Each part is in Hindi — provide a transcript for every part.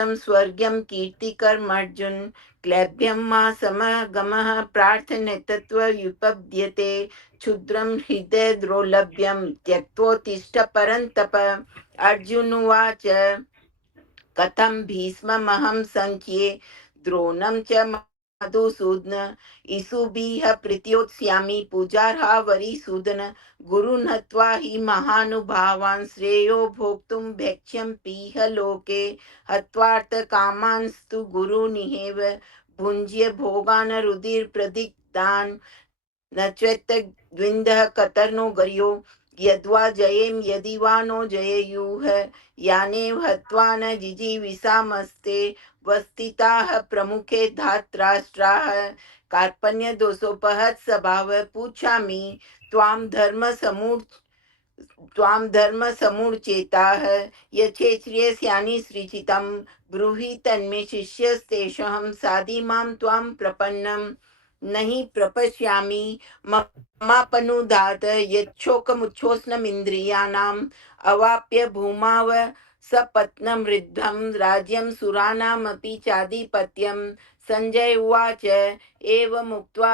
स्वर्ग्यं कीर्तिकर्मर्जुन क्लैब्यं मा समगमः प्रार्थनेतत्त्वयुपपद्यते क्षुद्रं हृदय द्रौलभ्यं त्यक्त्वोत्तिष्ठ परन्तप। अर्जुन उवाच कथं भीष्ममहं संख्ये द्रोणं च मधुसूदन इषुभिः प्रीत्योत्स्यामि पूजार्हा वरिसूदन गुरुन् हत्वा हि महानुभावान् श्रेयो भोक्तुं भैक्ष्यम्पीह लोके हत्वार्थकामांस्तु गुरुनिहेव भुञ्ज्य भोगान् रुधिरप्रदिग्धान् न चैतद्विन्दः कतर्नो गर्यो यद्वा जयेम यदि वा नो जयेयुः यानेव हत्वा न जिजीविषामस्ते वस्थिताः प्रमुखे धार्तराष्ट्राः कार्पण्यदोषोपहत स्वभाव पूछामि त्वां धर्मसमुच्चेताः यथेच्छ्रियस्यानि सृजितं ब्रूहि तन्मे शिष्यस्तेषां साधिमां त्वां प्रपन्नं नहि प्रपश्यामि ममापनुदात यच्छोकमुच्छोषणमिन्द्रियाणाम् अवाप्य भूमाव सपत्नं ऋद्धं राज्यं सुराणामपि चाधिपत्यं संजय उवाच एवमुक्त्वा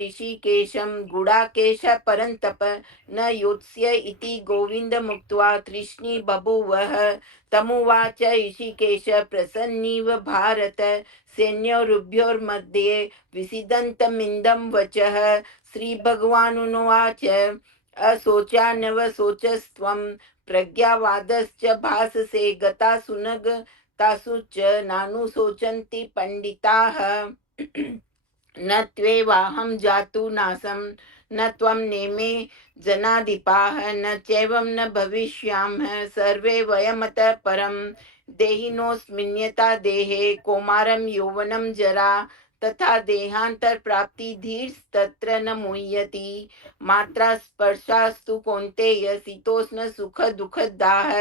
ऋषिकेशं गुडाकेश परन्तप न योत्स्य इति गोविन्दमुक्त्वा तृष्णी बभूवः तमुवाच ऋषिकेश प्रसन्नीव भारत सैन्योरुभयोर्मध्ये विसीदन्तमिन्दं वचः श्रीभगवानुवाच अशोचानवशोचस्त्वं प्रज्ञावादश्च भाससे गतासु न गतासु च नानुशोचन्ति पण्डिताः न त्वेवाहं जातु नासं न त्वं नेमे जनाधिपाः न चैवं न भविष्यामः सर्वे वयमतः परं देहिनोऽस्मिन्यथा देहे कौमारं यौवनं जरा तथा देहान्तरप्राप्ति धीर्स्तत्र न मुह्यति मात्रा स्पर्शास्तु कौन्तेय शीतोष्ण सुख दुःखदाः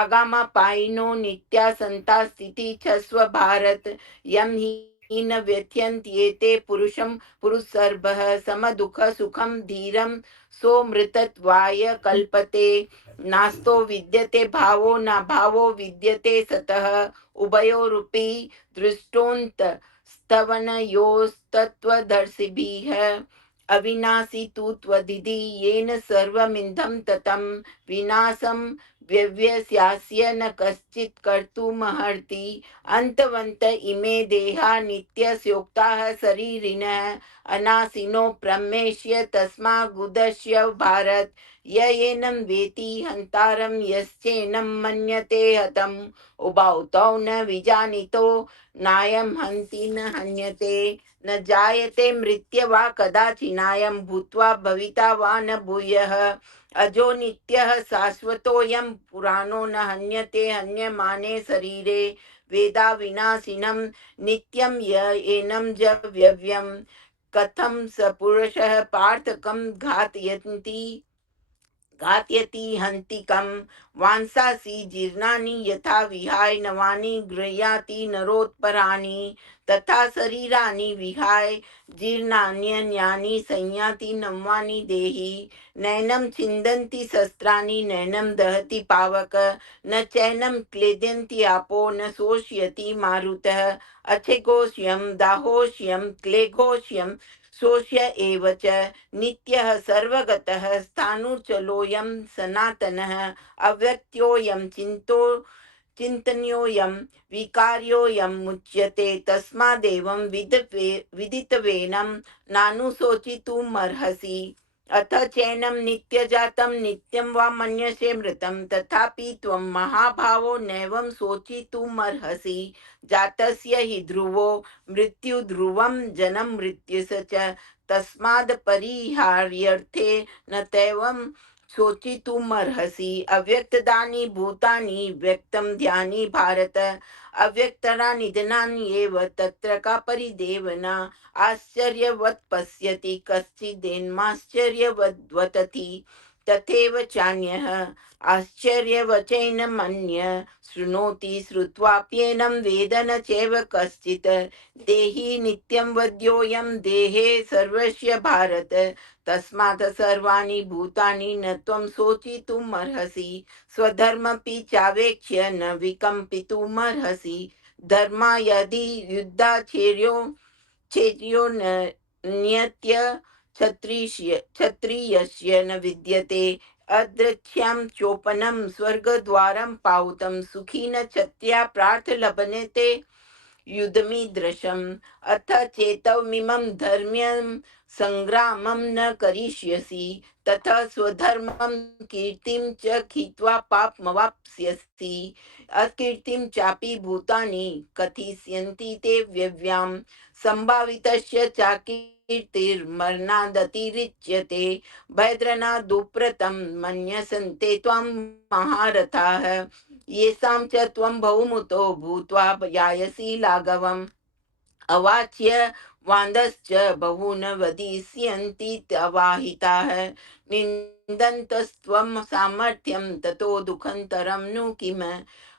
आगामापायिनो नित्या सन्ता स्थिति छस्व भारत यं हि न व्यथ्यन्त्येते पुरुषं पुरुषर्भः समदुःख सुखं धीरं सोमृतत्वाय कल्पते नास्तो विद्यते भावो न भावो विद्यते सतः उभयोरुपि दृष्टोऽन्त स्तवनयोस्तत्त्वदर्शिभिः अविनाशी तु त्वदिति येन सर्वमिदं ततं विनाशं व्यव्यस्यास्य न कश्चित् कर्तुमर्हति अन्तवन्त इमे देहा नित्यस्योक्ताः शरीरिणः अनाशिनो ब्रह्मेष्य तस्माद्गुदस्य भारत य एनं वेति हन्तारं यश्चैनं मन्यते हतम् उभौ तौ न विजानीतो नायं हन्ति न हन्यते न जायते मृत्यवा कदाचिनायं भूत्वा भविता वा न भूयः अजो नित्यः शाश्वतोऽयं पुराणो न हन्यते हन्यमाने शरीरे वेदा विनाशिनं नित्यं य एनं ज व्यव्यं कथं स पुरुषः पार्थकं घातयति हन्तिकं वांसांसि जीर्णानि यथा विहाय नवानि गृह्णाति नरोत्पराणि तथा शरीराणि विहाय जीर्णान्यन्यानि संयाति नवानि देहि नैनं छिन्दन्ति शस्त्राणि नैनं दहति पावक न चैनं क्लेदयन्ति आपो न शोष्यति मारुतः अचेघोष्यं दाहोष्यं क्लेघोष्यं शोष्य एव च नित्यः सर्वगतः स्थाणुर्चलोऽयं सनातनः अव्यक्त्योऽयं चिन्तनीयोऽयं विकार्योऽयं मुच्यते तस्मादेवं विदितवेनं नानुशोचितुमर्हसि अथ चैनं नित्यजातं नित्यं वा मन्यसे मृतं तथापि त्वं महाभावो नैवं शोचितुमर्हसि जातस्य हि ध्रुवो मृत्यु ध्रुवं जन्म मृत्युस च तस्माद् परिहार्यर्थे न तैवं शोचितुमर्हसि अव्यक्तानि भूतानि व्यक्तं ध्यानि भारत अव्यक्तरा निधनानि एव तत्र का परिदेवना आश्चर्यवत् पश्यति कश्चिदेन्माश्चर्यवद् वदति तथैव चान्यः आश्चर्यवचैनमन्य शृणोति श्रुत्वाप्येनं वेद न चैव कश्चित् देहि नित्यं वद्योऽयं देहे सर्वस्य भारत तस्मात् सर्वाणि भूतानि न त्वं शोचितुम् अर्हसि स्वधर्मपि चावेक्ष्य न विकम्पितुमर्हसि धर्मा यदि युद्धाचर्यो चेत्यो न नियत्य क्षत्रियस्य न विद्यते अदृच्छ्यां चोपनं स्वर्गद्वारं पाहुतं सुखी न क्षत्रिया प्रार्थ लभन्ते युद्धमीदृशम् अथ चेतौमिमं धर्म्यं संग्रामं न करिष्यसि तथा स्वधर्मं कीर्तिं च हित्वा पापमवाप्स्यसि अकीर्तिं चापि भूतानि कथिष्यन्ति ते व्यव्यां सम्भावितस्य चाकीर्तिर्मरणादतिरिच्यते भद्रनादुप्रतं मन्यसन्ते त्वां महारथाः येषां च त्वं बहुमुतो भूत्वा यायसि लाघवम् अवाच्य वादश्च बहून् वदिष्यन्ति तवाहिताः निन्दन्तस्त्वं सामर्थ्यं ततो दुःखन्तरं नु किम्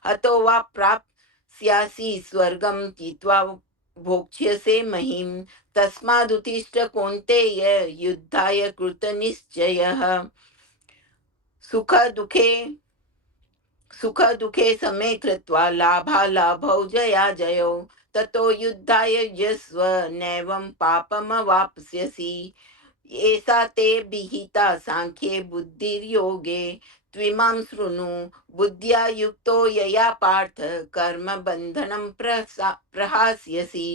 हतो वा प्राप्स्यासि स्वर्गं जित्वा भोक्ष्यसे महीम् तस्मादुत्तिष्ठ कौन्तेय युद्धाय कृतनिश्चयः सुख दुःखे सुख दुखे समे कृत्वा लाभालाभौ जया जयौ ततो युद्धाय यस्व नैवं पापमवाप्स्यसि एषा ते विहिता सांख्ये बुद्धिर्योगे त्विमां शृणु बुद्ध्या युक्तो यया पार्थ कर्म बन्धनं प्रहास्यसि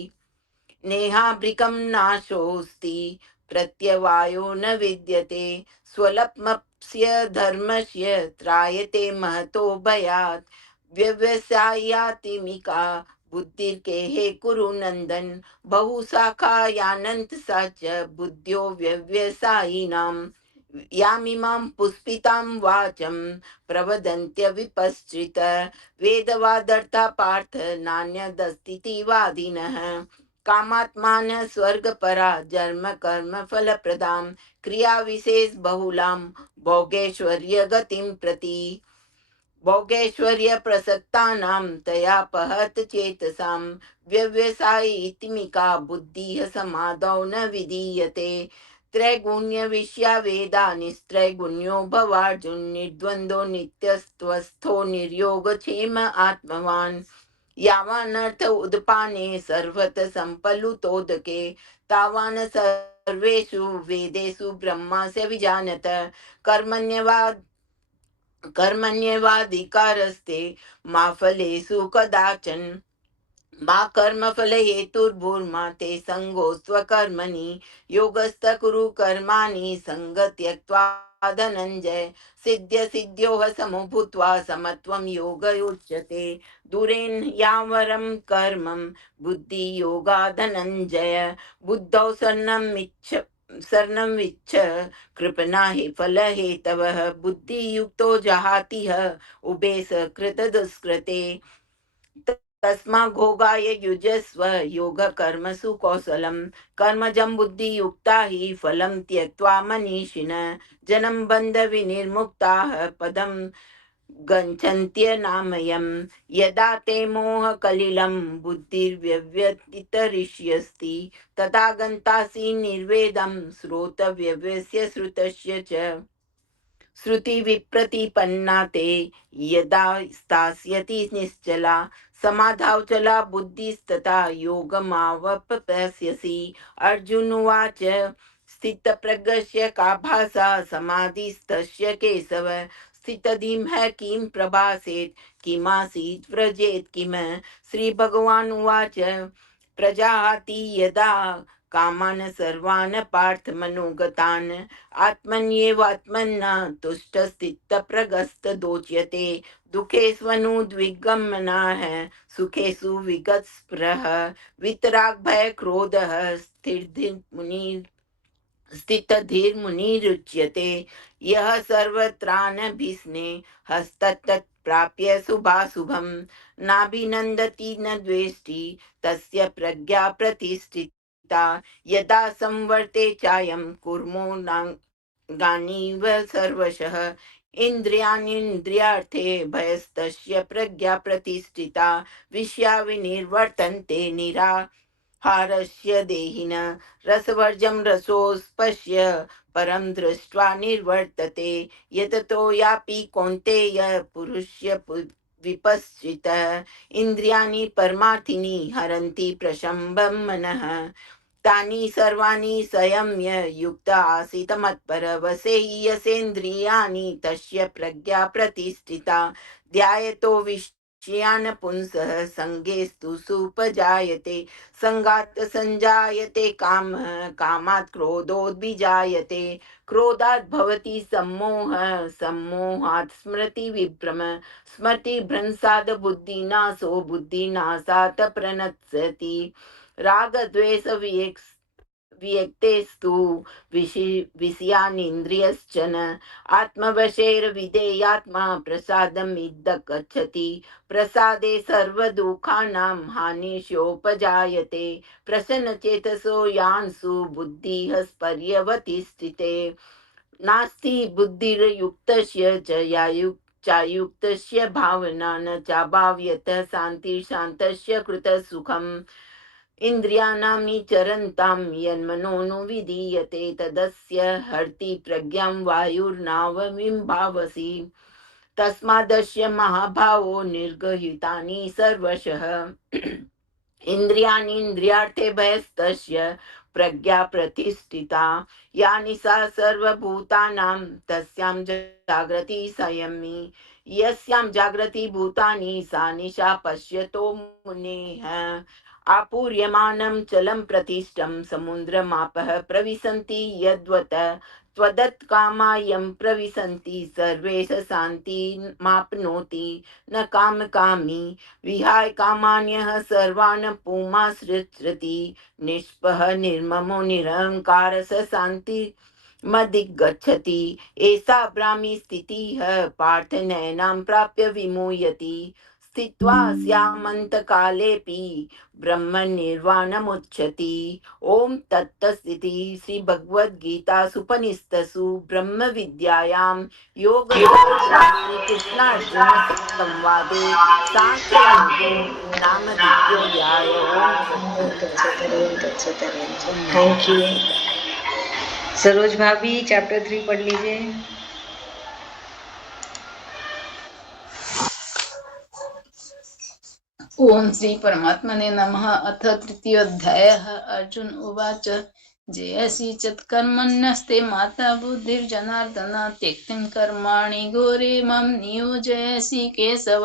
नेहाभृकं नाशोऽस्ति प्रत्यवायो न विद्यते स्वल्पमप्स्य धर्मस्य त्रायते महतो भयात् व्यवसायातिमिका बुद्धिर्केहे कुरु नन्दन बहुशाखायानन्त सा च बुद्ध्यो व्यवसायिनां यामिमां पुष्पितां वाचं प्रवदन्त्य विपश्चित वेदवादर्था पार्थ नान्यदस्तीति वादिनः कामात्मान स्वर्गपरा जन्म कर्म फलप्रदां क्रिया विशेष बहुलां भोगैश्वर्य गतिं प्रति भोगैश्वर्य प्रसक्तानां तया पहत चेतसां व्यवसायितिमिका बुद्धिः समादौ न विधीयते त्रैगुण्य विषया वेदा निस्त्रैगुण्यो भवार्जुन निर्द्वन्द्वो नित्यस्वस्थो निर्योगक्षेम आत्मवान् यावानर्थ उदपाने सर्वत संपलुतोदके तावान सर्वेषु वेदेषु ब्रह्मास्य विजानत कर्मण्यवाद कर्मण्यवाधिकारस्ते मा फलेषु कदाचन मा कर्मफल हेतुर्भूर्मा ते सङ्गोऽस्त्वकर्मणि योगस्थ कुरु कर्माणि सङ्गत्यक्त्वा धनञ्जय सिद्ध्य सिद्ध्योः समो भूत्वा समत्वं योग उच्यते दूरेन यावरं कर्मं बुद्धियोगा धनञ्जय बुद्धौ शरणं विच्छ कृपणा हि फलहेतवः बुद्धियुक्तो जहातिह उभे सकृतदुष्कृते तस्मा घोगाय युजस्व योग कर्मसु कौशलम कर्मजं बुद्धि युक्ता ही फलं त्यक्त्वा मनीषिण जन्म बंध विनिर्मुक्ताः पदं गच्छन्त्यनामयम् यदा ते मोह कलिलं बुद्धिर्व्यव्यतितरिष्यस्ति तदा गन्तासि निर्वेदं श्रोतव्यस्य श्रुतस्य च श्रुति विप्रतिपन्ना ते यदा स्थास्यति निश्चला समाधावचला बुद्धिस्तथा योगमावपस्यसि अर्जुन उवाच स्थितप्रज्ञस्य का भाषा समाधिस्तस्य केशव स्थितधीमः किं प्रभासेत् किमासीत् व्रजेत् किम श्रीभगवान् उवाच प्रजाति यदा कामान् सर्वान् पार्थ मनोगतान् आत्मन्येवात्मना तुष्टस्थितप्रगस्तदोच्यते दुःखेष्वनुद्विग्नमनः सुखेषु विगतस्पृहः वितराग भय क्रोधः स्थितधीर्मुनिरुच्यते यः सर्वत्रानभिस्ने हस्ततत् प्राप्य शुभाशुभं नाभिनन्दति न द्वेष्टि तस्य प्रज्ञा प्रतिष्ठिता यदा संवर्ते चायं कुर्मो गानीव सर्वशः इन्द्रियाणीन्द्रियार्थे भयस्तस्य प्रज्ञा प्रतिष्ठिता विषया विनिर्वर्तन्ते निराहारस्य देहिन रसवर्जं रसोऽस्पश्य परं दृष्ट्वा निर्वर्तते यततो यापि कौन्तेय पुरुष्य विपश्चित इन्द्रियाणि परमार्थिनि हरन्ति प्रशम्बं मनः तानि सर्वाणि संयम्य युक्त आसीत मत्पर वसेयसेन्द्रियाणि तस्य प्रज्ञा प्रतिष्ठिता ध्यायतो विषयान् पुंसः संगेस्तु सुपजायते संगात् संजायते काम कामात् क्रोधोद्विजायते क्रोधात् भवति सम्मोहः सम्मोहात् स्मृति विभ्रम स्मृति भ्रंशात् बुद्धिनाशो बुद्धिनाशात् प्रणश्यति राग द्वेष वियक्तेस्तु विषयानिन्द्रियश्चन आत्मवशैर्विधेयात्मा प्रसादम् गच्छति प्रसादे सर्वदुःखानां हानिशोपजायते प्रसन्नचेतसो यांसु बुद्धिः पर्यवतिष्ठिते नास्ति बुद्धिर्युक्तस्य च चायुक्तस्य भावना न चाभाव्यत शान्तिर्शान्तस्य कृतः सुखम् इन्द्रियाणामि चरन्तां यन्मनोनुविधीयते तदस्य हर्ति प्रज्ञां वायुर्नावमिं भावसि तस्मादस्य महाभावो निर्गहितानि सर्वशः इन्द्रियाणीन्द्रियार्थेभ्यस्तस्य प्रज्ञा प्रतिष्ठिता यानि सा सर्वभूतानां तस्यां जागृति संयमी यस्यां जागृति भूतानि सा निशा पश्यतो मुनेः आपूर्यमानं जलं प्रतिष्ठं समुद्रमापः प्रविशन्ति यद्वत् त्वदत्कामायं प्रविशन्ति सर्वे स शान्तिमाप्नोति न कामकामी विहाय कामान्यः सर्वान् पुमाश्रिच्छति निष्पः निर्ममो निरहङ्कार स शान्ति मदिगच्छति एषा ब्राह्मी स्थितिः पार्थ नैनां प्राप्य विमुह्यति स्थित्वा स्यामन्तकालेऽपि ब्रह्म निर्वाणमुच्यति ओम तत्तस्थिति श्री भगवद्गीतासुपनिषत्सु ब्रह्म विद्यायां योग शास्त्रे कृष्णार्जुन संवादे सांख्य योगो नाम द्वितीयोऽध्याय ओम थैंक यू। सरोज भाभी चैप्टर 3 पढ़ लीजिए। ओम श्री परमात्मने नमः। अथ तृतीयोऽध्यायः। अर्जुन उवाच जयसि चत्कर्मण्यस्ते माता बुद्धिर्जनार्दन त्यक्तं कर्माणि घोरे मां नियोजयसि केशव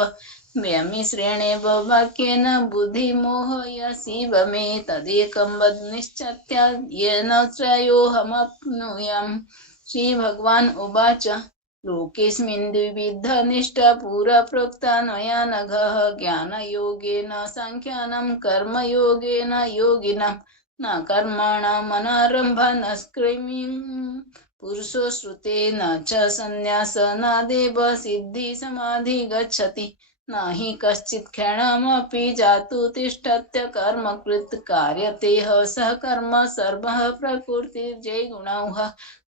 व्यमिश्रेणेव वाक्येन बुद्धिमोहयसीव मे तदेकं वद निश्चत्य येन श्रेयोऽहमाप्नुयाम्। श्रीभगवान् उवाच लोकेऽस्मिन् द्विविधा निष्ठा पुरा प्रोक्ता मया नघः ज्ञानयोगेन साङ्ख्यानां कर्मयोगेन योगिनां न कर्माणाम् अनारम्भः न पुरुषो श्रुते न च सन्न्यासनादेव सिद्धि समाधि गच्छति न हि कश्चित् क्षणमपि जातु तिष्ठत्य कर्मकृत् कार्यते सः कर्म सर्वः प्रकृतिर्जैर्गुणः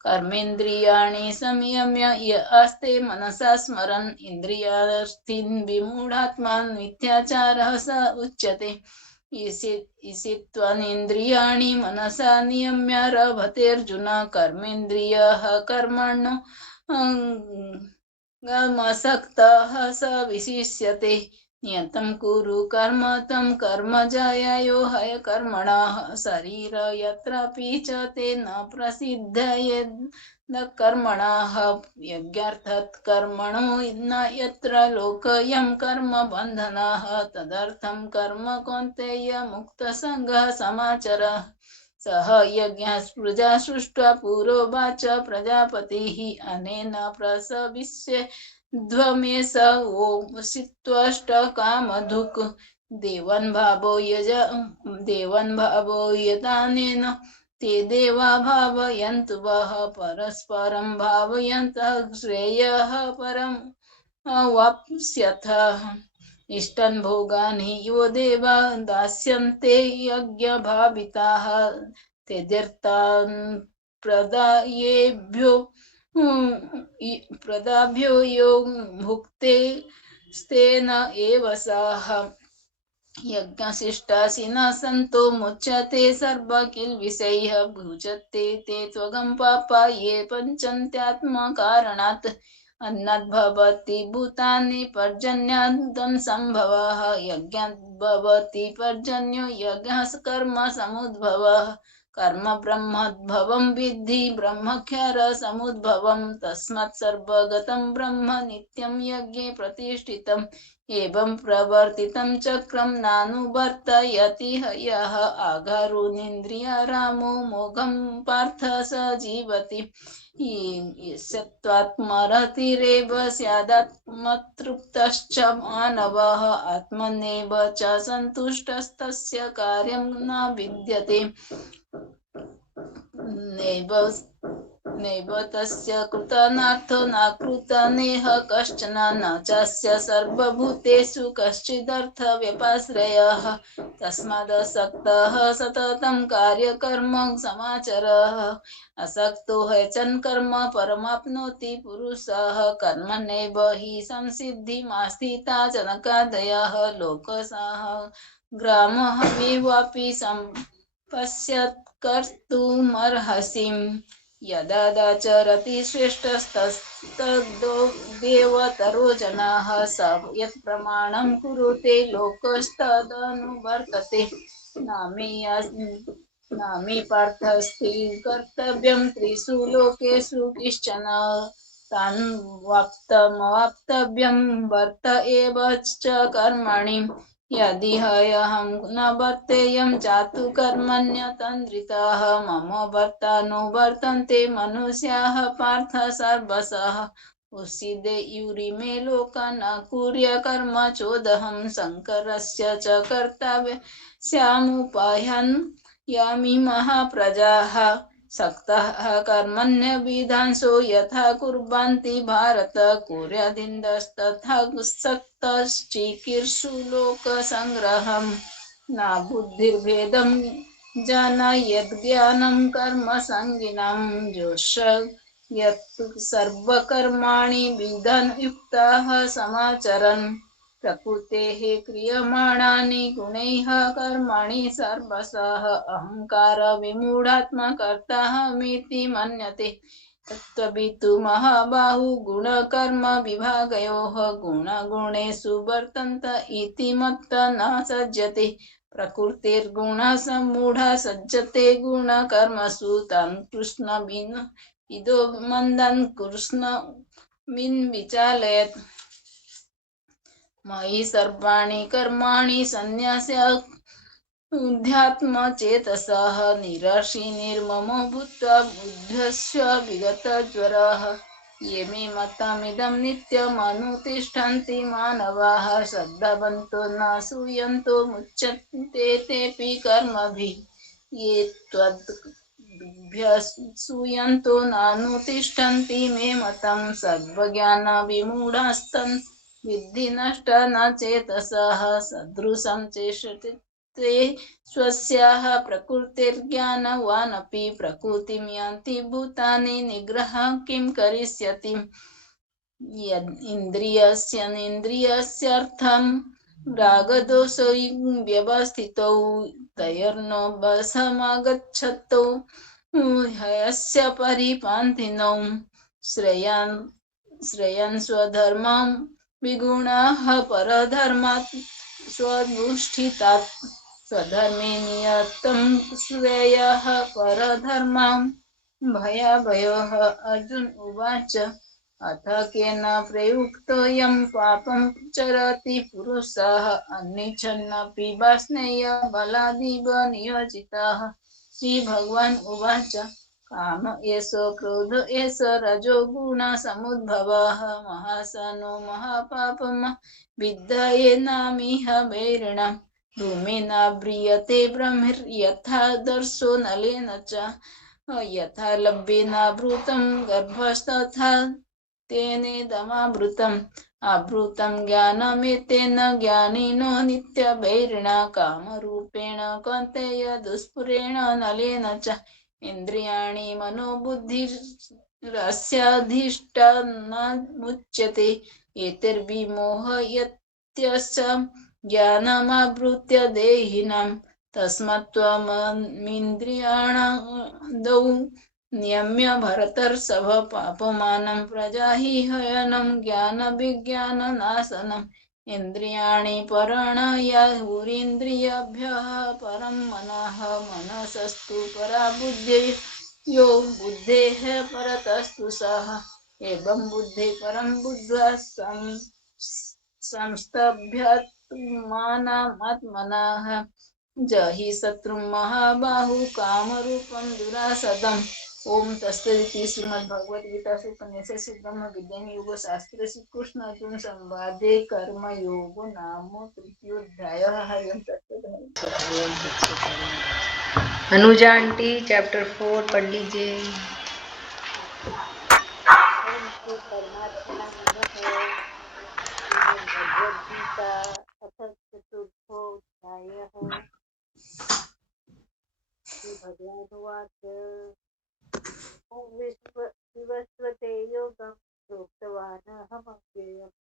कर्मेन्द्रियाणि संयम्य य आस्ते मनसा स्मरन् इन्द्रियार्थीन् विमूढात्मा मिथ्याचारः स उच्यते। इसित्वनिन्द्रियाणि मनसा नियम्य रभतेऽर्जुन कर्मेन्द्रियः कर्मणो गमसक्तः स विशिष्यते। नियतं कुरु कर्म तं कर्म जयायो हय कर्मणः शरीर यत्रापि च ते न प्रसिद्धयेद् न कर्मणः यज्ञार्थात् कर्मणो न यत्र लोकयं कर्म बन्धनः तदर्थं कर्म कौन्तेय मुक्तसङ्गः समाचरः। सह यज्ञः प्रजा सृष्ट्वा पुरोवाच प्रजापतिः अनेन प्रसविष्ये ध्वमेश ओषित्वष्टकामधुक् देवन् भावो यदानेन ते देवा भावयन्तु वः परस्परं भावयन्तः श्रेयः परम् अवाप्स्यथः। इष्टन् भोगान् हि यो देवा दास्यन्ते यज्ञभाविताः त्यजर्तान् प्रदायेभ्यो प्रदाभ्यो यो भुक्ते स्तेन एव सः यज्ञशिष्टासिनः सन्तो मुच्यते सर्वकिल्बिषैः भुजते ते त्वगं पापा ये पञ्चन्त्यात्मकारणात् अन्नाद्भवति भूतानि पर्जन्यादं सम्भवः यज्ञाद्भवति पर्जन्यो यज्ञः कर्म समुद्भवः कर्म ब्रह्मोद्भवं विद्धि ब्रह्मख्यार समुद्भवं तस्मात् सर्वगतं ब्रह्म नित्यं यज्ञे प्रतिष्ठितम् एवं प्रवर्तितं चक्रं नानुवर्तयति यः आघारुनिन्द्रियारामो मोघं पार्थ स जीवति यस्त्वात्मरतिरेव स्यादात्मतृप्तश्च मानवः आत्मनेव च सन्तुष्टस्तस्य कार्यं न विद्यते नैव तस्य कृतनार्थो न कृतनेह कश्चन न चास्य सर्वभूतेषु कश्चिदर्थव्यपाश्रयः तस्मादसक्तः सततं कार्यकर्म समाचरः असक्तो ह्यचन् कर्म परमाप्नोति पुरुषः कर्मणैव हि संसिद्धिमास्थिता जनकादयः लोकसः ग्रामः विवापि पश्यत् कर्तुमर्हसिम् यदा दाचरति श्रेष्ठस्तदेवतरो जनाः स यत् प्रमाणं कुरुते लोकस्तदनुवर्तते नामी पार्थस्ति कर्तव्यं त्रिषु लोकेषु किश्चन तान् वाप्तमवाप्तव्यं वर्त एव च कर्मणि यदि हयहं न वर्तेयं जातु कर्मण्यतन्द्रिताः मम वर्तानुवर्तन्ते मनुष्याः पार्थ सर्वशः उषिदे युरिमे लोका न कुर्य कर्म चोदहं शङ्करस्य च कर्तव्य स्यामुपायान् यामि महाप्रजाः सक्तः कर्मण्यविधांसो यथा कुर्वन्ति भारत कुर्यादिन्दस्तथा सक्तश्चिकीर्षु लोकसङ्ग्रहं न बुद्धिर्भेदं जनयद्ज्ञानं कर्मसङ्गिनं जोष यत् सर्वकर्माणि विधानयुक्ताः समाचरन् प्रकृतेः क्रियमाणानि गुणैः कर्माणि सर्वशः अहंकार विमूढात्मा कर्ताहमिति मन्यते तत्त्ववितु महाबाहु गुणकर्म विभागयोः गुणगुणेषु वर्तन्त इति मत्वा न सज्जते प्रकृतिर्गुणसम्मूढा सज्जते गुणकर्मसु तान् कृष्णविन् इदो मन्दन् कृष्णविन् विचालयत् मयि सर्वाणि कर्माणि सन्न्यास्य अध्यात्मचेतसः निराशी निर्ममो भूत्वा बुद्धस्य विगतज्वरः ये मे मतमिदं नित्यमनुतिष्ठन्ति मानवाः श्रद्धावन्तो न सूयन्तो मुच्यन्ते तेऽपि कर्मभिः ये त्वद्भ्यसूयन्तो नानुतिष्ठन्ति मे मतं सर्वज्ञानविमूढास्तन् विद्धि नष्ट न चेतसः सदृशं चेष्टते स्वस्याः प्रकृतिर्ज्ञानवानपि प्रकृतिं यान्ति भूतानि निग्रहं किं करिष्यति इन्द्रियस्येन्द्रियस्यार्थं रागदोषौ व्यवस्थितौ तयोर्नो वशमागच्छतौ हयस्य परिपान्थिनौ श्रेयान् स्वधर्मं विगुणाः परधर्मात् स्वनुष्ठितात् स्वधर्मे नियतं श्रेयः परधर्मं भयाभयोः अर्जुन उवाच अथ केन प्रयुक्तोऽयं पापं चरति पुरुषः अन्निच्छन्नपि वाष्णेय बलादिव नियोजितः श्रीभगवान् उवाच काम एष क्रोध एष रजो गुण समुद्भवः महासनो महापापम विद्धयेनामिह वैरिणम् धूमेनाव्रियते ब्रह्मिर्यथा दर्शो नलेन च यथा लभ्येनावृतं गर्भस्तथा तेनेदमावृतम् आवृतं ज्ञानमेतेन ज्ञानिनो नित्यवैरिणा कामरूपेण कौन्तेय दुष्पुरेण नलेन च इन्द्रियाणि मनोबुद्धिः रस्याधिष्ठानमुच्यते एतैर्विमोहयत्यस्य ज्ञानमावृत्य देहिनां तस्मात्त्वमिन्द्रियाणादौ नियम्य भरतर्षभ पापमानं प्रजाहि हयनं ज्ञानविज्ञाननाशनम् इन्द्रियाणि पराणयाहुरिन्द्रियाभ्यः परं मनः मनसस्तु परा बुद्धिः यो बुद्धेः परतस्तु सः एवं बुद्धि परं बुद्ध्वा संस्तभ्यात्मानमात्मनः जहि शत्रुं महाबाहु कामरूपं दुरासदम्। ओम तत्सदिति श्रीमद्भगवद्गीतासु उपनिषत्सु ब्रह्मविद्यायां योगशास्त्रे श्रीकृष्ण अर्जुन संवादे कर्मयोगो नाम तृतीयोऽध्यायः। हरि ओम तत्सत्। अनुजा आंटी चैप्टर 4 पढ़ लीजिए। ओम श्री परमात्मने नमः। श्रीमद्भगवद्गीता अथ चतुर्थोऽध्यायः। श्रीभगवानुवाच ओम विवस्वते योगं प्रोक्तवानहमव्ययम्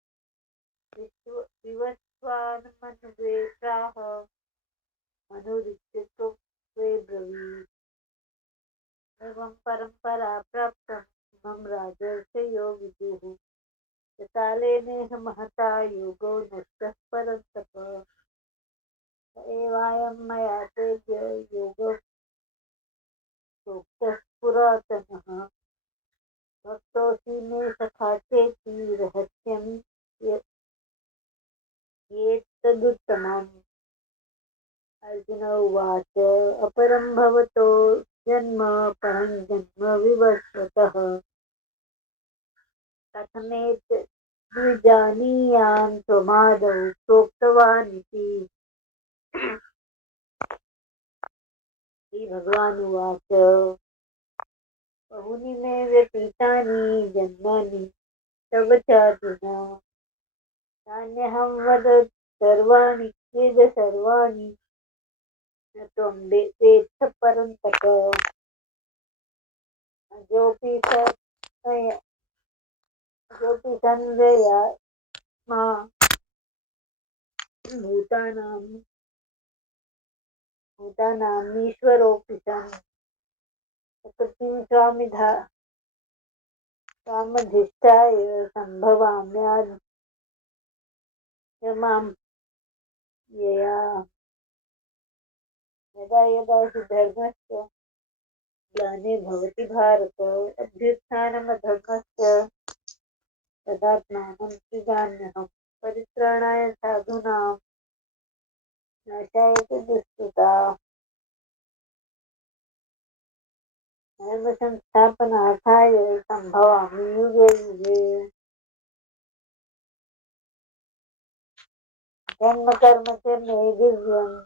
विवस्वान्मनुवेत्राः मनुरिच्यत्वे ब्रवीत् एवं परम्परा प्राप्तं मम राजर्षयो विदुः कालेनेह महता योगो नष्टः परन्तप एवायं मया तेभ्य योगः प्रोक्तः पुरातनः भक्तोऽसि मे सखा चेति रहस्यं येतदुत्तमम्। अर्जुन उवाच अपरं भवतो जन्म परं जन्म विवस्वतः कथमेतद्विजानीयाम् त्वमादौ प्रोक्तवानिति। श्रीभगवानुवाच बहूनि मे व्यतीतानि जन्मानि तव चार्जुन तान्यहं वद सर्वाणि वेद सर्वाणि न त्वं वेत्थ परन्तप अजोऽपि सन्व्ययात्मा भूतानामीश्वरोऽपि सन् प्रकृतिं स्वामधिष्ठाय सम्भवाम्याद्य मां यया यदा यदा हि धर्मस्य ग्लानिर्भवति भारत अभ्युत्थानमधर्मस्य तदात्मानं सृजाम्यहं परित्राणाय साधूनां नाशाय च दुष्कृताः धर्मसंस्थापनार्थाय सम्भवामि युगे युगे। जन्म कर्म च मे दिव्यम्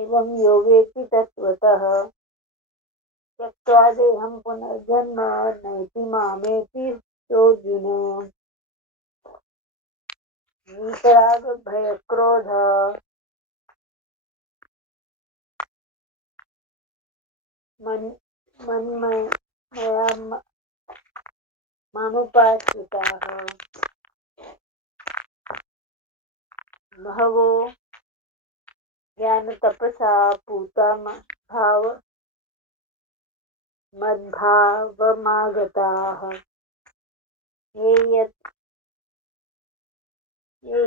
एवं यो वेत्ति तत्त्वतः त्यक्त्वा देहं पुनर्जन्म नैति मामेति सोऽर्जुन। वीतरागभयक्रोध मन्मया मामुपाश्रिताः बहवो ज्ञानतपसा पूता मद्भावमागताः ये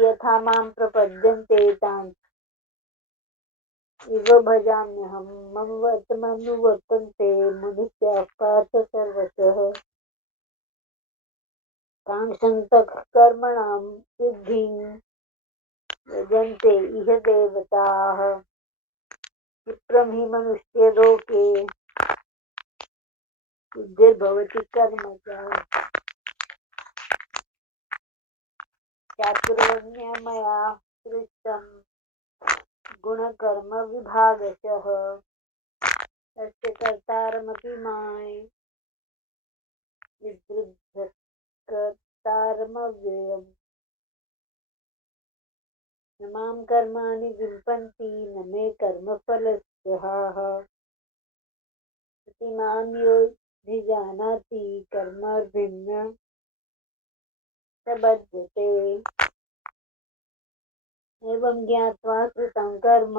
यथा मां प्रपद्यन्ते तान् इव भजाम्यहं मम वर्तमानुवर्तन्ते मनुष्याः पार्थ सर्वशः काङ्क्षन्तः कर्मणां सिद्धिं यजन्ते इह देवताः क्षिप्रं हि मनुष्यलोके सिद्धिर्भवति कर्मजा चातुर्वर्ण्य मया सृष्टं गुणकर्मविभागशः तस्य कर्तारमपि मां विद्युद् कर्तारमव्ययम्। न मां कर्माणि लिम्पन्ति न मे कर्मफलस्पृहाः इति मां योऽभिजानाति कर्मभिन्न स बध्यते। एवं ज्ञात्वा कृतं कर्म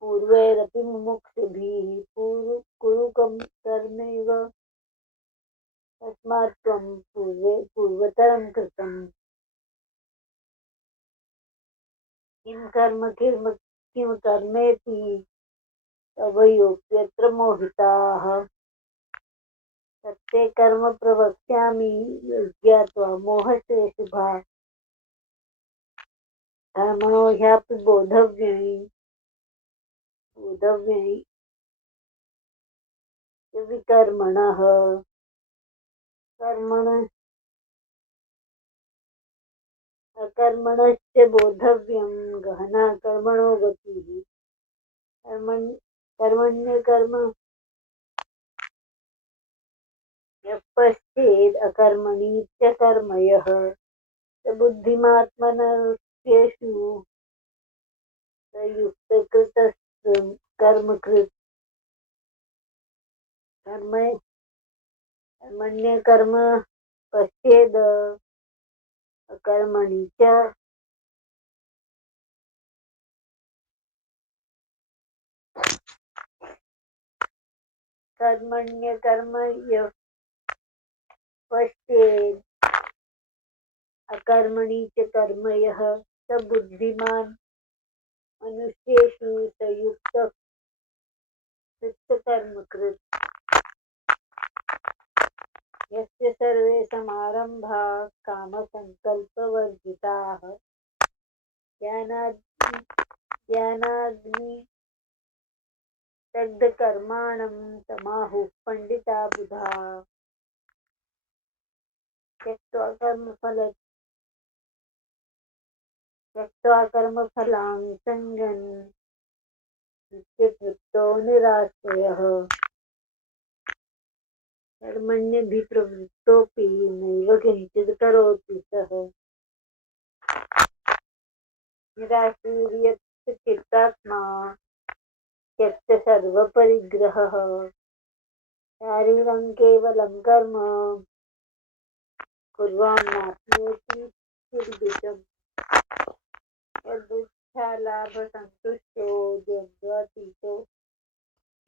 पूर्वैरपि मुमुक्षुभिः कुरु कर्मैव तस्मात् त्वं पूर्वतरं कृतं किं कर्मेति तव योऽप्यत्र मोहिताः। तत्ते कर्म प्रवक्ष्यामि यज्ञात्वा मोहसे शुभात् कर्मणो ह्यापि बोधव्यै विकर्मणः अकर्मणश्च बोधव्यं गहना कर्मणो गतिः। कर्मण्यकर्म यः पश्येद् अकर्मणि च कर्म यः स बुद्धिमात्मनस्येषु स युक्तकृतकर्मकृत्। कर्मण्यकर्म पश्येद् अकर्मणि च कर्मण्यकर्म यः पश्येद् अकर्मणि च कर्म यः स बुद्धिमान् मनुष्येषु स युक्तकृतकर्मकृत्। यस्य सर्वे समारम्भाः कामसङ्कल्पवर्जिताः ज्ञानाग्निदग्धकर्माणं तमाहुः पण्डिता बुधाः। त्यक्त्वा कर्मफलां सङ्गन् नित्यतृप्तो निराश्रयः कर्मण्यभिप्रवृत्तोऽपि नैव किञ्चित् करोति सः निराशीर्यतचित्तात्मा त्यक्तसर्वपरिग्रहः शारीरं केवलं कर्म कुर्वाणाप्नोति किल्बिषम्। यदृच्छालाभसन्तुष्टो द्वन्द्वातीतो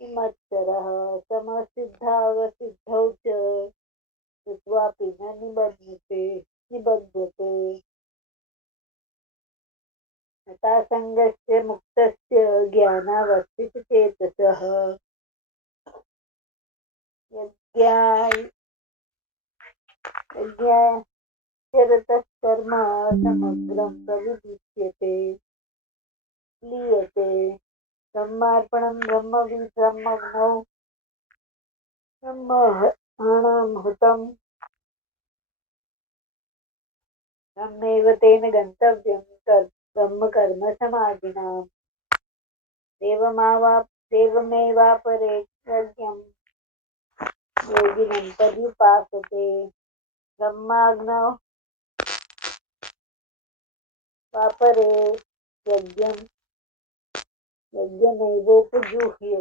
विमत्सरः समसिद्धावसिद्धौ च कृत्वापि न निबध्यते। हतासङ्गस्य मुक्तस्य ज्ञानावस्थितचेतसः यज्ञाचरतः कर्म समग्रं प्रविलिप्यते लीयते। ब्रह्मार्पणं ब्रह्मविद् ब्रह्मग्नौ ब्रह्माणाहुतं ब्रह्मैव तेन गन्तव्यं ब्रह्मकर्मसमाधिनाम्। देवमेवापरे यज्ञं योगिनं पर्युपासते। ब्रह्माग्नौ वापरे यज्ञनैवोपजुह्वति।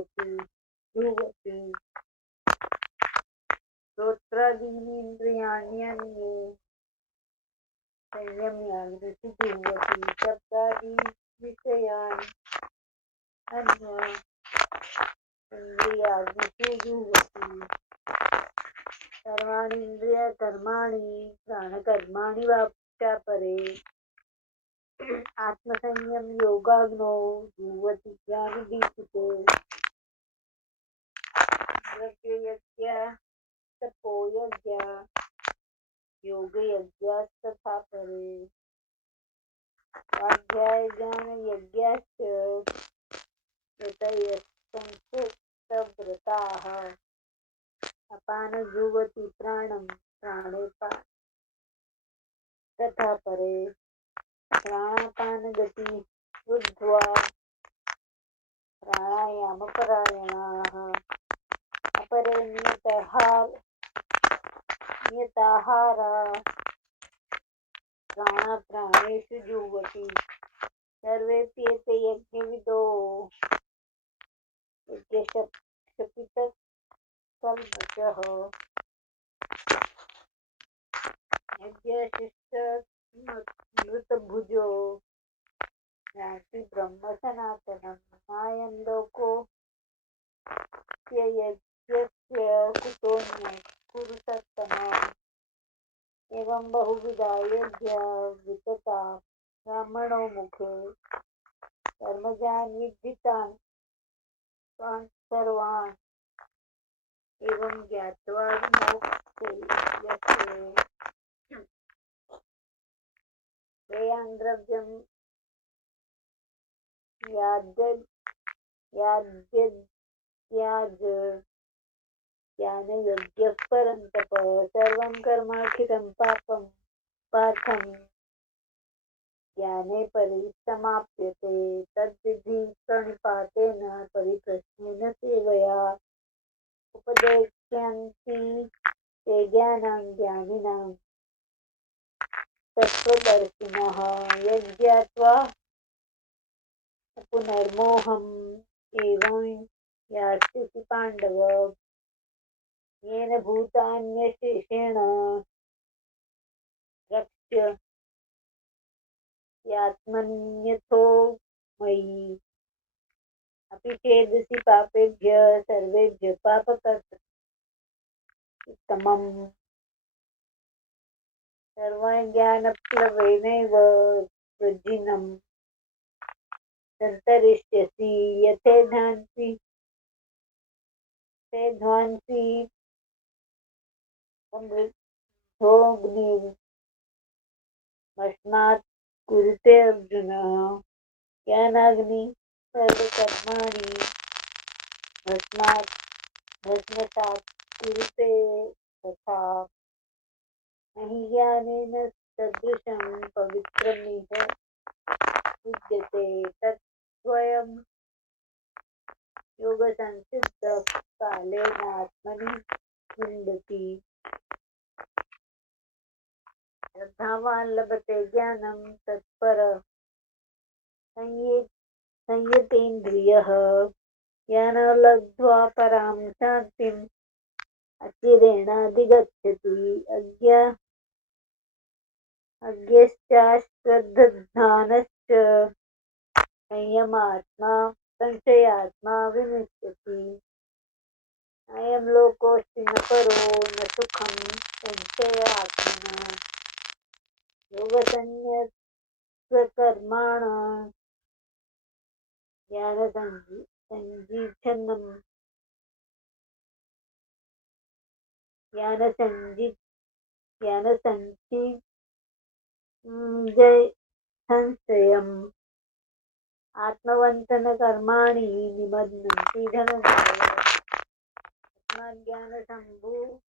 श्रोत्रादीनीन्द्रियाण्यन्ये संयम्याग्निषु जुह्वति। शब्दादीन् विषयान् अन्य इन्द्रियाग्निषु जुह्वति। सर्वाणीन्द्रियकर्माणि प्राणकर्माणि वाप्यापरे आत्मसंयम योगाग्नौ जुह्वति ज्ञानदीपिते। द्रव्ययज्ञः तपोयज्ञः योगयज्ञस्तथा परे स्वाध्यायज्ञानयज्ञश्च यतयः अपानजुह्वति प्राणं प्राणे तथा परे प्राणापानगति बुद्ध्वा प्राणायामपरायणाः अपरे नियताहारा प्राणेषु जुह्वति। सर्वेऽप्येते यज्ञविदो यज्ञशपितकल्मषः यज्ञशिष्टमृतभुजो यान्ति ब्रह्म सनातनम् नायं लोकोऽस्य यज्ञस्य कुतोऽन्यः कुरु सत्तमा एवं बहुविधा यज्ञा वितता ब्राह्मणो मुखे कर्मजान् विद्धितान् तान् सर्वान् एवं ज्ञात्वा विमोक्ष्यसे श्रेयान् द्रव्यं याद्यद्याज ज्ञानयज्ञः परन्तप सर्वं कर्माखिलं पापं पार्थं ज्ञाने परिसमाप्यते तद्विधि प्रणिपातेन परिप्रश्नेन सेवया उपदेक्ष्यन्ति ते ज्ञानं ज्ञानिनां तत्त्वदर्शिनः यज्ञात्वा पुनर्मोहम् एवं यास्यसि पाण्डव येन भूतान्यशेषेण रक्ष्यात्मन्यथो मयि अपि चेदसि पापेभ्यः सर्वेभ्यः पापकृत्तमम् सर्वज्ञानप्लवेनैव वृजिनं सन्तरिष्यसि यथेधांसि समृद्धोऽग्निमश्नात् कुरुते अर्जुन ज्ञानाग्नि सर्वकर्माणि भस्मसात् कुरुते तथा नहि ज्ञानेन सदृशं पवित्रमिह विद्यते तत् स्वयं योगसंसिद्धः कालेन आत्मनि विन्दति श्रद्धावान् लभते ज्ञानं तत्परः संयतेन्द्रियः ज्ञानं लब्ध्वा परां शान्तिम् अचिरेणाधिगच्छति अज्ञश्चाश्रद्धानश्च संशयात्मा विमुच्यति अयं लोकोऽस्ति न परो न सुखं संशयात्मनः योगसंन्यस्तकर्माणः ज्ञानसंशयम् आत्मवन्तनकर्माणि निमग्नन्ति धनञ्जय आत्मज्ञानसम्भूतं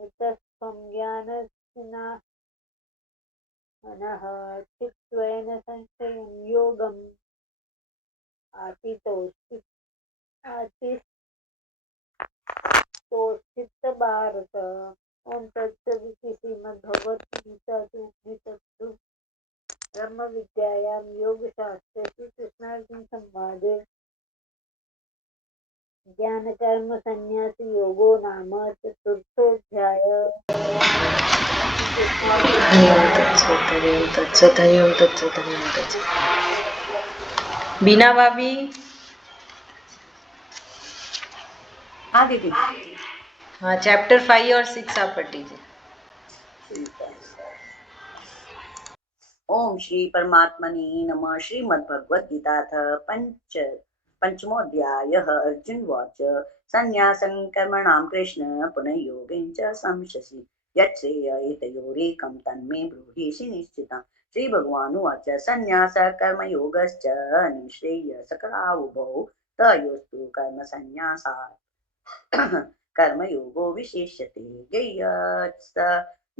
हुतस्त्वं ज्ञानस्विना मनः चित्त्वेन संशयं योगम् आतिष्ठोषित भारत ओम तत्सदिति श्रीमद्भगवद्गीतासु उपनिषत्सु ब्रह्मविद्यायां योगशास्त्रे श्रीकृष्णार्जुन संवादे ज्ञानकर्म संन्यास योगो नाम चतुर्थोऽध्याय। बीना भाभी। हाँ दीदी। हाँ, चैप्टर 5 और 6 आप पढ़ लीजिए। ओम श्री परमात्मने नमः। श्रीमद्भगवद्गीताथ पंचमोऽध्यायः। अर्जुनवाच संन्यासं कर्मणां कृष्ण पुनः योगं च संशसि यच्छ्रेय एतयोरेकं तन्मे ब्रूहीषि निश्चितं। श्रीभगवानुवाच संन्यास कर्मयोगश्च निःश्रेयसकरावुभौ तयोस्तु कर्मसंन्यासात् कर्मयोगो विशेष्यते। ज्ञेयश्च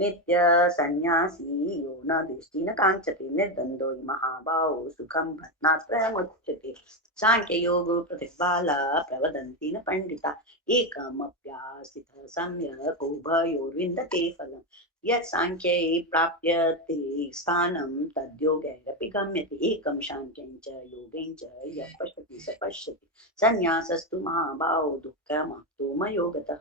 नित्य सन्यासी यो न दृष्टि न कांक्षते निर्द्वन्द्वो महाबाहो सुखं बध्नात्रयमुच्यते। सांख्ययोगो प्रतिबाला प्रवदन्ति न पंडिता एकमप्यास्थितः सम्यक् उभयोर्विन्दते फलम्। यत् सांख्ये प्राप्यते स्थानं तद्योगैरपि गम्यते एकं सांख्यं च योगेन च यः पश्यति स पश्यति संन्यासस्तु महाभावो दुःखमाप्तुमयोगतः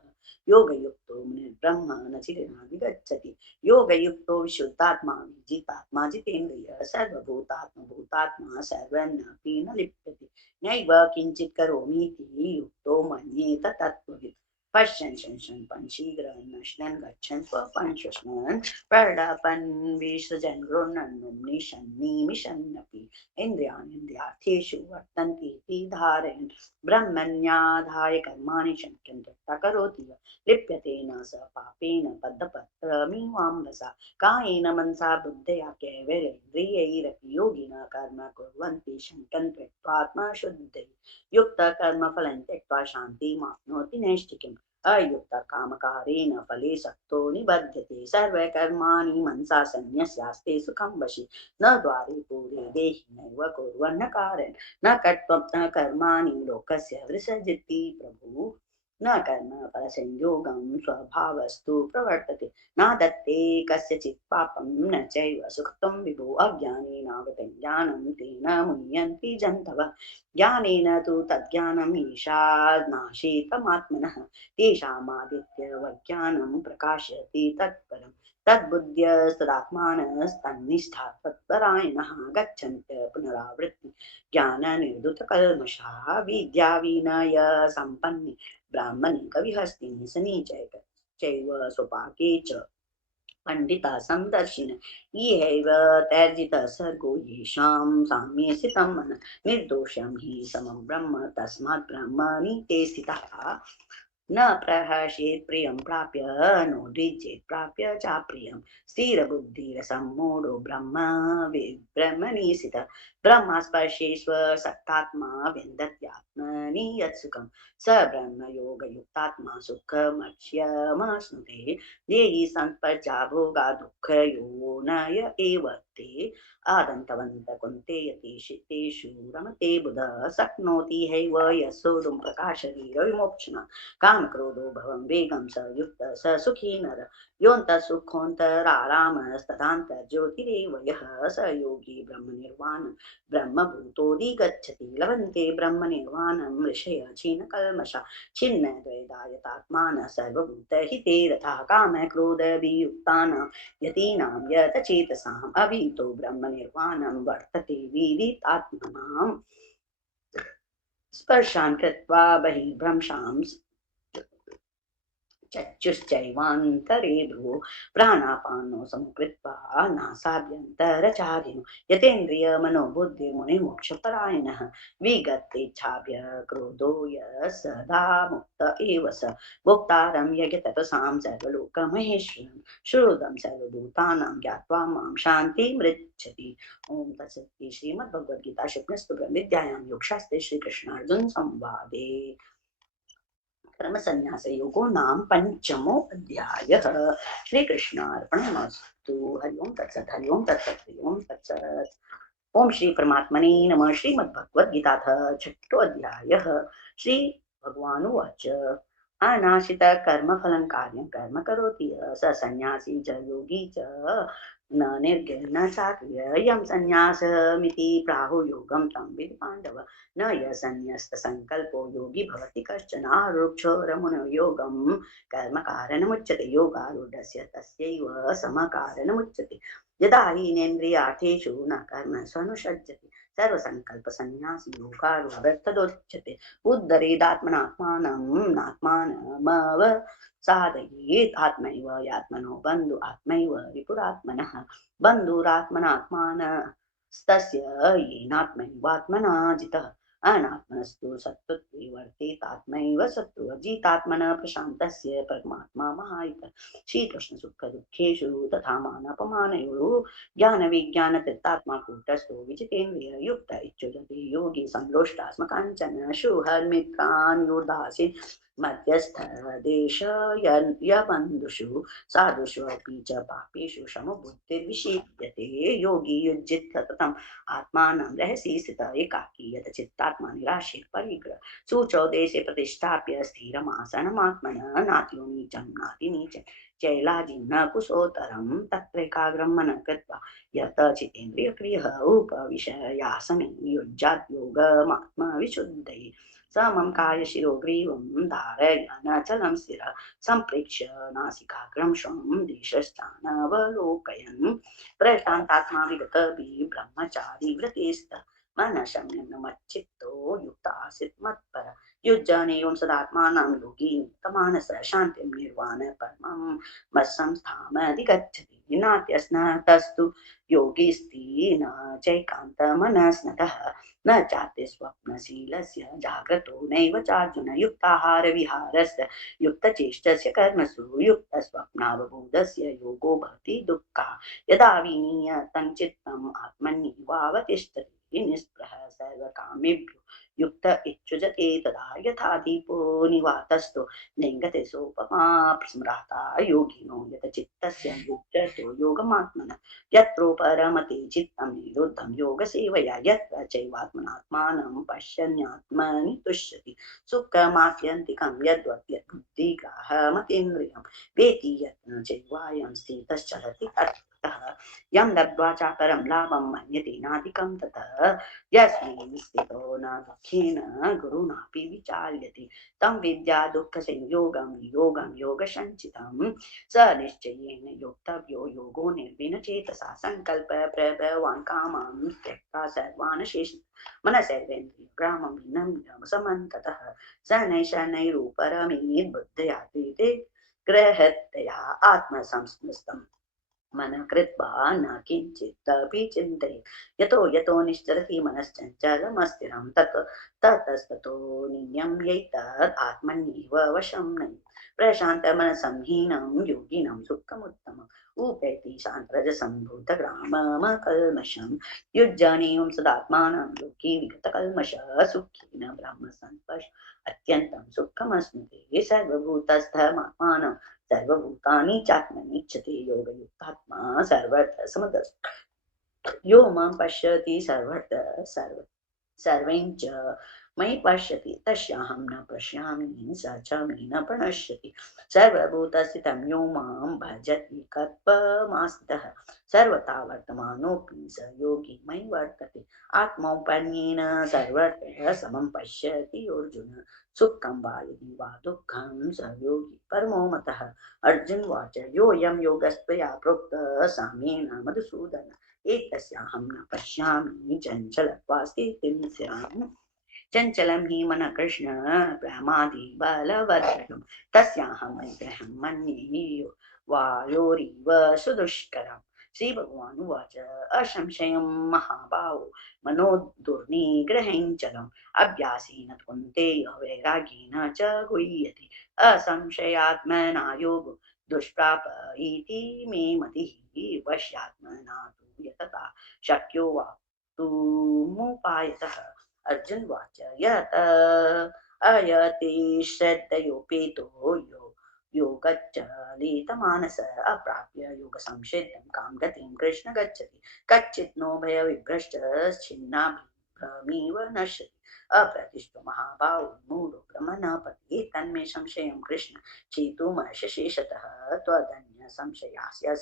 योगयुक्तो ब्रह्म न चिरनाधिगच्छति योगयुक्तो विशुद्धात्मा विजितात्मा जितेन्द्रिय सर्वभूतात्मा सर्वन्नपि न लिप्यते नैव किञ्चित् करोमीति युक्तो मन्येत तत्त्ववित् पश्यन् शंशन् पंशीग्रहन् नश्नन् गच्छन् स्वपन् शुष्मन् प्रलापन् विसृजन् गृह्णन् निशन् निमिषन्नपि इन्द्रियार्थेषु वर्तन्ते इति धारयन् ब्रह्मण्याधाय कर्माणि शक्यं तथा करोति लिप्यते न स पापेन पद्मपत्रमिवाम्भसा कायेन मनसा बुद्धया केवलेन्द्रियैरपि योगिनः कर्म कुर्वन्ति शङ्कन् त्यक्त्वात्मा शुद्धै युक्तकर्मफलं त्यक्त्वा शान्तिमाप्नोति नैष्ठिकीम् अयुक्तकामकारेण फले सक्तो निबध्यते सर्वकर्माणि मनसा सन्न्यस्यास्ते सुखं वशि न द्वारे पूरे देहि नैव कुर्वन्न कार्यं न कर्त्वं न कर्माणि लोकस्य विसर्जति प्रभुः न कर्म फलसंयोगं स्वभावस्तु प्रवर्तते न दत्ते कस्यचित् पापं न चैव सुखं विभो अज्ञानेनावृतं ज्ञानं तेन मुह्यन्ति जन्तवः ज्ञानेन तु तज्ज्ञानम् ईशात् नाशेतमात्मनः तेषामादित्यवज्ञानं प्रकाशयति तत्परं तद्बुद्ध्यस्तदात्मानस्तन्निष्ठा तत्परायणः गच्छन्त्य पुनरावृत्ति ज्ञाननिर्धुतकल्मषाः विद्याविनय सम्पन्नि ब्राह्मणे कविहस्तिनि सनीचैव चैव स्वपाके च पंडिता समदर्शिन इहैव तैर्जितः सर्गो येषां साम्ये स्थितं मनः निर्दोषं हि समं ब्रह्म तस्मात् ब्रह्मणि ते स्थिताः न प्रहर्षेत् प्रियं प्राप्य नोद्विजेत् प्राप्य चाप्रियं स्थिरबुद्धिरसम्मूढो ब्रह्मणि स्थितः ब्रह्मस्पर्शे स्वसक्तात्मा विन्दत्यात्मनि यत्सुखं स ब्रह्मयोगयुक्तात्मा सुखमक्ष्यमश्नुते देहि संपर्चा भोगा दुःखयोनय एव ते आदन्तवन्त कुन्तेयतेषु रमते बुधः शक्नोति हैव यशोरुं प्रकाशरीरविमोक्षणा काम क्रोधो भवं वेगं स युक्त स सुखी नर योऽन्तः सुखोऽन्तरारामस्तथान्तः ज्योतिरेव यः स योगी ब्रह्मनिर्वाणं ब्रह्मभूतोऽधिगच्छति लभन्ते ब्रह्मनिर्वाणं ऋषयः क्षीणकल्मषा छिन्नद्वैधायतात्मानः सर्वभूतहिते रथः कामक्रोधवियुक्तानां यतीनां यतचेतसाम् अभीतो ब्रह्मनिर्वाणं वर्तते विदितात्मनाम् स्पर्शान् कृत्वा बहिर्भ्रंशां चक्षुश्चैवान्तरे भ्रुवो प्राणापानो समकृत्वा नासाभ्यन्तरचारिणो यतेन्द्रियमनोबुद्धिर्मुनिमोक्षपरायणः विगतेच्छाभ्य क्रोधो यः सदा मुक्त एव स भोक्तारं यज्ञतपसां सर्वलोकमहेश्वरं श्रुतं सर्वभूतानां ज्ञात्वा मां शान्तिमृच्छति ओम तत्सत् श्रीमद्भगवद्गीता शुक्लस्तु ब्रह्मविद्यायां योगशास्त्रे श्रीकृष्णार्जुन संवादे कर्म संन्यास योगो नाम पंचमो अध्यायः श्रीकृष्णार्पणमस्तु हरि ओम तत्सत् हरि ओम तत्सत् हरि ओम तत्सत् ओम श्री परमात्मने नमः श्रीमद्भगवद्गीताथ छठो अध्यायः श्री भगवानुवाच अनाशित कर्मफलं कार्यं कर्म करोति स संन्यासी च योगी च न निर्गण्य चाक्रियं संन्यासमिति प्राहुर्योगं तं विद्धि पाण्डव न यसन्न्यस्तसंकल्पो योगी भवति कश्चन आरुक्षोरमुनो योगं कर्मकारणमुच्यते योगारूढस्य तस्यैव समकारणमुच्यते यदा हीनेन्द्रियार्थेषु न कर्म स्वनुषज्यते सर्वसंकल्पसन्न्यासी योगारूढस्तदोच्यते उद्धरेदात्मनात्मानं नात्मानमव साधयेत् आत्मैव यात्मनो बन्धु आत्मैव रिपुरात्मनः बन्धुरात्मनात्मानस्तस्य येनात्मैवात्मना जितः अनात्मनस्तु सत्त्वे वर्तेतात्मैव शत्रुः जितात्मनः प्रशान्तस्य परमात्मा महायितः शीतोष्णसुखदुःखेषु तथा मानापमानयोः ज्ञानविज्ञानतृप्तात्मा कूटस्थो विजितेन्द्रिय युक्त इत्युच्यते योगी संलोष्टास्मकाञ्चन सुहृन्मित्रान् योदासीन् मध्यस्थ देश यबन्धुषु साधुषु अपि च पापेषु समबुद्धिर्विषीद्यते योगी युज्यते सततम् आत्मानं रहसि स्थितः एकाकी यतचित्तात्मा निराशीर् परिग्रह शुचौ देशे प्रतिष्ठाप्य स्थिरमासनमात्मनः नात्यो नीचं नाति नीचं चैलाजिन्न कुशोत्तरं तत्रैकाग्रं मनः कृत्वा यत चितेन्द्रियक्रियः उपविशयासने युज्यात् योगमात्मविशुद्धये समं कायशिरोग्रीवं धारयन् स्थिरः सम्प्रेक्ष्य नासिकाग्रं श्वं दिशश्चानवलोकयन् प्रशान्तात्मा विगतभिः ब्रह्मचारी व्रतेस्त मनशम्यन्मच्चित्तो युक्त आसीत् मत्पर युज्जानेयं सदात्मानं योगी तमानस शान्तिं निर्वाण परमं मत्संस्थामधिगच्छति नात्यस्नतस्तु योगिस्ति न चैकान्तमनस्नतः न चाति स्वप्नशीलस्य जाग्रतो नैव चार्जुन युक्ताहारविहारस्य युक्तचेष्टस्य कर्मसु युक्तस्वप्नावबोधस्य योगो भवति दुःखः यदा विनीयतं चित्तम् आत्मन्येवावतिष्ठति निःस्पृहः सर्वकामेभ्यो युक्त इच्छुजते तदा यथा दीपो निवातस्थो नेङ्गते सोपमा स्मृता योगिनो यत चित्तस्य युज्यतो योगमात्मनः यत्रो परमते चित्तं निरुद्धं योगसेवया यत्र चैवात्मनात्मानं पश्यन्यात्मनि तुष्यति सुखमात्यन्तिकं यद्वत् बुद्धिग्राहमतीन्द्रियं वेति यत्न चैवायं स्थितश्चलति तत्तः यं लब्ध्वा चापरं लाभं मन्यते नाधिकं ततः यस्मिन् स्थितो न दुःखेन गुरुणापि विचाल्यते तं विद्या दुःखसंयोगं योगं योगसञ्चितं स निश्चयेन योक्तव्यो योगो निर्विनचेतसा संकल्प प्रभवान् कामान् त्यक्त्वा सर्वान् शेष मनसैवेन्द्रियग्रामं विनम्य समन्ततः शनैः शनैरुपरमेत् बुद्धया कृते गृहतया आत्मसंस्मृतं मन कृत्वा न किञ्चिदपि चिन्तयेत् यतो यतो निश्चरति मनश्चञ्चलमस्थिरं ततस्ततो नियम्यैतत् आत्मन्येव वशं नयेत् प्रशान्तमनसं हीनं योगिनं सुखमुत्तमम् उपैति शान्तरजसम्भूतग्राममकल्मषं युज्जानेयं सदात्मानं योगी विगतकल्मषः सुखेन ब्रह्म संस्पर्श अत्यन्तं सुखमश्नुते सर्वभूतस्थमात्मानं सर्वभूतानि चात्मनीच्छते योगयुक्तात्मा सर्वत्र समदर्शः यो मां पश्यति सर्वं च मयि पश्यति तस्याहं न पश्यामि स च मे न प्रणश्यति सर्वभूतस्थितं यो मां भजति कल्पमास्थितः सर्वथा वर्तमानोऽपि स योगी मयि वर्तते आत्मौपन्येन सर्वत्र समं पश्यति अर्जुन सुखं वा यदि वा दुःखं स योगी परमो मतः अर्जुन वाच योऽयं योगस्त्वया प्रोक्तः साम्येन मधुसूदन एतस्याहं न पश्यामि चञ्चलत्वास्थितिं स्याम् चञ्चलं हि मनः कृष्ण प्रमादि बलवद्रकं तस्याहं निग्रहं मन्ये वायोरिव सुदुष्करम् श्रीभगवान् उवाच असंशयं महाबाहो मनो दुर्निग्रहेञ्चलम् अभ्यासेन कुन्तेय वैराग्येन च गुह्यते असंशयात्मना योगो दुष्प्राप इति मे मतिः वश्यात्मना तु यतता शक्यो वा तुमुपायतः अर्जुन वाच यत अयति श्रद्धयोपेतो योगच्चलितमानस अप्राप्य योगसंसिद्धं कां गतिं कृष्ण गच्छति कच्चित् नो भयविभ्रष्टश्छिन्नाभिभ्रमीव नश्यति अप्रतिष्ठो महाभावो मूढो ब्रह्मणपति तन्मे संशयं कृष्ण चेतुमशेषतः त्वदन्य संशयास्य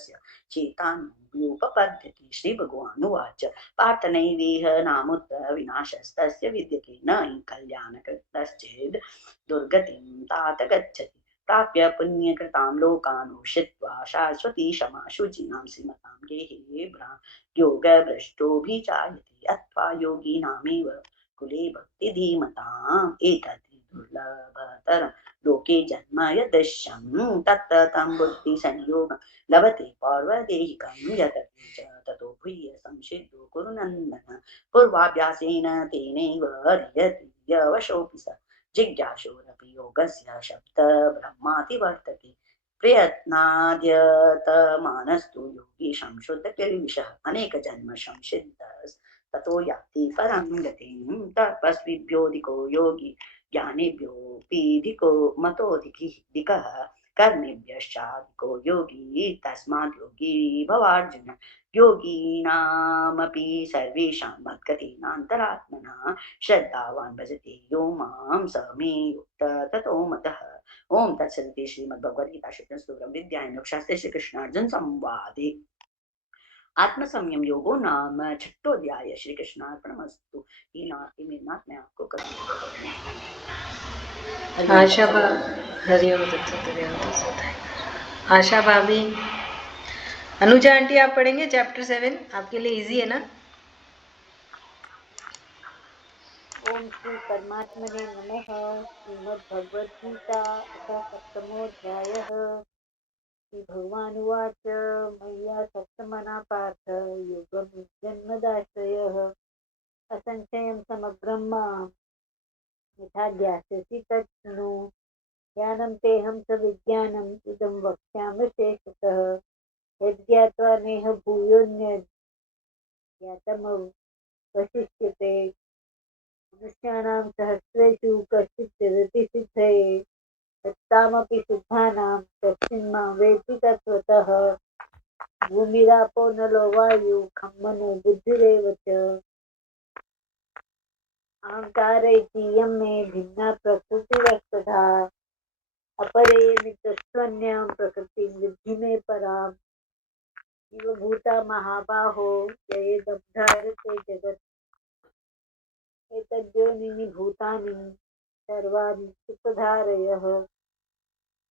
चेतान्युपपद्यते श्रीभगवान् उवाच पार्थनैवेह नामुत्र विनाशस्तस्य विद्यते न हि कल्याणकृतश्चेद् दुर्गतिं तात गच्छति प्राप्य पुण्यकृतां लोकान् उषित्वा शाश्वती क्षमा शुचीनां श्रीमतां गेहे योगभ्रष्टोऽभिजायते अथवा योगिनामेव कुले भक्तिधीमताम् एतद्धि दुर्लभतरं लोके जन्म यदृश्यं तत्र तं बुद्धिसंयोगं लभते पौर्वदेहिकं यतते च ततो भूय संसिद्धो कुरु नन्दन पूर्वाभ्यासेन तेनैव ह्रियते यवशोऽपि स जिज्ञासुरपि योगस्य शब्द ब्रह्माति वर्तते प्रयत्नाद्यतमानस्तु योगी संशुद्ध किल्बिषः अनेक जन्म संसिद्धस्ततो याति परां गतिं तपस्विभ्योऽधिको योगी ज्ञानिभ्योऽपि धिको मतोऽधिकः कर्मेभ्यश्चाधिको योगी तस्मात् योगी भवार्जुन योगीनामपि सर्वेषां मद्गतेनान्तरात्मना श्रद्धावान् भजते यो मां स मे युक्तः ततो मतः। ओम तत्सदिति श्रीमद्भगवद्गीतासु स्तोत्रम विद्यायां शास्त्रे श्री कृष्णार्जुन संवादे आत्म संयम योगो नाम छठोध्याय। श्री कृष्णार्पणमस्तु। मैं आपको आशा हरिओम तत्सत हरिओम तत्सत। आशा भाभी, अनुजा आंटी आप पढ़ेंगे चैप्टर 7? आपके लिए इजी है ना? ओम श्री परमात्मने नमः। श्रीमद्भगवद्गीता अथ सप्तमोऽध्यायः। श्रीभगवानुवाच मय्या सप्तमना पार्थ योगं जन्मदाश्रयः असंशयं समग्रं मां यथा ज्ञास्यसि तत् शृणु। ज्ञानं तेऽहं सविज्ञानम् इदं वक्ष्यामि शेषतः। यज्ञात्वा नेह भूयोऽन्यत् ज्ञातमवशिष्यते। मनुष्याणां सहस्रेषु कश्चित् जगति सिद्धये तत्तामपि सिद्धानां कश्चिन्मां वेत्ति तत्त्वतः। भूमिरापो नलो वायु खं मनो बुद्धिरेव च। अहङ्कारैतीयं मे भिन्ना प्रकृतिरस्तथा। अपरेयमितस्त्वन्यां प्रकृतिं विद्धि मे पराम्। जीवभूता महाबाहो ययेदं धारते जगत्। एतद्योनीनि भूतानि सर्वाणि सुखधारयः।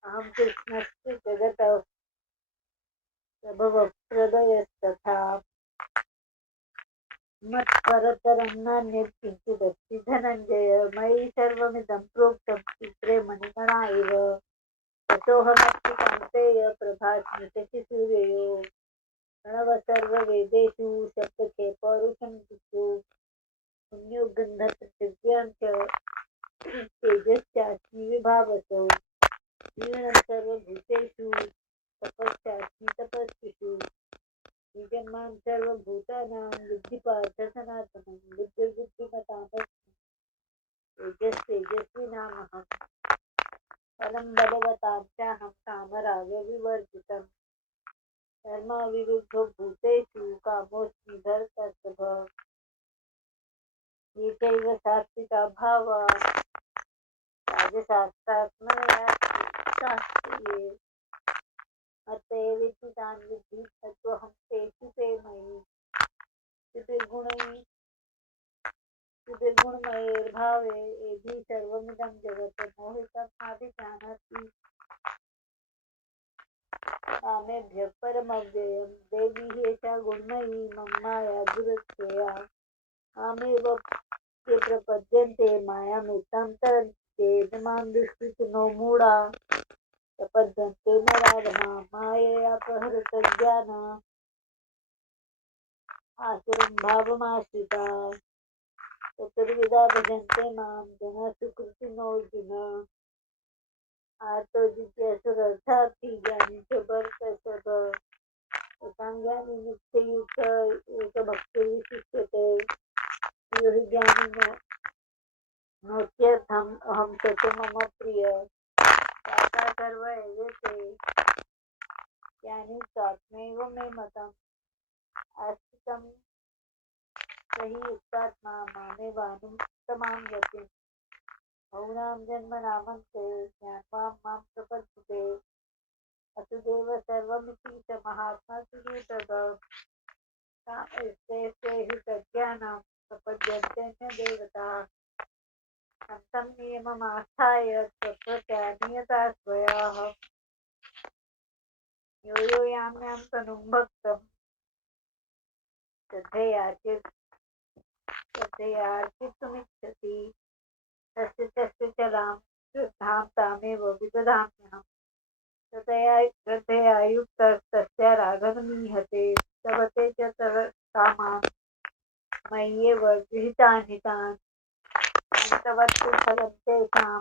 अहं कृष्णस्य जगतः प्रभवः प्रलयस्तथा। मत्परतरं नान्यत् किञ्चिदस्ति धनञ्जय। मयि सर्वमिदं प्रोक्तं सूत्रे मणिगणा एव। ततोऽहमस्मि कौन्तेय प्रभास्मि शशिसूर्ययोः। प्रणवः सर्ववेदेषु शब्दखे पौरुषं दिक्षु। पुण्यो गन्धपृथिव्यां च तेजश्चास्मि विभावसौ। जीवनं सर्वभूतेषु तपश्चास्मि तपस्विषु। निजं मां सर्वभूतानां विद्धि पार्थ सनातनं। बुद्धिर्बुद्धिमतामस्मि तेजस्तेजस्विनामहम्। बलं बलवतां चाहं कामरागविवर्जितम्। धर्मविरुद्धो भूतेषु कामोऽस्मि भरतर्षभ। ये चैव सात्विका भावा राजसास्तात्मया शास्त्रीये। मत एवेति तान् विद्धि तत्त्वहं तेषु ते मयि। सुदुर्गुणमयैर्भावे एभिः सर्वमिदं जगत् मोहितं नाभिजानाति। कामेभ्यः परमव्ययं देवी ह्येषा गुणमयी मम माया दुरत्यया। मामेव ये प्रपद्यन्ते मायामेतां तरन्ति ते। मां दुष्कृतिनो मूढा प्रपद्यन्ते नराधमा। माययापहृतज्ञान आसुरं भावमाश्रिता। चतुर्विधा भजन्ते मां जनाः सुकृतिनोऽर्जुन। आर्तो जिज्ञासुरर्थार्थी ज्ञानी च भरतर्षभ। एतां ज्ञानी नित्ययुक्त एकभक्तिर्विशिष्यते। यो हि ज्ञानी नोच्यर्थम् अहं स च मम प्रिय। दाता सर्व एवेते ज्ञानी चात्मैव मे मतम्। आस्तिकं स हि युक्तात्मा मामेवानुत्तमां गतिम्। बहूनां जन्मनामन्ते ज्ञात्वा मां प्रपद्यते। वसुदेव सर्वमिति च महात्मा सुहृदः। कामैस्ते हि तज्ज्ञानं प्रपद्यन्तेऽन्यदेवताः। तं नियममास्थाय तत्त्वस्य नियता स्वयाः। यो यो यां तनुं भक्तं श्रद्धयार्चितुमिच्छति तस्य च श्रद्धां तामेव विदधाम्यहम्। श्रद्धया युक्तस्तस्य रागममीहते। लभते च तव कामान् मय्येव गृहीतानि तान्। तवत्तु फलं तेषां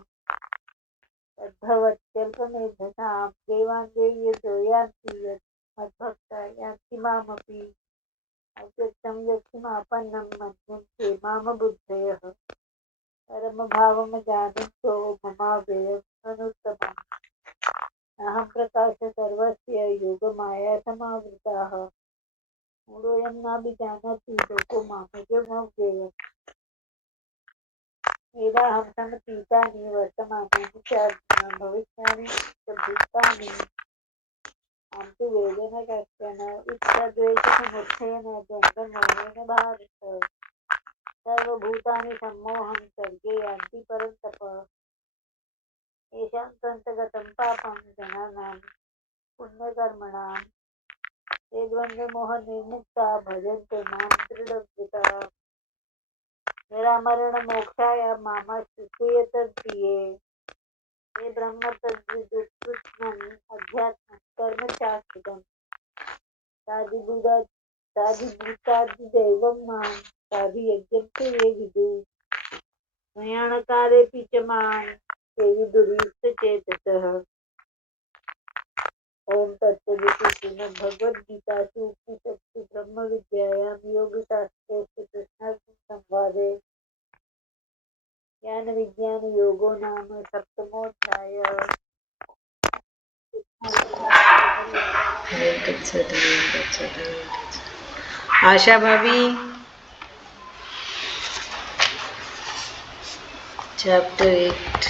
तद्भवत्यल्पमेधसां। देवान् देव्यतो यान्ति यत् मद्भक्ता यान्ति मामपि। अव्यक्तं व्यक्तिमापन्नं मन्यन्ते मां बुद्धयः। परमभावमजानन्तो ममाव्ययम् अनुत्तमम्। अहं प्रकाश सर्वस्य योगमाया समावृताः मूढोऽयं नाभिजानाति लोको मामजमव्ययम् वेदाहं समतीतानि वर्तमानानि च अर्जुन भविष्याणि च भूतानि मां तु वेदेन कश्चन इच्छद्वेषसमुत्थेन द्वन्द्वमोहेन भारत सर्वभूतानि सम्मोहं सर्गे यान्ति परन्तप येषां त्वन्तगतं पापं जनानां पुण्यकर्मणां ते द्वन्द्वमोहनिर्मुक्ता भजन्ते मां दृढव्रता निरामरणमोक्षाय मामाश्रित्य तद्धिये हे ब्रह्म तद्विदुकृत्स्नम् अध्यात्मं कर्म शाश्वतम् साधिभूतादिदैवं मां साधियज्ञं च ये विदुः प्रयाणकालेऽपि च मां ते विदुर्युक्तचेतसः ॐ तत्सदिति श्रीमद्भगवद्गीतासु उपनिषत्सु ब्रह्मविद्यायां योगशास्त्रे श्रीकृष्णार्जुनसंवादे ज्ञानविज्ञानयोगो नाम सप्तमोऽध्यायः आशा भाभी चैप्टर 8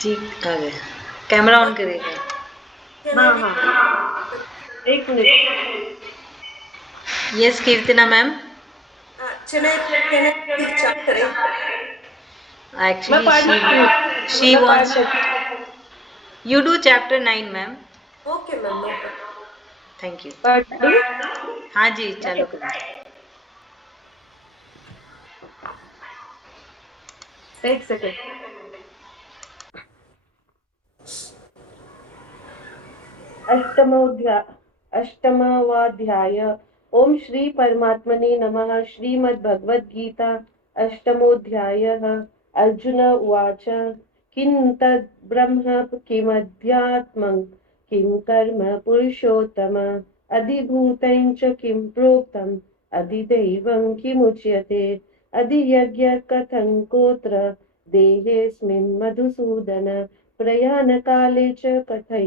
ठीक आ गए कैमरा ऑन करेगा हाँ एक minute yes Kirtana ma'am can I read chapter 8? actually she wants you do chapter 9 ma'am Okay ma'am, no problem. Thank you But do हाँ जी चलो करें एक सेकंड अष्टमवाध्याय ओम श्री परमात्मने नमः श्रीमद्भगवद्गीता अष्टमोऽध्यायः अर्जुन उवाच किं तद् ब्रह्म किमध्यात्मं किं कर्म पुरुषोत्तम अधिभूतं च किं प्रोक्तम् अधिदैवं किमुच्यते अधियज्ञः कथं कोत्र देहेऽस्मिन् मधुसूदन प्रयाणकाले च कथै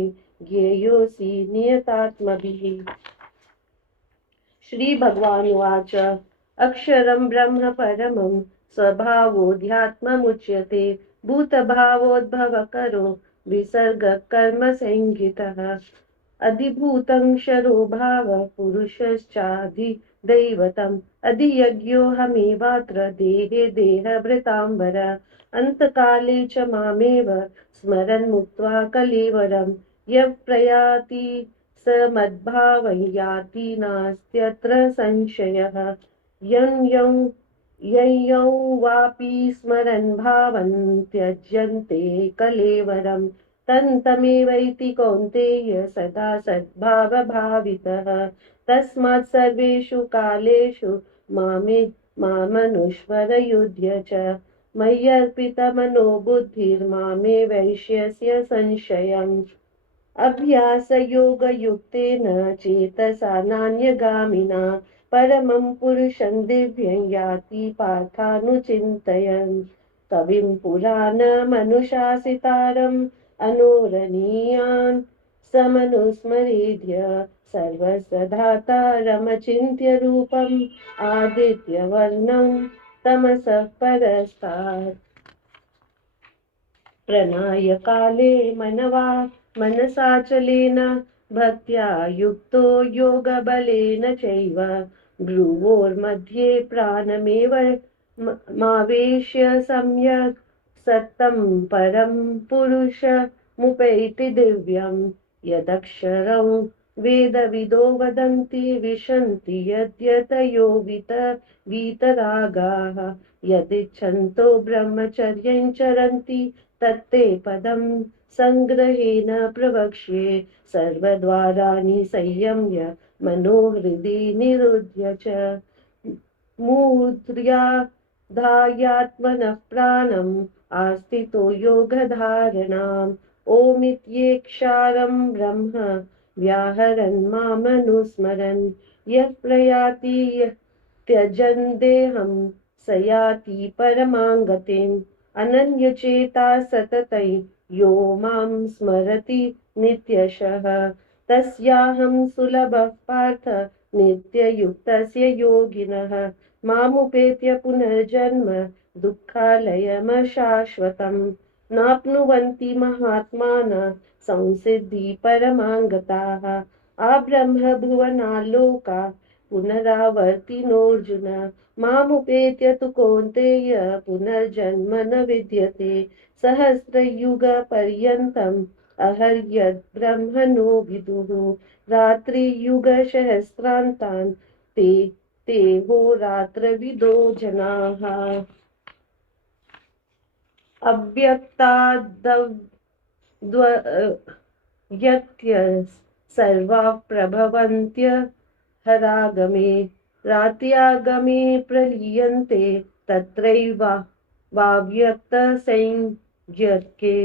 ज्ञेयोऽसि नियतात्मभिः श्रीभगवानुवाच अक्षरं ब्रह्म परमं स्वभावोऽध्यात्ममुच्यते भूतभावोद्भवकरो विसर्गकर्मसंज्ञितः अधिभूतं क्षरो भावः पुरुषश्चाधिदैवतम् अधियज्ञोऽहमेवात्र देहे देहभृताम्बर अन्तकाले च मामेव स्मरन् मुक्त्वा कलेवरं यः प्रयाति स मद्भावं याति नास्त्यत्र संशयः यं वापि स्मरन् भावं त्यज्यन्ते कलेवरं तन्तमेवैति कौन्तेय सदा सद्भावभावितः तस्मात् सर्वेषु कालेषु मामनुस्मरयुध्य च मय्यर्पितमनो बुद्धिर्मामे वैश्यस्य संशयम् अभ्यासयोगयुक्तेन चेतसा नान्यगामिना परमं पुरुषं दिव्यं याति पार्थानुचिन्तयन् कविं पुराणमनुशासितारम् अनोरणीयान् समनुस्मरेद्य सर्वसधातारमचिन्त्य रूपम् आदित्यवर्णं तमसः परस्तात् प्रणाय काले मनसाचलेन भक्त्या युक्तो योगबलेन चैव भ्रुवोर्मध्ये प्राणमेव मावेश्य सम्यक् सत्तं परं पुरुषमुपैति दिव्यं यदक्षरं वेदविदो वदन्ति विशन्ति यद्यतयो वीतरागाः यदिच्छन्तो ब्रह्मचर्यं चरन्ति तत्ते पदं संग्रहेण प्रवक्ष्ये सर्वद्वाराणि संयम्य मनोहृदि निरुध्य च मूर्ध्याधायात्मनः प्राणम् आस्थितो योगधारणाम् ओमित्येक्षारं ब्रह्म व्याहरन् मामनुस्मरन् यः प्रयाति त्यजन् देहं स याति परमां गतिम् अनन्यचेता सततै यो मां स्मरति नित्यशः तस्याहं सुलभः पार्थ नित्ययुक्तस्य योगिनः मामुपेत्य पुनर्जन्म दुःखालयमशाश्वतम् नाप्नुवन्ति महात्मानः संसिद्धि परमाङ्गताः आब्रह्मभुवनालोका पुनरावर्तिनोऽर्जुन मामुपेत्य तु कौन्तेय पुनर्जन्म न विद्यते सहस्रयुगपर्यन्तम् अहर्यद्ब्रह्मणो विदुः रात्रियुगसहस्रान्तान् ते ते होरात्रविदो जनाः अव्यक्ताद्यत्य सर्वाः प्रभवन्त्य हरागमे रात्यागमे प्रलीयन्ते तत्रैव वाव्यक्तसंज्ञके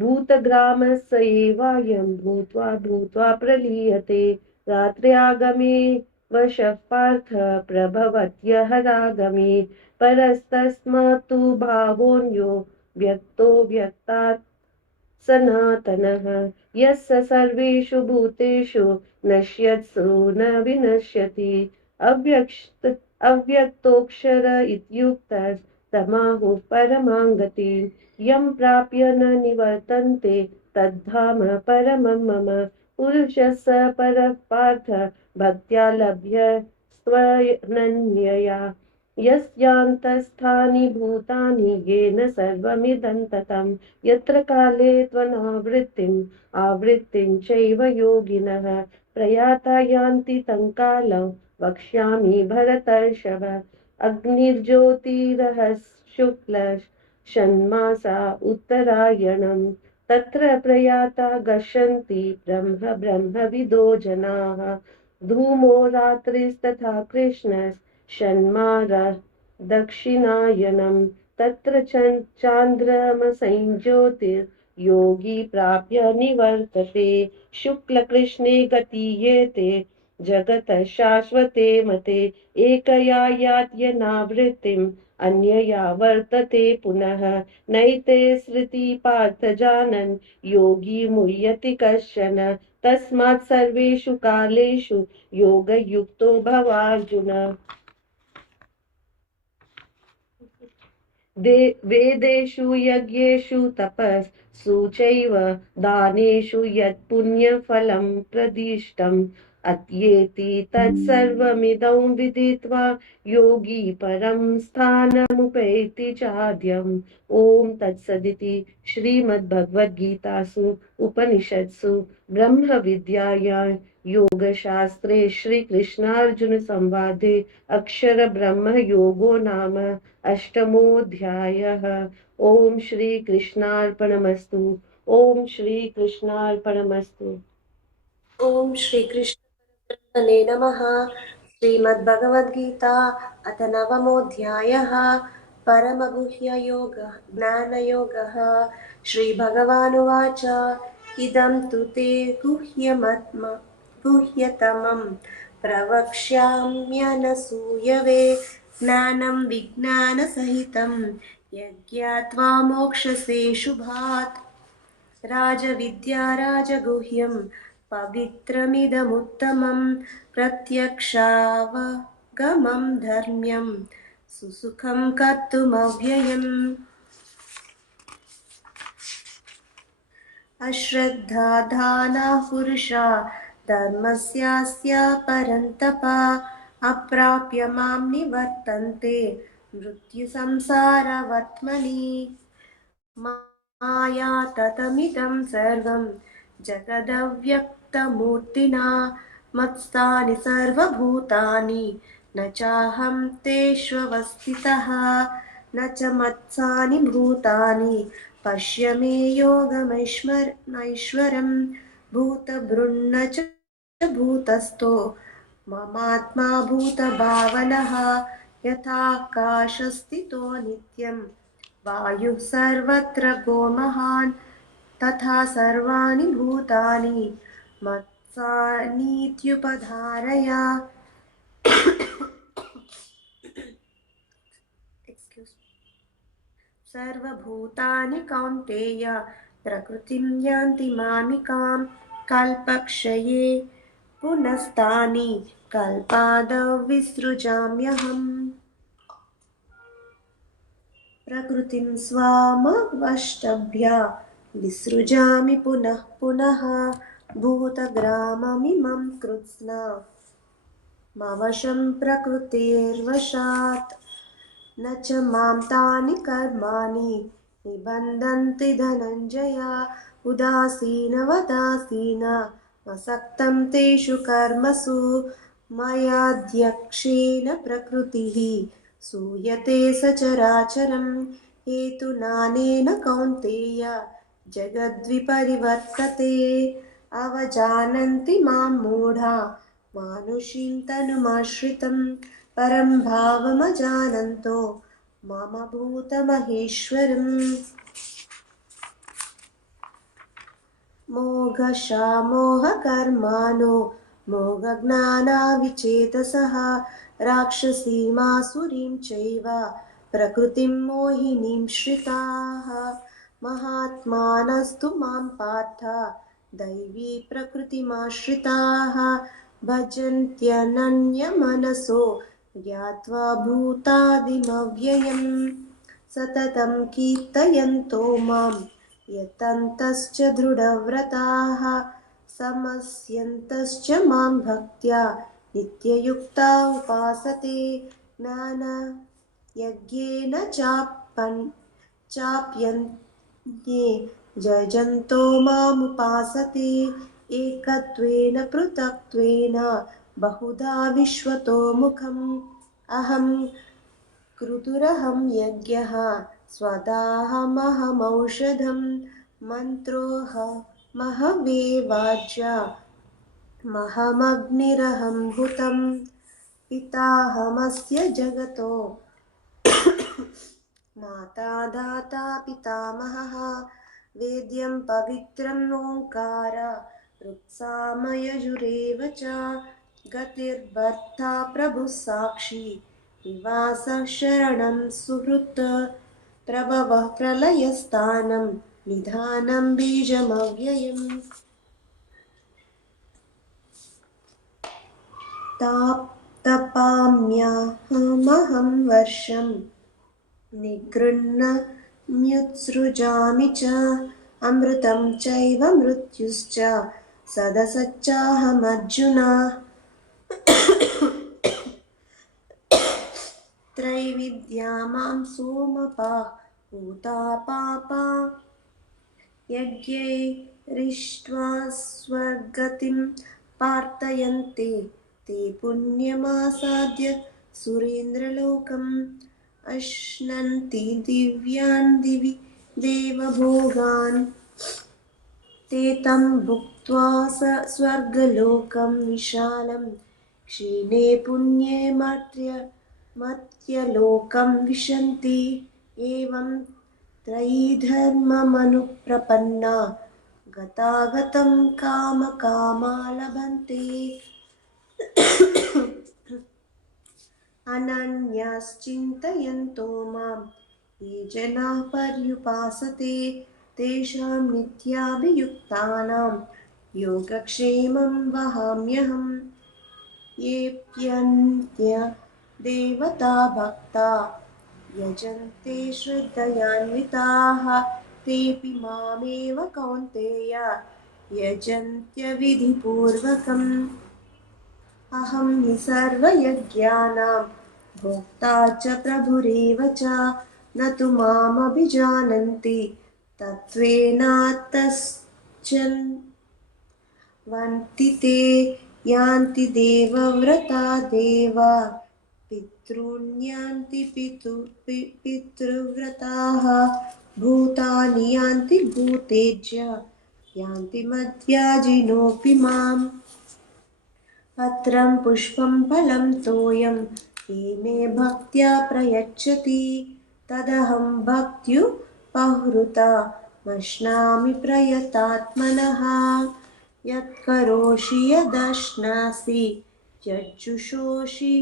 भूतग्रामस्य एवायं भूत्वा भूत्वा प्रलीयते रात्र्यागमे वशः पार्थ प्रभवत्यहरागमे परस्तस्मात् तु भावोऽन्यो व्यक्तो व्यक्तात् सनातनः यस्य सर्वेषु भूतेषु नश्यत्सु न विनश्यति अव्यक्तोऽक्षर इत्युक्तस्तमाहुः परमां गतिं यं प्राप्य न निवर्तन्ते तद्धाम परमं मम पुरुषः स परः पार्थ भक्त्या लभ्यस्त्वनन्यया यस्यान्तस्थानि भूतानि येन सर्वमिदं ततं यत्र काले त्वनावृत्तिम् आवृत्तिं चैव योगिनः प्रयाता यान्ति तं कालं वक्ष्यामि भरतर्षभ अग्निर्ज्योतिरः शुक्लः षण्मासा उत्तरायणं तत्र प्रयाता गच्छन्ति ब्रह्म ब्रह्मविदो जनाः धूमो रात्रिस्तथा कृष्णः षण्मारः दक्षिणायनं तत्र चान्द्रमसंज्योतिर्योगी प्राप्य निवर्तते शुक्लकृष्णे गतीयेते जगतः शाश्वते मते एकया यात्यनावृत्तिम् अन्यया वर्तते पुनः नैते स्मृति पार्थ जानन् योगी मुह्यति कश्चन तस्मात् सर्वेषु कालेषु योगयुक्तो भवार्जुन वेदेषु यज्ञेषु तपस्सु चैव दानेषु यत् पुण्यफलं प्रदिष्टम् अत्येति तत्सर्वमिदं विदित्वा योगी परं स्थानमुपैति चाद्यम् ॐ तत्सदिति श्रीमद्भगवद्गीतासु उपनिषत्सु ब्रह्मविद्यायां योगशास्त्रे श्रीकृष्णार्जुनसंवादे अक्षरब्रह्मयोगो नाम अष्टमोऽध्यायः ॐ श्रीकृष्णार्पणमस्तु ॐ श्रीकृष्णार्पणमस्तु ओम श्री कृष्ण परब्रह्मणे नमः। श्रीमद्भगवद्गीता अथ नवमोऽध्यायः परमगुह्ययोगः ज्ञानयोगः। श्रीभगवानुवाच इदं तु ते गुह्यतमं प्रवक्ष्याम्यनसूयवे ज्ञानं विज्ञानसहितं यज्ञात्वा मोक्षसे शुभात् राजविद्या राजगुह्यं पवित्रमिदमुत्तमं प्रत्यक्षावगमं धर्म्यं सुसुखं कर्तुमव्ययम् अश्रद्धाधानाः पुरुषा धर्मस्यास्य परन्तप अप्राप्य मां निवर्तन्ते मृत्युसंसारवर्त्मनि माया ततमिदं सर्वं जगदव्यक्तमूर्तिना मत्स्थानि सर्वभूतानि न चाहं तेष्वस्थितः न च मत्स्थानि भूतानि पश्य मे योगमैश्वरं भूतभृन्न च भूतस्थो ममात्मा भूतभावनः यथाकाशस्थितो नित्यं वायुः सर्वत्र गोमहान् तथा सर्वाणि भूतानि मत्सानीत्युपधारय सर्वभूतानि कौन्तेय प्रकृतिं यान्ति मामिकां कल्पक्षये पुनस्तानि कल्पादौ विसृजाम्यहम् प्रकृतिं स्वामवष्टभ्य विसृजामि पुनः पुनः भूतग्राममिमं कृत्स्ना मवशं प्रकृतेर्वशात् न च मां तानि कर्माणि निबन्धन्ति धनञ्जय उदासीनवदासीन असक्तं तेषु कर्मसु मयाध्यक्षेण प्रकृतिः सूयते सचराचरं हेतुनानेन कौन्तेय जगद्विपरिवर्तते अवजानन्ति मां मूढा मानुषीं तनुमाश्रितं परं भावमजानन्तो मम भूतमहेश्वरम् मोघशामोहकर्माणो मोहज्ञानाविचेतसः राक्षसीमासुरीं चैव प्रकृतिं मोहिनीं श्रिताः महात्मानस्तु मां पार्थ दैवी प्रकृतिमाश्रिताः भजन्त्यनन्यमनसो ज्ञात्वा भूतादिमव्ययम् सततं कीर्तयन्तो मां यतन्तश्च दृढव्रताः समस्यन्तश्च मां भक्त्या नित्ययुक्ता उपासते ज्ञानयज्ञेन चाप्यन्ये जयन्तो मामुपासते एकत्वेन पृथक्त्वेन बहुधा विश्वतो मुखम् अहं क्रतुरहं यज्ञः स्वदाहमहमौषधं मन्त्रोऽहमहवेवाज्य महमग्निरहं भूतं पिताहमस्य जगतो माता दाता पितामहः वेद्यं पवित्रम् ओङ्कार ऋक्सामयजुरेव च गतिर्भर्ता प्रभुः साक्षी निवासः शरणं सुहृत् प्रभवः प्रलयस्थानं निधानं बीजमव्ययम् तपाम्यहमहं वर्षं निगृह्णम्युत्सृजामि च अमृतं चैव मृत्युश्च सदसच्चाहमर्जुन त्रैविद्या मां सोमपा भूतापापा यज्ञैरिष्ट्वा स्वर्गतिं प्रार्थयन्ते ते पुण्यमासाद्य सुरेन्द्रलोकम् अश्नन्ति दिव्यान् दिवि देवभोगान् ते तं भुक्त्वा स्वर्गलोकं विशालं क्षीणे पुण्ये मर्त्यलोकं विशन्ति एवं त्रयीधर्ममनुप्रपन्ना गतागतं कामकामा लभन्ते अनन्याश्चिन्तयन्तो मां ये जनाः पर्युपासते तेषां नित्याभियुक्तानां योगक्षेमं वहाम्यहम् येऽप्यन्त्य देवता भक्ता यजन्ते श्रद्धयान्विताः तेऽपि मामेव कौन्तेय यजन्त्यविधिपूर्वकम् अहं हि सर्वयज्ञानां भोक्ता च प्रभुरेव च न तु मामभिजानन्ति तत्त्वेनातश्चिन्वन्ति ते यान्ति देवव्रता देवा पितॄन्यान्ति पितृव्रताः भूतानि यान्ति भूतेज्य यान्ति मद्याजिनोऽपि माम् पत्रं पुष्पं फलं तोयं ये मे भक्त्या प्रयच्छति तदहं भक्त्युपहृता मश्नामि प्रयतात्मनः यत्करोषि यदश्नासि यज्जुषोषि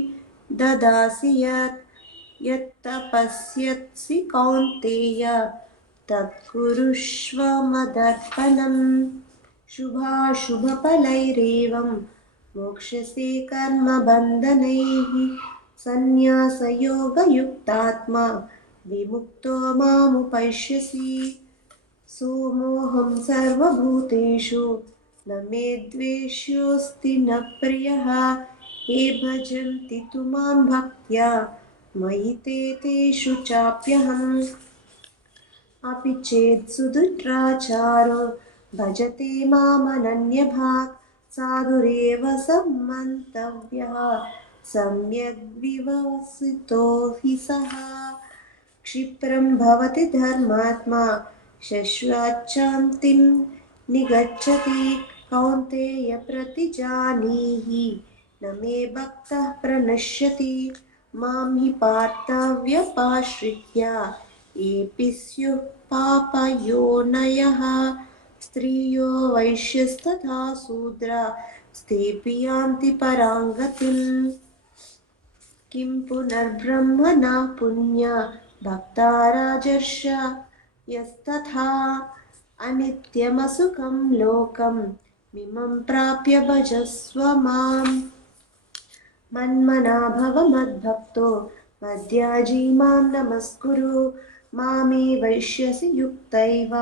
ददासि यत् यत्तपस्यसि कौन्तेय तत्कुरुष्व मदर्पणम् शुभाशुभफलैरेवं मोक्ष्यसे कर्मबन्धनैः सन्न्यासयोगयुक्तात्मा विमुक्तो मामुपैष्यसि सोमोऽहं सर्वभूतेषु न मे द्वेष्योऽस्ति न प्रियः ये भजन्ति तु मां भक्त्या मयि ते तेषु चाप्यहम् अपि चेत् सुदुष्टाचारो भजते मामनन्यभाक् साधुरेव सम्मन्तव्यः सम्यग् विवसितो हि सः क्षिप्रं भवति धर्मात्मा शश्वच्छान्तिं निगच्छति कौन्तेय प्रतिजानीहि न मे भक्तः प्रणश्यति मां हि पार्थव्यपाश्रित्य येऽपि स्युः पापयोनयः स्त्रियो वैश्यस्तथा शूद्रा स्तेऽपि यान्ति परां गतिम् किं पुनर्ब्रह्मणा पुण्या भक्ता राजर्ष यस्तथा अनित्यमसुखं लोकं मिमं प्राप्य भजस्व माम् मन्मना भव मद्भक्तो मद्याजी मां नमस्कुरु मामे वैश्यसि युक्तैव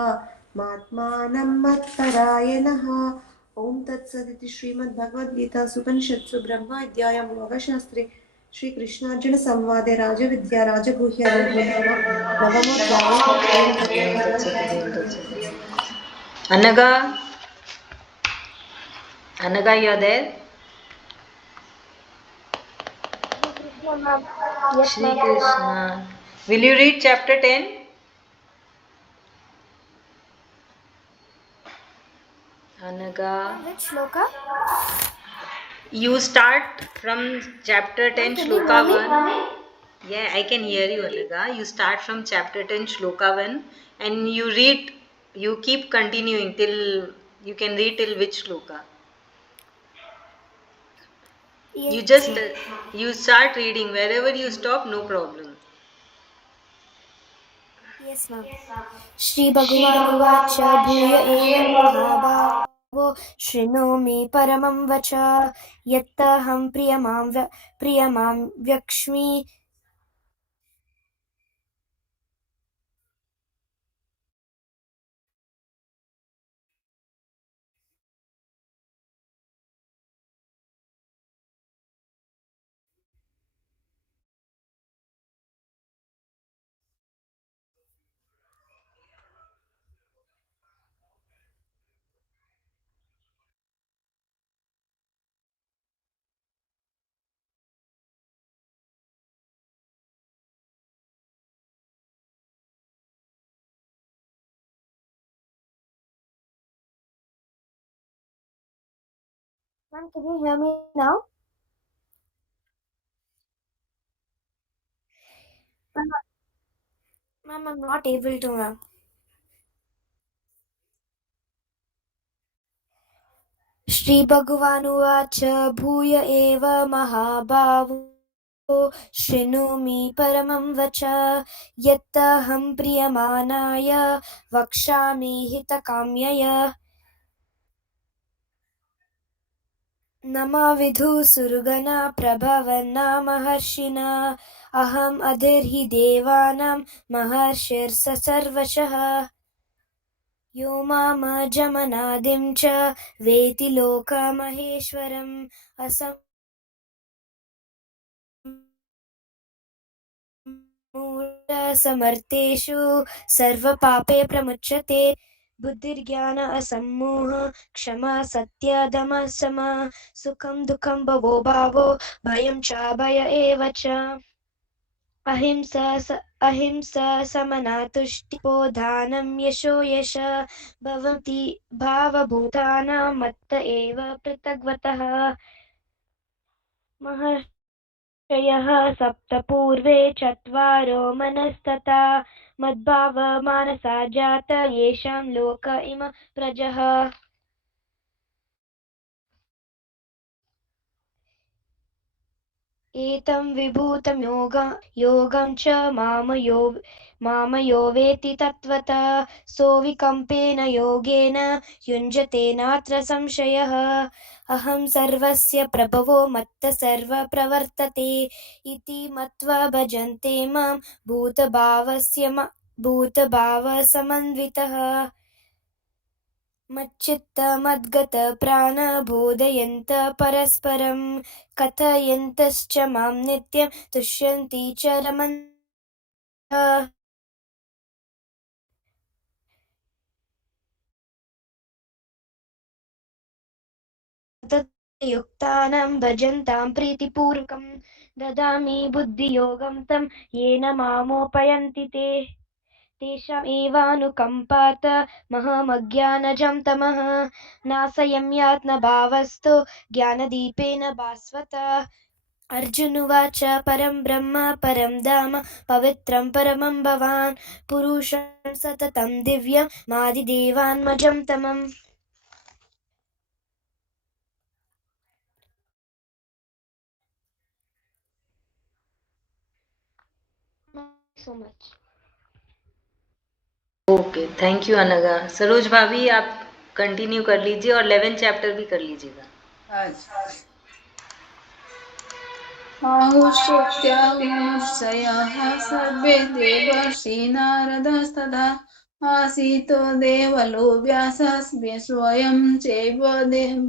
मात्मानं मत्परायणः ॐ तत्सदिति श्रीमद्भगवद्गीतासूपनिषत्सु ब्रह्मविद्यायां योगशास्त्रे श्रीकृष्णार्जुनसंवादे राजविद्या राजगुह्ययोगो नवमोऽध्यायः ॐ तत्सदिति Anaga, you're there? Yes, Shri ma'am. Krishna. Will you read chapter 10? Anaga. Which shloka? You start from chapter 10, Can you shloka hear me? 1. Yeah, I can hear you, Anaga. You start from chapter 10, shloka 1, and you read, you keep continuing till you can read till which shloka. You just you start reading wherever you stop, no problem. Yes, ma'am. श्रीभगवानुवाच भूय एव महाभावो शृणु मे परमं वच यत्तहं प्रियमां व्यक्ष्मि Ma'am, can you hear me now? Ma'am, I'm not able to, ma'am. श्रीभगवानुवाच भूय एव महाभावो शृणु मे परमं वच यत्तहं प्रीयमाणाय वक्ष्यामि हितकाम्यय न मा विदुः सुरगणा प्रभवन्ना महर्षिणा अहम् अधिर्हि देवानां महर्षिर्स सर्वशः यो मामजमनादिं च वेति लोकमहेश्वरम् असमूढसमर्थेषु सर्वपापे प्रमुच्यते बुद्धिर्ज्ञान असम्मोह क्षमा सत्यदमः शमा सुखं दुःखं भवो भावो भयं च भय एव च अहिंसा समना तुष्टिपो दानं यशो यश भवन्ति भावभूतानां मत्त एव पृथग्वतः महर्षयः सप्त पूर्वे चत्वारो मनस्तथा मद्भावमानसा जात येषां लोक इम प्रजः एतं विभूतं योगं च मामयो वेति तत्त्वतः सोऽविकम्पेन योगेन युञ्जते नात्र संशयः अहं सर्वस्य प्रभवो मत्तः सर्वप्रवर्तते इति मत्वा भजन्ते मां भूतभावसमन्वितः मच्चित्तमद्गतप्राण बोधयन्त परस्परं कथयन्तश्च मां नित्यं तुष्यन्ति च रमन्तः युक्तानां भजन्तां प्रीतिपूर्वकं ददामि बुद्धियोगं तं येन मामोपयन्ति ते तेषामेवानुकम्पात महमज्ञानजं तमः नाशयं यात्मभावस्तु ज्ञानदीपेन भास्वता अर्जुनुवाच परं ब्रह्म परं धाम पवित्रं परमं भवान् पुरुषं सततं दिव्यं मादिदेवान्मजं तमम् so much. Okay, thank you अनगा। सरोज भाभी आप कंटिन्यू कर लीजिए और 11 चैप्टर भी कर लीजिएगा। आहुश्रुत्याहुर्षयः सर्वे देवर्षि नारदस्तथा आसीतो देवलो व्यासस्म्य स्वयं चैव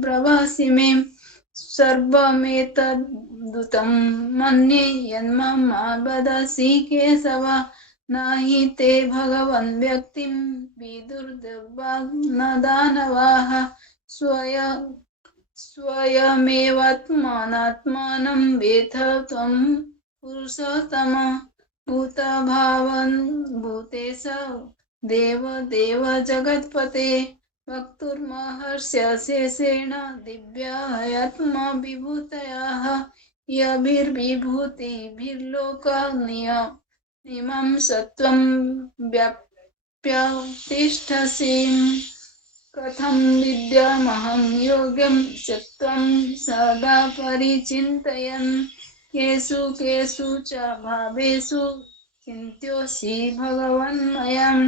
ब्रवीमि मे सर्वमेतद्भूतं मन्ये यन्मम वदसि केशव नहि ते भगवन् व्यक्तिं विदुर्देवान् दानवाः स्वयमेवात्मानात्मानं वेत्थ त्वं पुरुषोत्तम भूतभावन् भूतेश देव जगत्पते वक्तुर्महर्ष्यशेषेण दिव्यात्मा विभूतयः यभिर्विभूतिभिर्लोकनियमं सत्वं व्याप्य तिष्ठसि कथं विद्यामहं योग्यं सत्वं सदा परिचिन्तयन् केषु च भावेषु चिन्त्योऽसि भगवन्मयं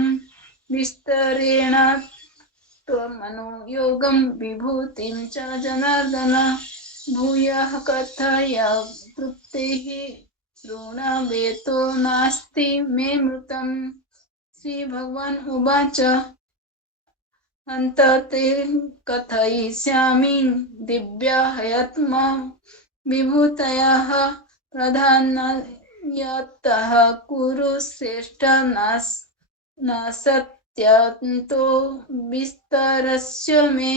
विस्तरेण त्वमनुयोगं विभूतिं च जनार्दन भूयः कथय तृप्तिः ऋणवेतो नास्ति मे मृतं श्रीभगवान् उवाच अन्तते कथयिष्यामि दिव्यात्मा विभूतयः प्रधानतः कुरु श्रेष्ठ नासत्यन्तो विस्तरस्य मे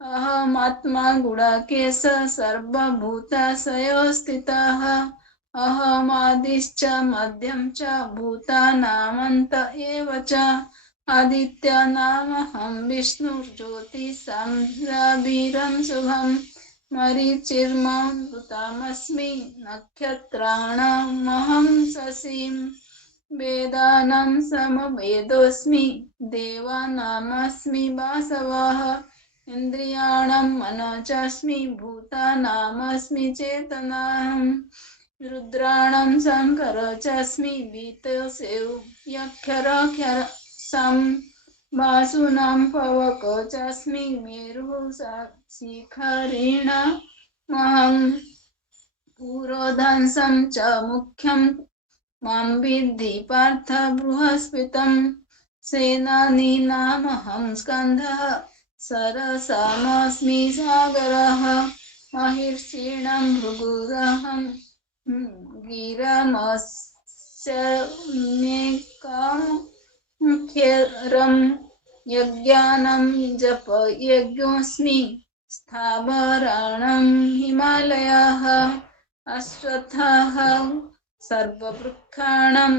अहमात्मा गुडाकेश सर्वभूताशयस्थितः अहमादिश्च मध्यं च भूतानामन्त एव च आदित्यानामहं विष्णुर्ज्योतिषां शुभं मरीचिर्मरुतामस्मि नक्षत्राणामहं शशिं वेदानां समवेदोऽस्मि देवानामस्मि वासवः इन्द्रियाणां मनोचास्मि भूतानामस्मि चेतनाम् रुद्राणां शङ्कर चास्मि वीतसेव यक्षरक्षर वासुनां पवक चास्मि मेरुः शिखरिणमहं पुरोधांसं च मुख्यं मां विद्धि पार्थ बृहस्पतिं सेनानीनामहं स्कन्धः सरसामस्मि सागरः महिषीणां भृगुरहं गिरमस्यमेकाख्यरं यज्ञानं जप यज्ञोऽस्मि स्थावराणां हिमालयः अश्वत्थः सर्ववृक्षाणां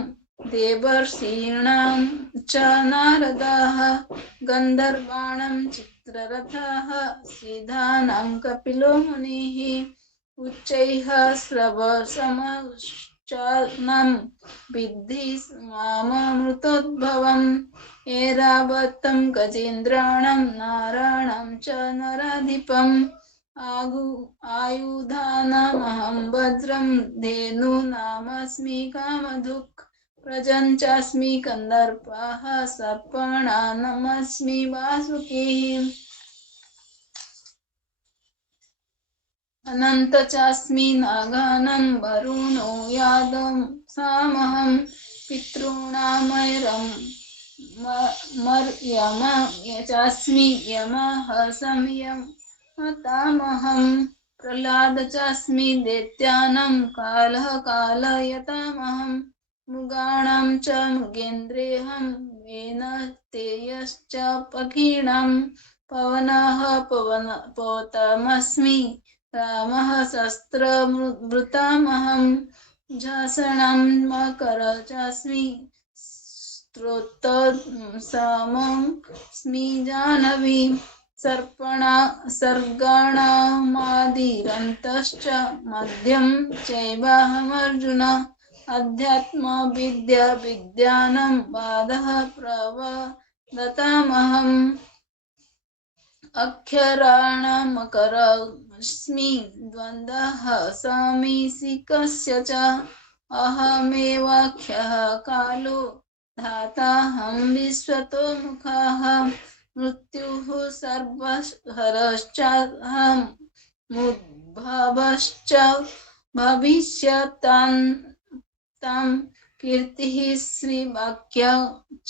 देवर्षीणां च नारदः गन्धर्वाणां चित्ररथः सिद्धानां कपिलो मुनिः उच्चैः श्रवसमश्चानं विद्धि माममृतोद्भवम् ऐरावतं गजेन्द्राणां नाराणां च नराधिपं आयुधानामहं वज्रं धेनूनामस्मि कामधुक् प्रजञ्चास्मि कन्दर्पः सर्पणानमस्मि वासुकिः अनंत चास्मि नागानं वरुणो यादं सामहं पितॄणामैरं मर्यम चास्मि यमः संयमतामहं प्रह्लाद चास्मि दैत्यानं कालः कालयतामहं मृगाणां च मृगेन्द्रेऽहं वेनतेयश्च पक्षिणां पवनः पवतमस्मि रामः शस्त्रभृतामहं झषणं मकर चास्मि स्रोतसामस्मि जाह्नवी सर्गाणामादिरन्तश्च मध्यं चैवाहमर्जुन अध्यात्मविद्या विद्यानं बाधः प्रवदतामहम् अक्षराणामकरमस्मि द्वन्द्वः समीसिकस्य च अहमेवाख्यः कालो धाताहं विश्वतो मुखः मृत्युः सर्वहरश्चाहं मुद्भवश्च भविष्यतां कीर्तिः श्रीवाक्य च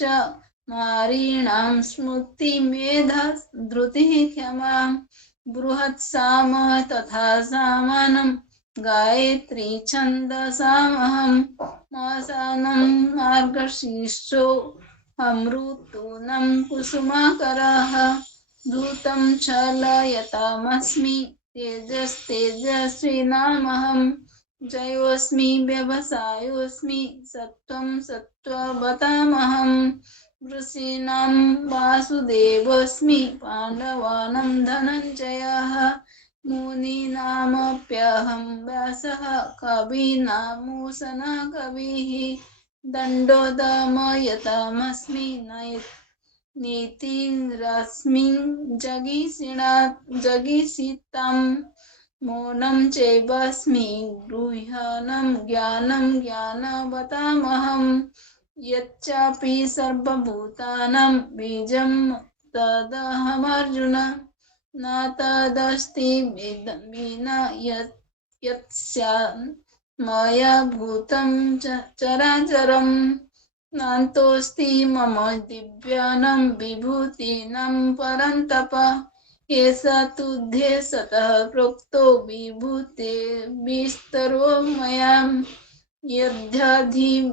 नारीणां स्मृतिमेधा धृतिः क्षमा बृहत्साम तथा सामानं गायत्री छन्दसामहं मासानं मार्गशीर्षो अमृतूनं कुसुमाकरः धूतं छलयतामस्मि तेजस्तेजस्विनामहं जयोऽस्मि व्यवसायोऽस्मि सत्त्वं सत्त्ववतामहं ऋषीणां वासुदेवोऽस्मि पाण्डवानां धनञ्जयः मुनीनामप्यहं व्यासः कवीनामुसनः कविः दण्डोदमयतामस्मि नीतिरस्मिन् जगीषितां मौनं चैवास्मि गृह्णानं ज्ञानं ज्ञानवतामहं यच्चापि सर्वभूतानां बीजं तदहमर्जुन न तदस्ति विना यत्स्यात् मया भूतं चराचरं नान्तोऽस्ति मम दिव्यानां विभूतीनां परन्तप एषा तुद्धे सतः प्रोक्तो विभूतिर्विस्तरो मया यद्यधिभूतिमत्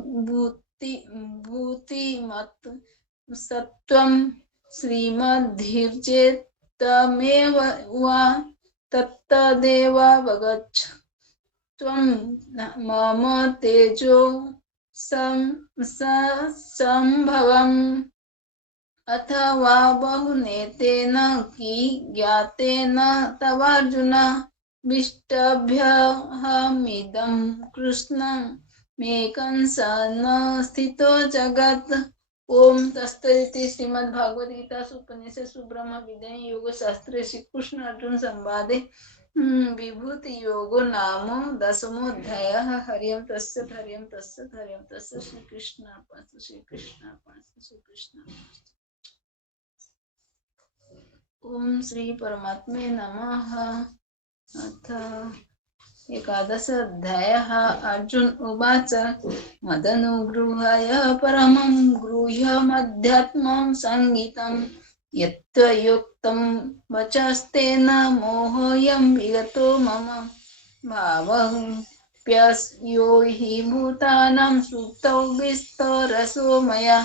सत्त्वं श्रीमद्धिर्चेत्तमेव वा तत्तदेवावगच्छ त्वं मम तेजो संभवम् अथवा बहुनेतेन ज्ञातेन तवार्जुन विष्टभ्यहमिदं कृष्णं मेकंसन स्थितो जगत् ओम तत्सदिति श्रीमद्भागवत गीता उपनिषत्सु ब्रह्म विद्यायां योगशास्त्रे श्री कृष्ण अर्जुन संवादे विभूति योगो नाम 10मोऽध्यायः। हरि ओम तत्सत् हरि ओम तत्सत् हरि ओम तत्सत्। श्री कृष्णार्पणमस्तु श्री कृष्णार्पणमस्तु श्री कृष्णार्पणमस्तु। ओम श्री परमात्मे नमः। अथ एकादश अध्यायः। अर्जुन उवाच मदनुगृह्य परमं गृह्यमध्यात्मं संगीतं यत्त्वयोक्तं वचस्तेन मोहोऽयं विगतो मम भावप्यस्यो हि भूतानां सुप्तौ विस्तरसो मया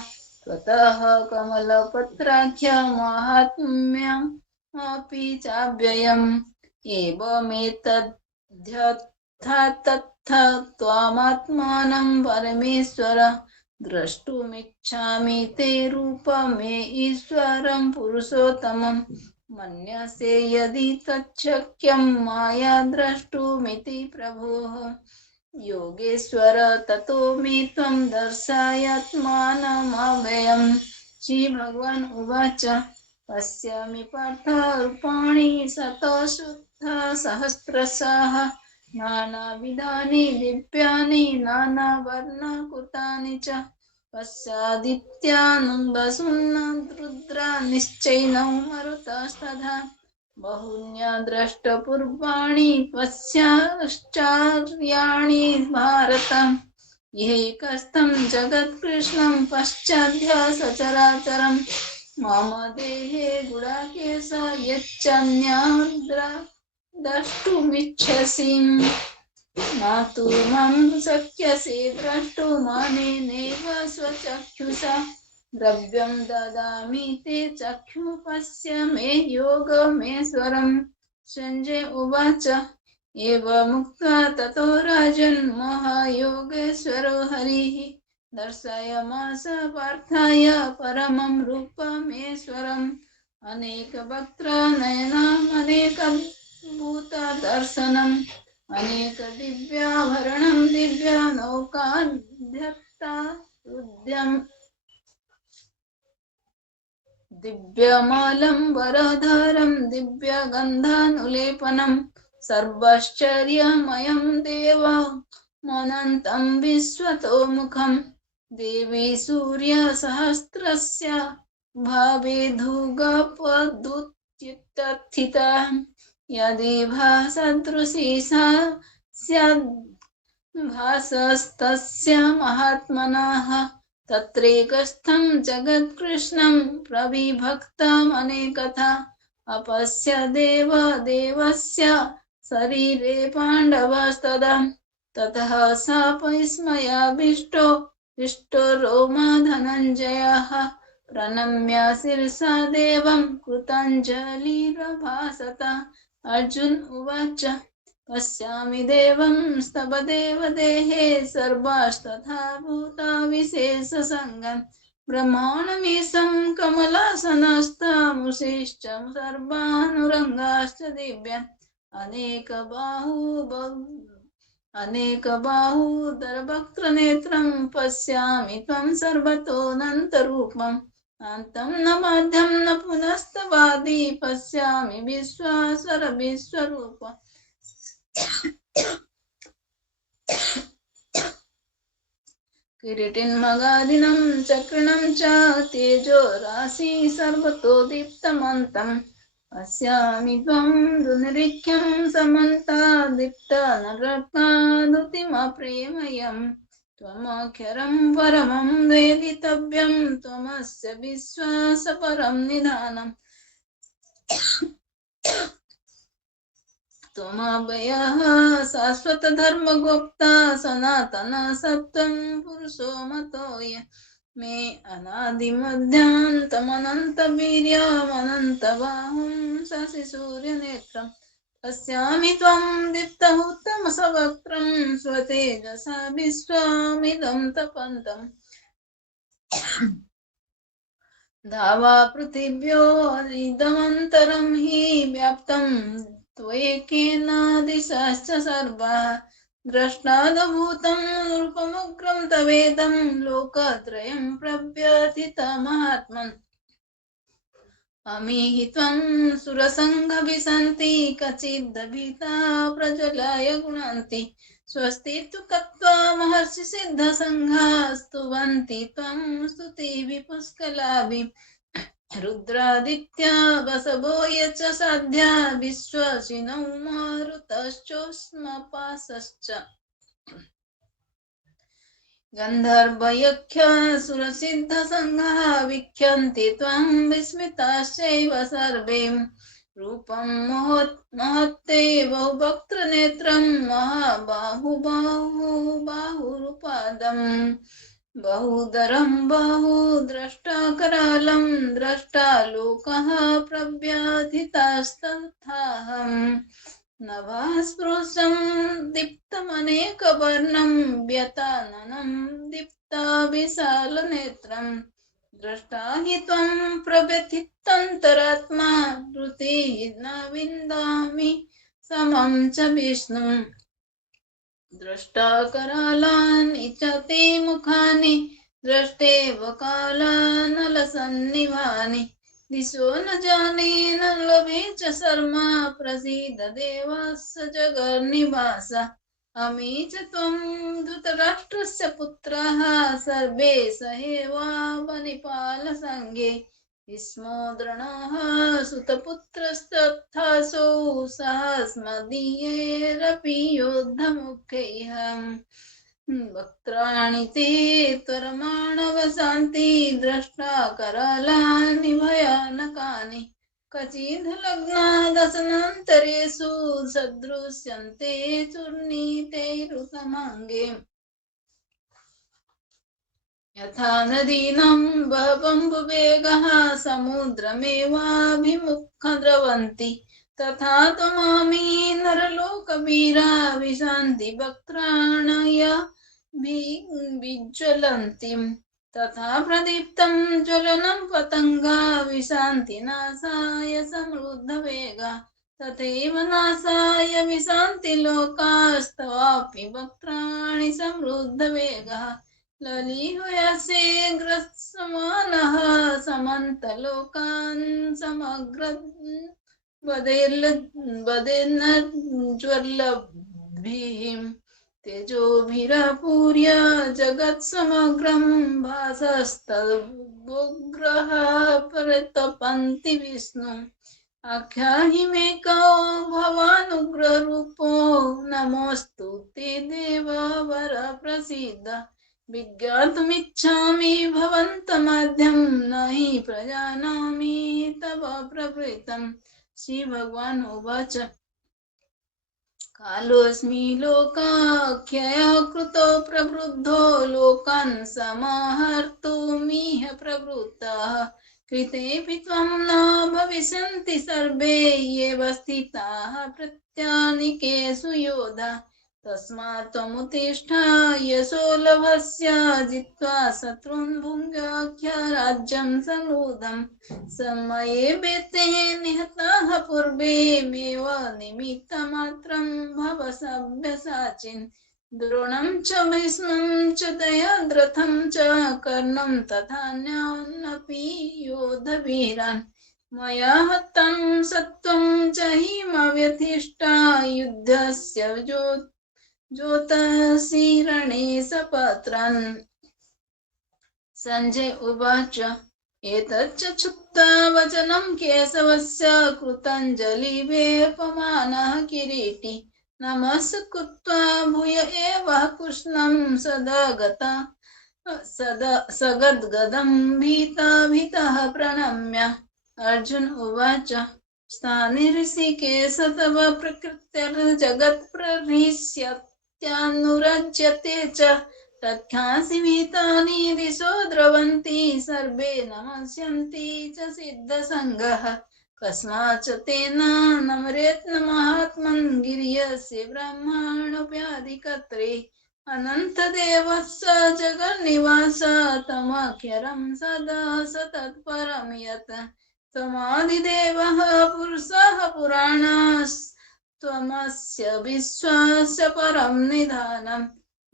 त्वतः कमलपत्राख्य माहात्म्यम् अपि चाव्ययम् एवमेतद्यथा तथा त्वामात्मानं परमेश्वर द्रष्टुमिच्छामि ते रूपमे ईश्वरं पुरुषोत्तमं मन्यसे यदि तच्छक्यं माया द्रष्टुमिति प्रभोः योगेश्वर ततो मे त्वं दर्शयात्मानमव्ययम्। श्री भगवान उवाच पश्यामि पार्थ रूपाणि शतशुद्ध सहस्रशः नानाविधानि दिव्यानि नानावर्णकृतानि च पश्यादित्यानं वसुन्नद्रुद्रा निश्चैनं मरुतस्तथा बहुन्या द्रष्टपूर्वाणि पश्चाश्चर्याणि भारत येकस्थं जगत्कृष्णं पश्चाद्य सचराचरम् मम देहे गुडाकेश यच्चान्यद्रा द्रष्टुमिच्छसि न तु मां शक्यसे द्रष्टुमनेनैव स्वचक्षुषा द्रव्यं ददामि ते चक्षु पश्य मे योगमेश्वरम् सञ्जय उवाच एवमुक्त्वा ततो राजन् महायोगेश्वरो हरिः दर्शयामास पार्थाय परमं रूपमेश्वरम् अनेकवक्त्रनयनम् अनेकभूतदर्शनम् अनेकदिव्याभरणं दिव्यानौकाध्यक्तारुध्यम् दिव्यमालं वरधरं दिव्यगन्धानुलेपनं सर्वाश्चर्यमयं देवमनन्तं विश्वतोमुखं देवी सूर्यसहस्रस्य भावेधुगपदुत्थिता यदि भासदृशी सा स्याद्भासस्तस्य महात्मनः तत्रैकस्थं जगत्कृष्णं प्रविभक्तमनेकथा अपश्य देवदेवस्य शरीरे पाण्डवस्तदा ततः सापविस्मयाविष्टो रोमा धनञ्जयः प्रणम्य शिरसा देवं कृताञ्जलिरभासत अर्जुन उवाच पश्यामि देवं स्तव देवदेहे सर्वास्तथा भूता विशेषसङ्गं ब्रह्माण्डमीशं कमलासनस्थमुषिश्च सर्वानुरङ्गाश्च दिव्यम् अनेकबाहूदरवक्त्रनेत्रं पश्यामि त्वं सर्वतोऽनन्तरूपम् अन्तं न मध्यं न पुनस्तवादि पश्यामि विश्वासर विश्वरूप किरीटिन्मगादिनं चक्रणं च तेजो राशि सर्वतो दीप्तमन्तम् पश्यामि त्वं दुर्निरीक्ष्यं समन्तादीप्तनरत्नानुतिमप्रेमयं त्वमक्षरं परमं वेदितव्यं त्वमस्य विश्वासपरं निधानम् त्वमव्ययः शाश्वतधर्मगुप्ता सनातन सत्त्वं पुरुषो मतो मे अनादिमध्यान्तमनन्तवीर्यमनन्तबाहुं शशिसूर्यनेत्रं पश्यामि त्वं दीप्तहुतमसवक्त्रं स्वतेजसा विश्वमिदं तपन्तम् धावा पृथिव्योरिदमन्तरं हि व्याप्तं त्वयेकेन दिशाश्च सर्वाः द्रष्टादभूतं रूपमुग्रं तवेदं लोकत्रयं प्रव्यथितमहात्मन् अमीहि त्वं सुरसङ्घभिसन्ति कचिद्भीता प्रज्वलाय गुणन्ति स्वस्ति तु कत्वा महर्षिसिद्धसङ्घा स्तुवन्ति त्वं स्तुतिभिः पुष्कलाभिः रुद्रादित्या वसवो ये च साध्या विश्वसिनौ मारुतश्चोष्मपासश्च गन्धर्वयक्षासुरसिद्धसङ्घाः वीक्षन्ति त्वं विस्मिताश्चैव सर्वे रूपं महत्ते बहुवक्त्रनेत्रं महाबाहुबाहुरुपादम् बहुदरं बहुद्रष्टाकरालं द्रष्टालोकः प्रव्याथितास्तथाहम् नभास्पृशं दीप्तमनेकवर्णं व्यताननं दीप्ताविशालनेत्रं द्रष्टा हि त्वं प्रव्यथितन्तरात्मा हृतिः न विन्दामि समं च विष्णुम् द्रष्टाकरालानि च ते मुखानि द्रष्टेव कालानलसन्निभानि दिशो न जाने न लभे च शर्मा प्रसीद देवस्य जगन्निवास अमी च त्वं धृतराष्ट्रस्य पुत्राः सर्वे सहैवावनिपालसङ्गे भीष्मो द्रोणः सुतपुत्रस्तथासौ सहस्मदीयैरपि योद्धमुख्यैः वक्त्राणि ते त्वरमाणवसान्ति दृष्टा करालानि भयानकानि क्वचिद् लग्नादसनान्तरेषु सदृश्यन्ते चूर्णितैरुतमाङ्गे यथा नदीनां बहवम्बुवेगः समुद्रमेवाभिमुखं द्रवन्ति तथा त्वमामि नरलोकवीरा विशन्ति वक्त्राणय विज्वलन्ति तथा प्रदीप्तं ज्वलनं पतङ्गा विशान्ति नासाय समृद्धवेगा तथैव नासाय विशान्ति लोकास्तवापि वक्त्राणि समृद्धवेगः ललिहयसे ग्रसमानः समन्तलोकान् समग्र वदेन्न ज्वलद्भिः तेजोभिरपूर्य जगत्समग्रं भासस्तदुग्रः प्रतपन्ति विष्णु आख्याहि मे कौ भवानुग्ररूपो नमोऽस्तु ते देववर प्रसीद विज्ञातुमिच्छामि भवन्तमाद्यं न हि प्रजानामि तव प्रवृत्तं श्रीभगवान् उवाच कालोऽस्मि लोकाख्ययः कृतो प्रवृद्धो लोकान् समाहर्तुमिह प्रवृत्तः कृतेऽपि त्वं न भविष्यन्ति सर्वे एव स्थिताः प्रत्यानिकेषु योधा तस्मात् त्वमुत्तिष्ठ यशो लभस्य जित्वा शत्रून् भुङ्क्ष्य राज्यं समृद्धम् समये वेत्ते निहताः पूर्वमेव निमित्तमात्रं भव सव्यसाचिन् द्रोणं च भीष्मं च दयाद्रथं च कर्णं तथान्यानपि योधवीरान् मया हतं सत्त्वं च हिमव्यथिष्ठा युद्धस्य ज्योतसि रणे सपत्रान् सञ्जय उवाच एतच्च छुत्वा वचनं केशवस्य कृताञ्जलिवेपमानः किरीटी नमस्कृत्वा भूय एव कृष्णं सगद्गदं भीतः प्रणम्य अर्जुन उवाच स्थाने ऋषिकेश तव प्रकृतिर्जगत्प्रहृष्यत्यानुरज्यते च तत्ख्यासि भीतानि दिशो द्रवन्ति सर्वे नमस्यन्ति च सिद्धसङ्गः कस्माच्च तेन नमरेत् महात्मन् गिर्यस्य ब्रह्माणोऽप्याधिकर्त्रे अनन्तदेवस्य जगन्निवास तमक्षरं सदा सतत्परं यत् त्वमादिदेवः पुरुषः पुराणस्त्वमस्य विश्वस्य परं निधानम्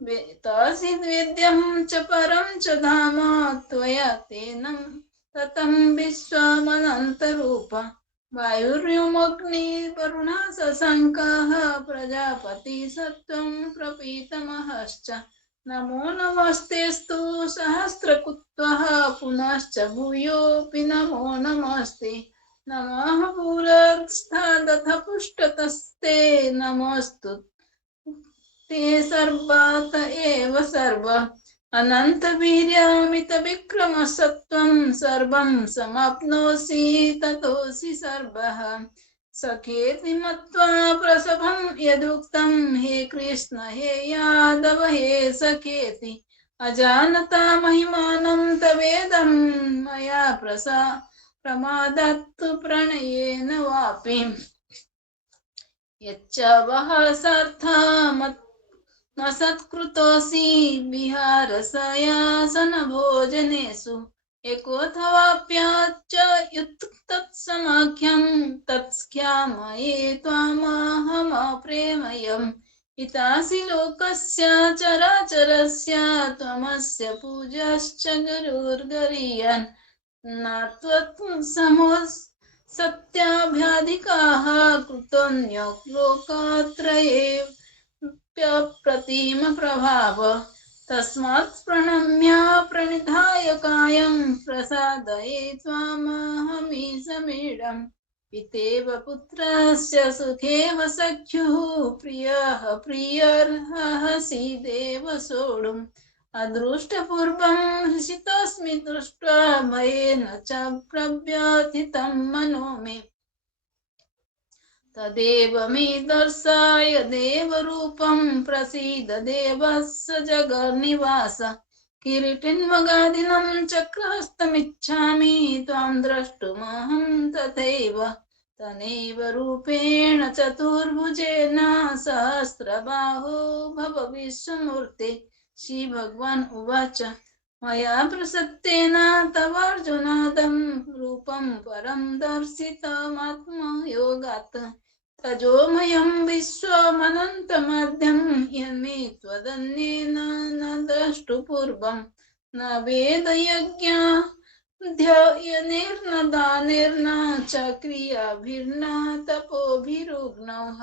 वेत्तासि वेद्यं च परं च धाम त्वया तेन ततं विश्वमनन्तरूप वायुर्यमग्निर्वरुणः शशाङ्कः प्रजापति सत्त्वं प्रपीतमहश्च नमो नमस्तेऽस्तु सहस्रकृत्वः पुनश्च भूयोऽपि नमो नमस्ते नमः भूरस्थादथ पृष्ठतस्ते नमोऽस्तु ते सर्वात एव सर्व अनन्तवीर्यामितविक्रमसत्त्वं सर्वं समाप्नोषि ततोऽसि सर्वः सखेति मत्वा प्रसभं यदुक्तं हे कृष्ण हे यादव हे सखेति अजानता महिमानं तवेदं मया प्रमादात् प्रणयेन वापि यच्च वः न सत्कृतोऽसि विहारशयासनभोजनेषु एकोऽथवाप्याच्च युक्तत्समाख्यं तत्स्ख्यामये त्वामहमप्रेमयम् पितासि लोकस्य चराचरस्य त्वमस्य पूज्यश्च गुरुर्गरीयान् नात्वत्समो सत्याभ्याधिकाः कृतोऽन्यो लोकत्रयेऽप्यप्रतिमप्रभाव तस्मात् प्रणम्य प्रणिधाय कायं प्रसादये त्वामहमि समीडम् पितेव पुत्रस्य सुखेव सख्युः प्रियः प्रियर्हसि देव सोढुम् अदृष्टपूर्वं हृषितोऽस्मि दृष्ट्वा भयेन च प्रव्यथितं मनो मे तदेव मे दर्शय देवरूपं प्रसीद देवस्य जगन्निवास किरीटिन्मगादिनं चक्रहस्तमिच्छामि त्वां द्रष्टुमहं तथैव तनैव रूपेण चतुर्भुजेन सहस्रबाहो भव विश्वमूर्ते श्रीभगवान् उवाच मया प्रसत्तेन तवार्जुनादं रूपं परं दर्शितमात्मयोगात् तजोमयं विश्वमनन्तमाद्यं यन्मे त्वदन्येन न द्रष्टुपूर्वं न वेदयज्ञाध्ययनैर्न दानैर्न च क्रियाभिर्न तपोभिरुग्नौः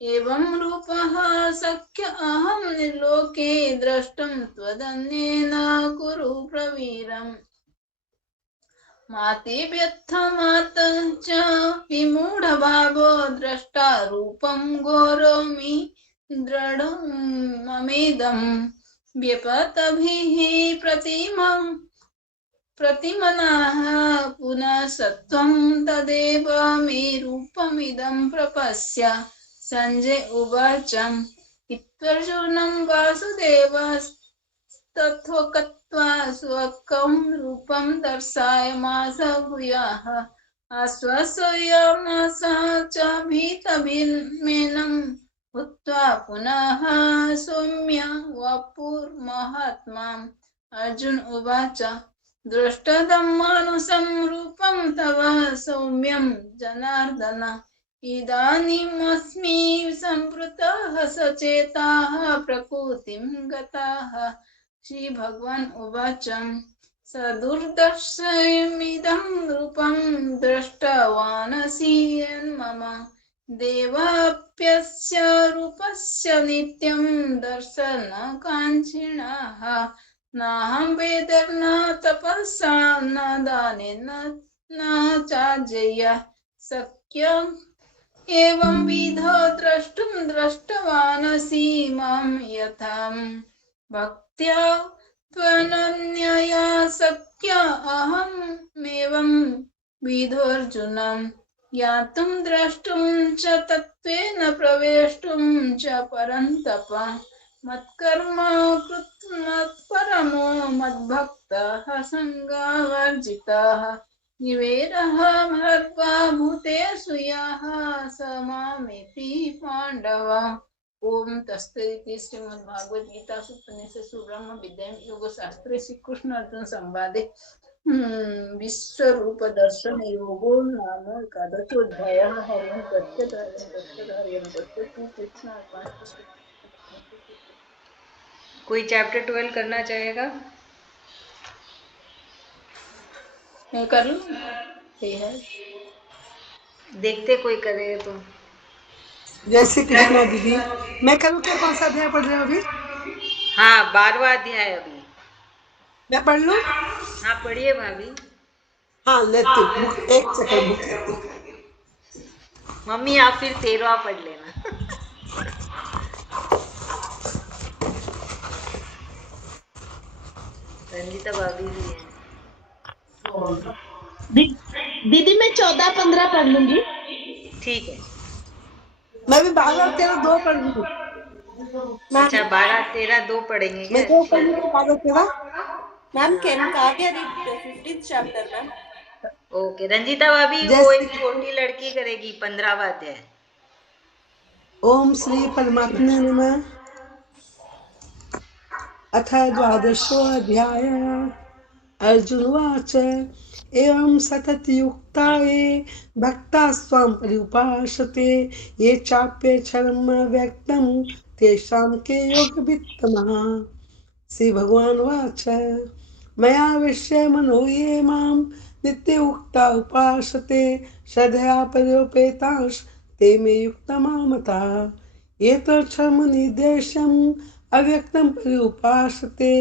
एवं रूपः शक्य अहं निर्लोके द्रष्टुं त्वदन्येन कुरु प्रवीरम् माते व्यर्थमात् च विमूढभावो द्रष्टा रूपं घोरोमि दृढममेदं व्यपतभिः प्रतिमनाः पुनः सत्वं तदेव मे रूपमिदं प्रपश्य संजय उवाच इत्वर्जुनं वासुदेवस्तथोक्त्वा स्वकं रूपं दर्शयामास भूयः आश्वासयामास च भीतभीमेनं भूत्वा पुनः सौम्य वपुर्महात्मा अर्जुन उवाच दृष्टदं मानुषं रूपं तव सौम्यं जनार्दन इदानीमस्मि सम्पृतः सचेताः प्रकृतिं गताः श्रीभगवान् उवाच सदुर्दर्शमिदं रूपं दृष्टवानसि यन्मम देवाप्यस्य रूपस्य नित्यं दर्शनकाङ्क्षिणः नाहं वेदैर्न तपसा न दानेन न चार्जया शक्यम् एवं विधो द्रष्टुं दृष्टवानसि मां यथा भक्त्या त्वनन्यया शक्य अहमेवं विधोऽर्जुन ज्ञातुं द्रष्टुं च तत्त्वेन प्रवेष्टुं च परन्तप मत्कर्म कृत्मत्परमो मद्भक्तः सङ्गवर्जितः निवेदः सर्वभूतेषु यः स मामेति पाण्डव ओम तत्सदिति श्रीमद्भागवत गीता उपनिषत्सु ब्रह्म विद्यायां योगशास्त्रे श्री कृष्ण अर्जुन संवादे विश्वरूप दर्शन योगो नाम एकादशोऽध्यायः हरिः तत्सत् हरिः तत्सत् श्रीकृष्णार्पणमस्तु। कोई चैप्टर 12 करना चाहेगा? मैं कर लूं? देखते कोई करे तो। जय श्री कृष्णा दीदी। मैं करूँ क्या? कौन सा अध्याय पढ़ रहे हो अभी? हाँ 12वां अध्याय अभी। मैं पढ़ लूं? हाँ पढ़िए भाभी। हाँ लेती हूँ, एक सेकंड बुक लेती हूँ। मम्मी आप फिर 13वां पढ़ लेना। रंजिता भाभी भी है। दीदी मैं 14-15 पढ़ लूंगी। ठीक है। मैं भी 12 और 13 दो पढ़ लूंगी। अच्छा 12, 13 दो पढ़ेंगे क्या? मैं दो पढ़ लूंगी, 12, 13। Ma'am can Kavya read 15th chapter ma'am. Okay Ranjita भाभी वो एक छोटी लड़की करेगी 15वां अध्याय। ओम श्री परमात्मने नमः। अथ 12वाध्यायः। अर्जुन उवाच एवं सततयुक्ताये भक्ता स्वां पर्युपासते ये चाप्यक्षरं व्यक्तं तेषां के योगवित्तमः। श्री भगवान् उवाच मया विश्य मनो ये मां नित्य उक्ता उपासते श्रद्धया परोपेतांश ते मे युक्तमामता ये तो क्षम निर्देशम अव्यक्तं पर्युपासते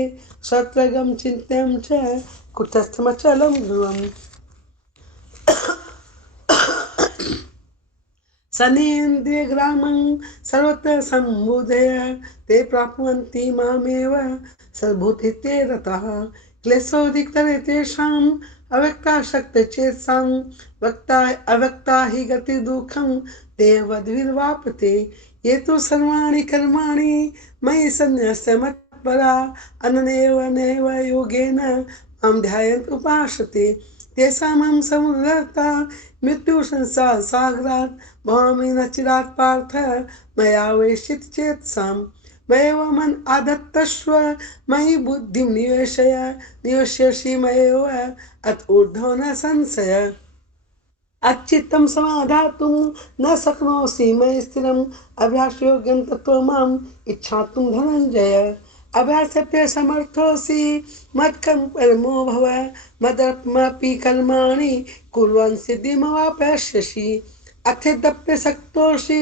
सत्रगम चिन्त्यं च कुटस्थमचलं ध्रुवम् सनेन्द्रियग्रामं सर्वत्र सम्बोधय ते प्राप्नुवन्ति मामेव सर्वभूतिते रतः क्लेशोऽधिकतरे तेषाम् अव्यक्ता शक्तचेतसां वक्ता अव्यक्ता हि गतिर्दुःखं ते वद्भिर्वापते ये तु सर्वाणि कर्माणि मयि सन्न्यस्य मत्परा अनन्येव नैव योगेन मां ध्यायन्त उपासते तेषामहं समुद्धर्ता मृत्यु संसार सागरात् भवामि न चिरात् पार्थ मया वेशित चेतसां मयैव मन आदत्तस्व मयि बुद्धिं निवेशयसि मयैव अत ऊर्ध्वो न संशय अच्चित्तं समाधातुं न शक्नोषि मयि स्थिरम् अभ्यासयोग्यं तत्त्वं माम् इच्छातुं धनञ्जय अभ्यासते समर्थोऽसि मत्कं परमो भव मदर्थमपि कर्माणि कुर्वन् सिद्धिमवाप्स्यसि अथेदप्यशक्तोऽसि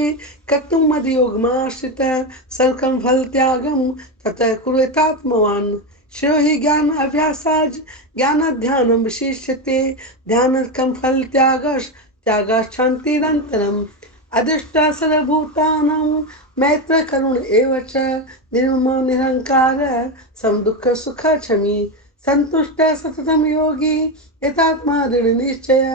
कर्तुं मद्योगमाश्रितः सर्वं फलत्यागं ततः कुर्यात्मवान् श्रेयो हि ज्ञान अभ्यासाज् ज्ञानध्यानं विशिष्यते ध्यानकं फलत्यागश्शान्तिरन्तरम् अधिष्ठा सर्वभूतानां मैत्र करुण एव च निर्ममो निरहङ्कार समदुःखसुखक्षमी संतुष्ट सततं योगी यथात्मा दृढनिश्चय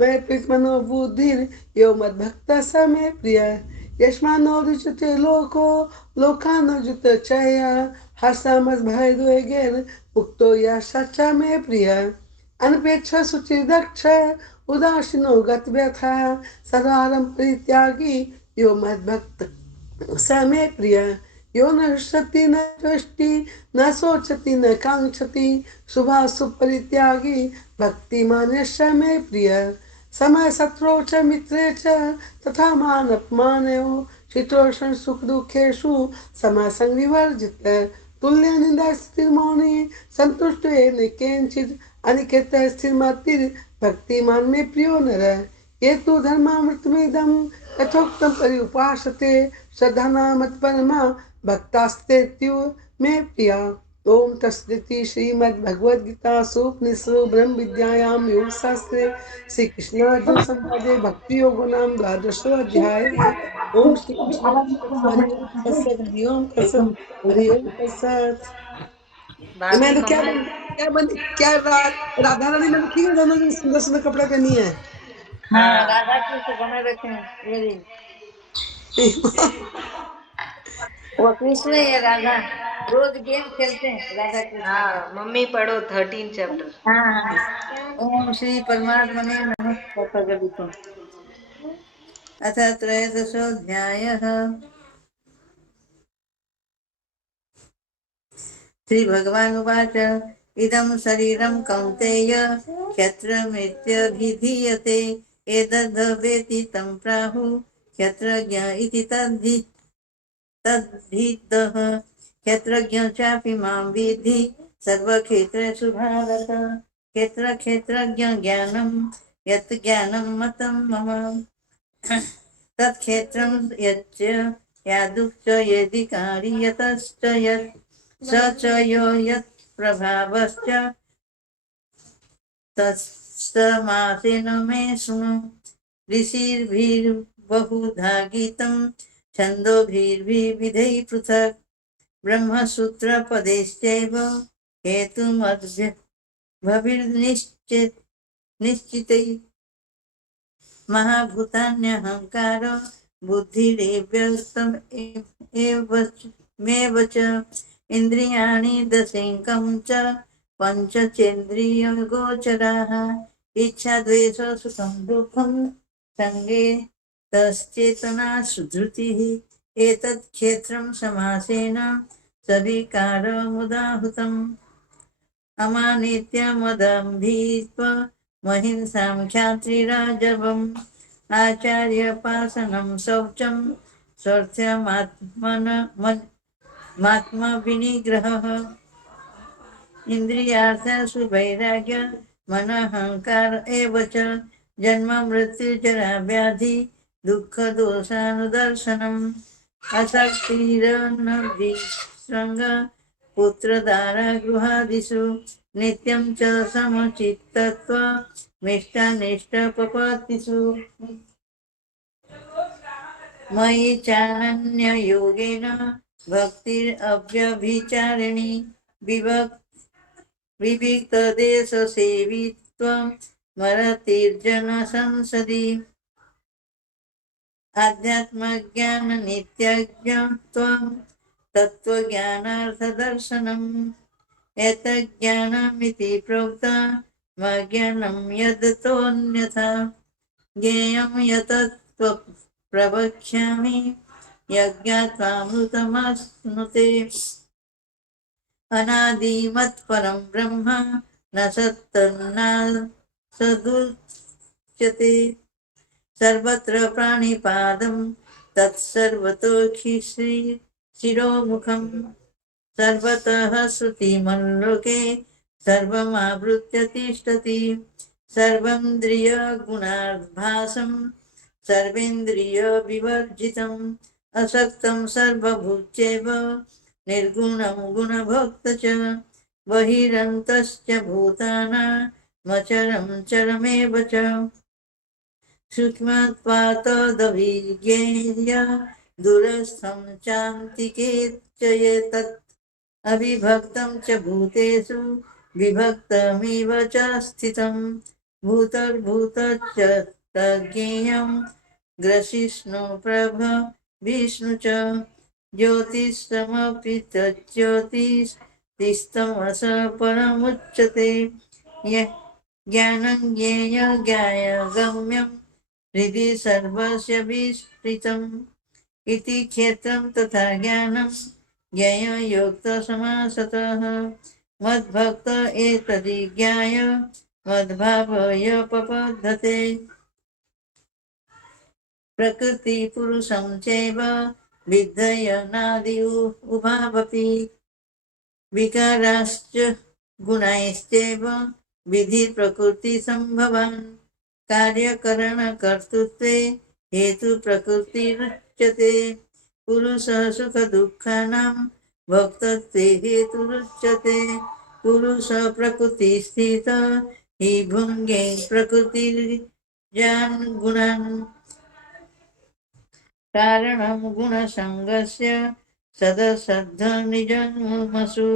मय प्रीतमनो बुद्धिर् यो मद्भक्तः स मे प्रियः यस्मान्नो रुच्यते लोको लोकानुजुत चय हर्षमद्भयद्वेगैर् मुक्तो यः स च मे प्रियः अनपेक्ष शुचिर्दक्ष उदासीनो गतव्यथा सर्वारं परित्यागी यो मद्भक्त स मे प्रियः यो न हृष्यति न त्वष्टि न शोचति न काङ्क्षति शुभाशुभ परित्यागी भक्तिमान् स मे प्रियः समय शत्रौ च मित्रे च तथा मान अपमानयोः शीतोष्ण सुख दुःखेषु समसंविवर्जितः तुल्य निंदा स्थिरमौनि संतुष्ट येन केनचित् अनिकेत स्थिरमतिर् भक्तिमान् मे प्रियो नरः ये तु धर्मामृतमिदं यथोक्तं पर्युपासते श्रद्धाना मत्परमा भक्तास्तेत्यु मे प्रिया ओम तस्दिति श्रीमद्भगवद्गीतासु उपनिषदु ब्रह्म विद्यायां योगशास्त्रे श्री कृष्णार्जुन संवादे भक्ति योगो नाम 12वां अध्याय ओम श्री कृष्ण हरि ओम तत्सत् भाभी मैं तो मम्मी राधा रानी मैंने ठीक है दोनों सुंदर सुंदर कपड़े पहनी है हाँ राधा कृष्ण बने रखे हैं ये दिन वो कृष्ण या राधा रोज गेम खेलते हैं राधा कृष्ण हाँ मम्मी पढ़ो 13 चैप्टर हाँ ओम श्री परमात्मने नमः तथागतम् अथ त्रयोदशोऽध्यायः श्रीभगवानुवाच इदं शरीरं कौन्तेय क्षत्रमित्यभिधीयते एतद्वेति तं प्राहुः क्षत्रज्ञ इति तद्धितः क्षेत्रज्ञ चापि मां विद्धि सर्वक्षेत्रेषु भारत क्षेत्रज्ञ ज्ञानं यत् ज्ञानं मतं मम तत्क्षेत्रं यच्च यादुश्च यदिकारी यतश्च यत् स च यो यत् प्रभावश्च तत्समासेन मे शृणु ऋषिर्भिर्बहुधा गीतं छन्दोभिर्विविधैः पृथक् ब्रह्मसूत्रपदैश्चैव हेतुमद्भिर्निश्चितैः महाभूतान्यहङ्कारो बुद्धिरेव्यक्तमेव च इन्द्रियाणि दशेकं च पञ्चचेन्द्रियगोचराः इच्छा द्वेष सुखं दुःखं सङ्गे तश्चेतना सुधृतिः एतत् क्षेत्रं समासेन सविकारमुदाहृतम् अमानित्यमदम्भित्व महिंसां ख्यातिराजवम् आचार्यपासनं शौचं स्वार्थमात्मविनिग्रहः इन्द्रियार्थसु वैराग्य मन अहंकार एव च जन्म मृत्यु जरा व्याधि दुःख दोषानुदर्शनम् असक्तिरनभिसंग पुत्रदारा गृहादिषु नित्यं च समचित्तत्व मिष्टानिष्टपपत्तिषु मयि चानन्ययोगेन भक्तिरव्यभिचारिणी विविक्तदेशसेवित्वं मरतिर्जन संसदि आध्यात्मज्ञाननित्यज्ञत्वं तत्त्वज्ञानार्थदर्शनम् एतज्ज्ञानमिति प्रोक्ता मज्ञानं यदतोऽन्यथा ज्ञेयं यतत्त्व प्रवक्ष्यामि यज्ञात्वामृतमश्नुते अनादिमत्परं ब्रह्म न सदुच्यते सर्वत्र प्राणिपादं तत्सर्वतोऽखिशिरोमुखं सर्वतः श्रुतिमल्लोके सर्वमावृत्य तिष्ठति सर्वेन्द्रियगुणाभासं सर्वेन्द्रियविवर्जितम् असक्तं सर्वभूत्येव निर्गुणं गुणभोक्त च बहिरन्तश्च भूतानामचरं चरमेव च सूक्ष्मत्वात्तदभिज्ञेय दूरस्थं चान्तिके च एतत् अविभक्तं च भूतेषु विभक्तमिव च स्थितं भूतर्भूतश्च तज्ज्ञेयं ग्रसिष्णु प्रभ विष्णु च ज्योतिषमपि तज्ज्योतिस्तमस परमुच्यते ज्ञानं ज्ञेयज्ञायगम्यं हृदि सर्वस्य विस्तृतम् इति क्षेत्रं तथा ज्ञानं ज्ञेययोक्तसमासतः मद्भक्त एतदिज्ञाय मद्भावय पपद्धते प्रकृतिपुरुषं चैव विद्धयनादि उभावपि विकाराश्च गुणैश्चैव विधि प्रकृतिसम्भवान् कार्यकरणकर्तृत्वे हेतु प्रकृतिरुच्यते पुरुषः सुखदुःखानां भोक्तृत्वे हेतुरुच्यते पुरुषः प्रकृतिस्थितः हि भुङ्गे प्रकृतिजान् गुणान् कारणं गुणसङ्गस्य सदसद्ध निजन्मसु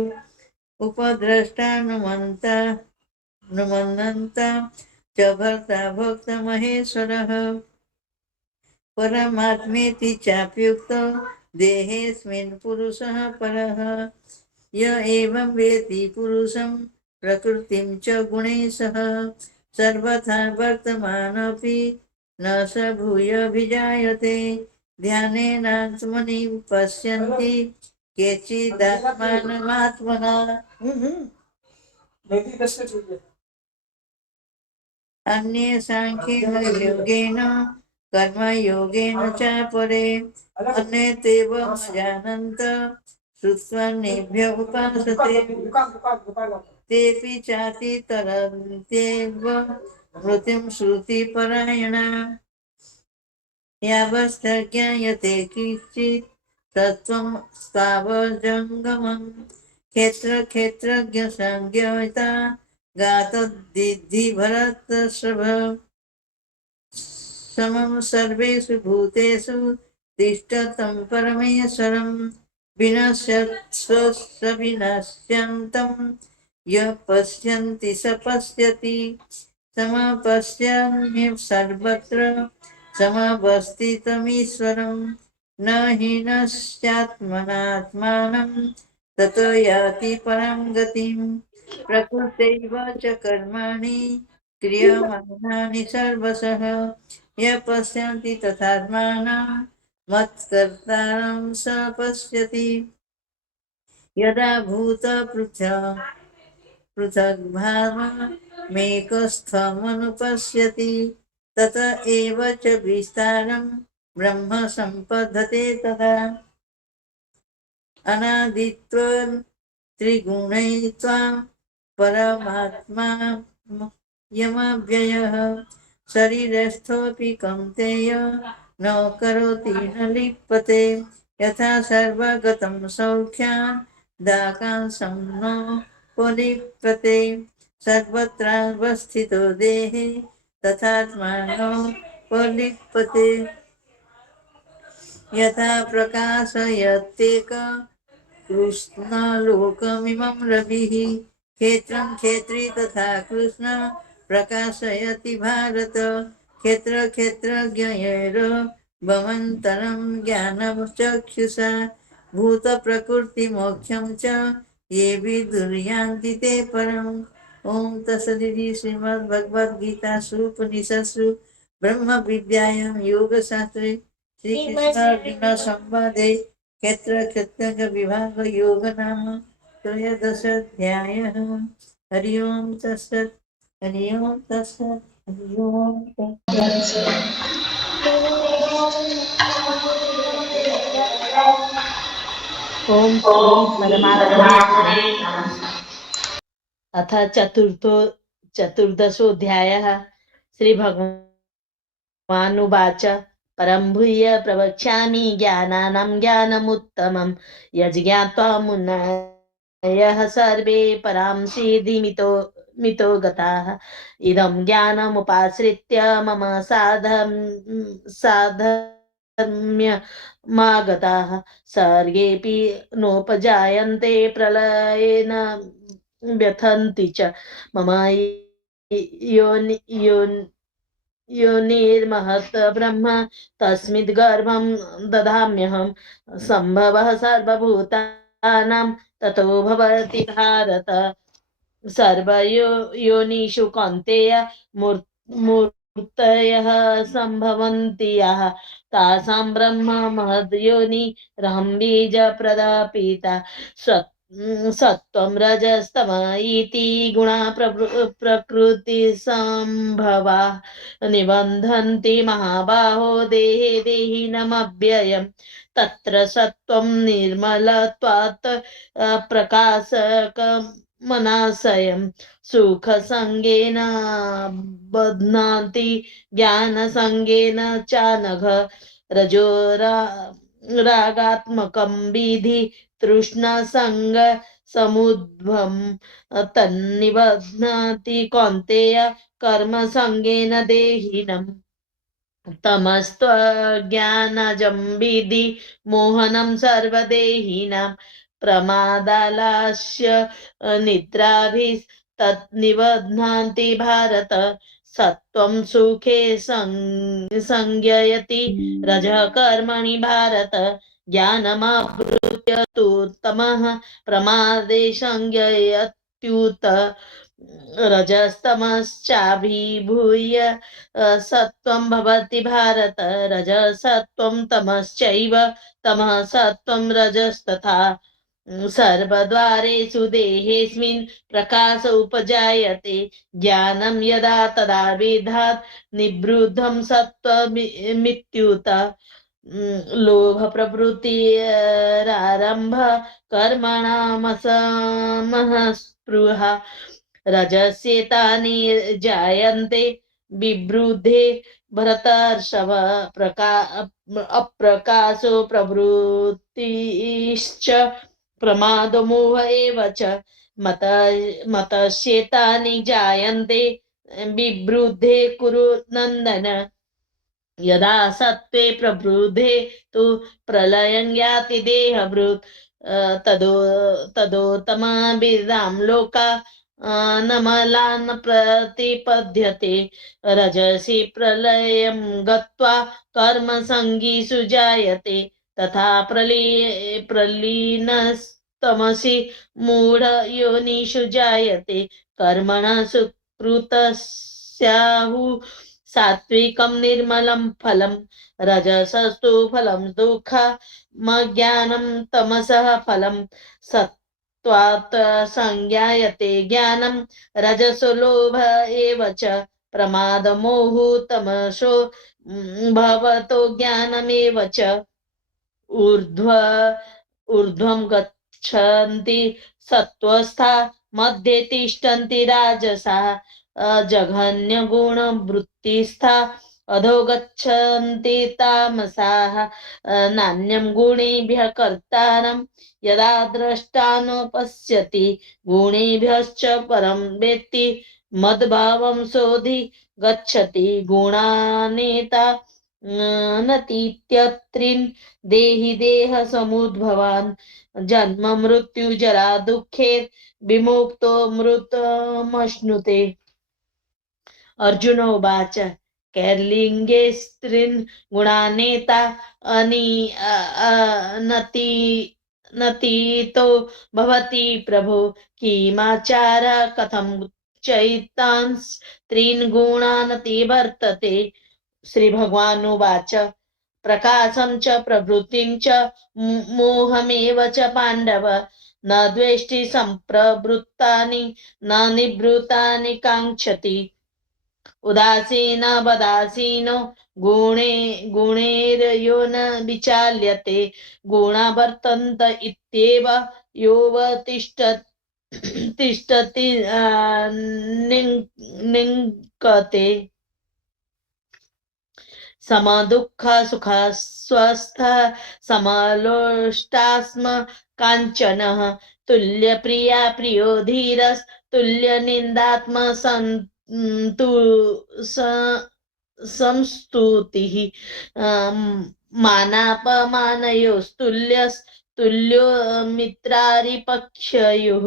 उपद्रष्टानुमन्ता च भर्ता भोक्तमहेश्वरः परमात्मेति चाप्युक्तो देहेऽस्मिन् पुरुषः परः य एवं वेत्ति पुरुषं प्रकृतिं च गुणैः सह सर्वथा वर्तमानोऽपि न स भूयभिजायते ध्यानेनात्मनि पश्यन्ति केचिदात्मानमात्मना अन्ये सांख्येन योगेन कर्मयोगेन च परे अन्ये तेवमजानन्त श्रुत्वान्येभ्य उपासते तेऽपि चातितरन्त्येव मृत्युं श्रुतिपरायणा यावज्ज्ञायते किञ्चित् तत्त्वं तावज्जङ्गमं क्षेत्रज्ञसंज्ञता गातद्दिद्धि भरतर्षभ समं सर्वेषु भूतेषु तिष्ठतं परमेश्वरं विनश्यन्तं यः पश्यन्ति स पश्यति समपश्यन्यः सर्वत्र समवस्थितमीश्वरं न हीनस्यात्मनात्मानं ततो याति परां गतिं प्रकृतैव च कर्माणि क्रियमाणानि सर्वशः यः पश्यन्ति तथात्मानं मत्कर्तारं स पश्यति यदा भूतपृथग्भावमेकस्थमनुपश्यति तत एव च विस्तारं ब्रह्म सम्पद्यते तदा अनादित्वं त्रिगुणैत्वं परमात्मा यमव्ययः शरीरस्थोऽपि कौन्तेय न करोति न लिप्यते यथा सर्वगतं सौख्यान् दाकांसं नोपलिप्यते सर्वत्रावस्थितो देहे तथात्मानोपलिप्यते यथा प्रकाशयत्येक कृष्णलोकमिमं रविः क्षेत्रं क्षेत्री तथा कृष्ण प्रकाशयति भारत क्षेत्रक्षेत्रज्ञयोर्भवन्तरं ज्ञानचक्षुषा भूतप्रकृतिमोक्षं च ये विदुर्यान्ति ते परम् ॐ तत्सदिति श्रीमद्भगवद्गीतासु उपनिषत्सु ब्रह्मविद्यायां योगशास्त्रे श्रीकृष्णार्जुनसंवादे क्षेत्र विभाग योग नाम त्रयोदशाध्यायः हरि ओम तत्सत् हरि ओम तत्सत् हरि ओम तत्सत् ओम श्री परमात्मने नमः। अथ चतुर्दशोऽध्यायः श्रीभगवानुवाच परं भूय प्रवक्ष्यामि ज्ञानानां ज्ञानमुत्तमं यज्ज्ञात्वा मुनयः सर्वे परां सिद्धिमितो गताः इदं ज्ञानमुपाश्रित्य मम साधर्म्यमागताः सर्गेऽपि नोपजायन्ते प्रलयेन व्यथन्ति च मम योनिर्महत् ब्रह्म तस्मिद् गर्भं दधाम्यहं सम्भवः सर्वभूतानां ततो भवति भारत सर्वयोनिषु कौन्तेय मूर्तयः सम्भवन्ति यः तासां ब्रह्म महद्योनिरहं बीजप्रदापिता सत्त्वं रजस्तम इति गुणा प्रकृतिसम्भवा निबन्धन्ति महाबाहो देहे देहिनमव्ययम् तत्र सत्त्वं निर्मलत्वात् प्रकाशकमनाशयम् सुखसङ्गेन बध्नाति ज्ञानसङ्गेन च नघ रजोरागात्मकं विधि तृष्णसङ्ग समुद्भवं तन्निबध्नाति कौन्तेय कर्मसङ्गेन देहिनम् तमस्त्वज्ञानजं विधि मोहनं सर्वदेहिनां प्रमादालस्य निद्राभिस्तन्निबध्नान्ति भारत सत्त्वं सुखे संज्ञयति रजः कर्मणि भारत ज्ञानमावृत्य तु तमः प्रमादे संज्ञयत्युत रजस्तमश्चाभिभूय सत्त्वं भवति भारत रजः सत्त्वं तमश्चैव तमः सत्त्वं रजस्तथा सर्वद्वारेषु देहेऽस्मिन् प्रकाश उपजायते ज्ञानं यदा तदा विद्यात् निवृद्धं सत्त्वमित्युत लोभ प्रवृत्तिरारम्भ कर्मणामसमः स्पृहा रजस्येतानि जायन्ते विवृद्धे भरतर्षभ अप्रकाशो प्रवृत्तिश्च प्रमादमोह एव च मतस्येतानि जायन्ते विवृद्धे कुरु नन्दन यदा सत्त्वे प्रवृद्धे तु प्रलयं याति देहभृत् तदोत्तमाभिधां लोका नमलान् प्रतिपद्यते रजसि प्रलयं गत्वा कर्मसङ्गीषु जायते तथा प्रलीनस्तमसि मूढयोनिषु जायते कर्मणः सुकृतस्याहुः सात्विकं निर्मलं फलं रजसस्तु फलं दुःखमज्ञानं तमसः फलं सत्त्वात् संज्ञायते ज्ञानं रजसो लोभ एव च प्रमादमोहु तमसो भवतो ज्ञानमेव च ऊर्ध्वं गच्छन्ति सत्त्वस्था मध्ये तिष्ठन्ति राजसाः जघन्यगुणवृत्तिस्था अधो गच्छन्ति तामसाः नान्यं गुणेभ्यः कर्तारं यदा द्रष्टानुपश्यति गुणेभ्यश्च परं वेत्ति मद्भावं सोऽधि गच्छति गुणानेता नतीत्यत्रिन् देहि देह समुद्भवान् जन्म मृत्यु जरा दुःखे विमुक्तो मृतमश्नुते। अर्जुन उवाच कैर्लिङ्गे स्त्रीन् गुणानेता नतीतो भवति प्रभो किमाचार कथं चैतान् स्त्रीन् गुणानति वर्तते। श्री भगवान उवाच प्रकाशं च प्रवृत्तिं च मोहमेव च पाण्डव न द्वेष्टि सम्प्रवृत्तानि न निवृत्तानि काङ्क्षति उदासीन वदासीनो गुणैर्यो न विचाल्यते गुणा वर्तन्त इत्येव तिष्ठति निङ्कते समदुःख सुख स्वस्थ समलोष्टास्म काञ्चनः तुल्यप्रिया प्रियो धीरस् तुल्यनिन्दात्म संस्तुतिः मानापमानयोस्तुल्यो मित्रारिपक्षयोः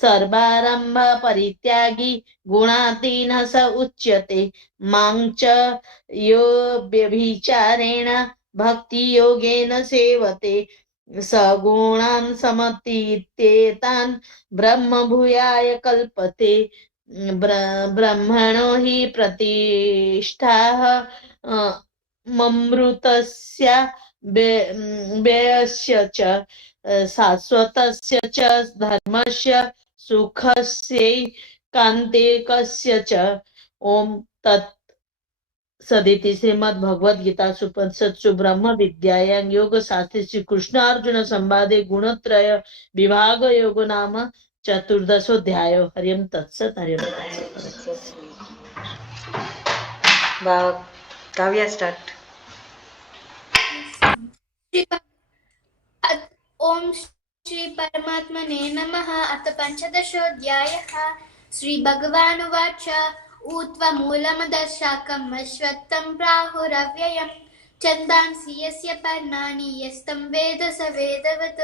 सर्वारंभ परित्यागी गुणातीनः स उच्यते मां च यो व्यभिचारेण भक्ति योगेन सेवते स गुणान् समतीत्येतान् ब्रह्म भूयाय कल्पते ब्रह्मणो हि प्रतिष्ठाः ममृतस्य व्ययस्य च शाश्वतस्य च धर्मस्य सुखस्यैकान्तिकस्य च। ओम तत् सदिति श्रीमद् भगवद गीता उपनिषत्सु ब्रह्म विद्यायां योग शास्त्रे श्री कृष्ण अर्जुन संवादे गुणत्रय विभाग योग नाम चतुर्दशोऽध्याय। हरिओम तत्सत्। हरिओम तत्सत्। काव्या स्टार्ट। ओम श्री परमात्मने नमः। अथ पंचदशोऽध्यायः। श्री भगवानुवाच ऊत्वा मूलमदशाकम् अश्वत्थं प्राहुरव्ययम् छन्दांसि यस्य पर्णानि यस्तं वेद स वेदवत्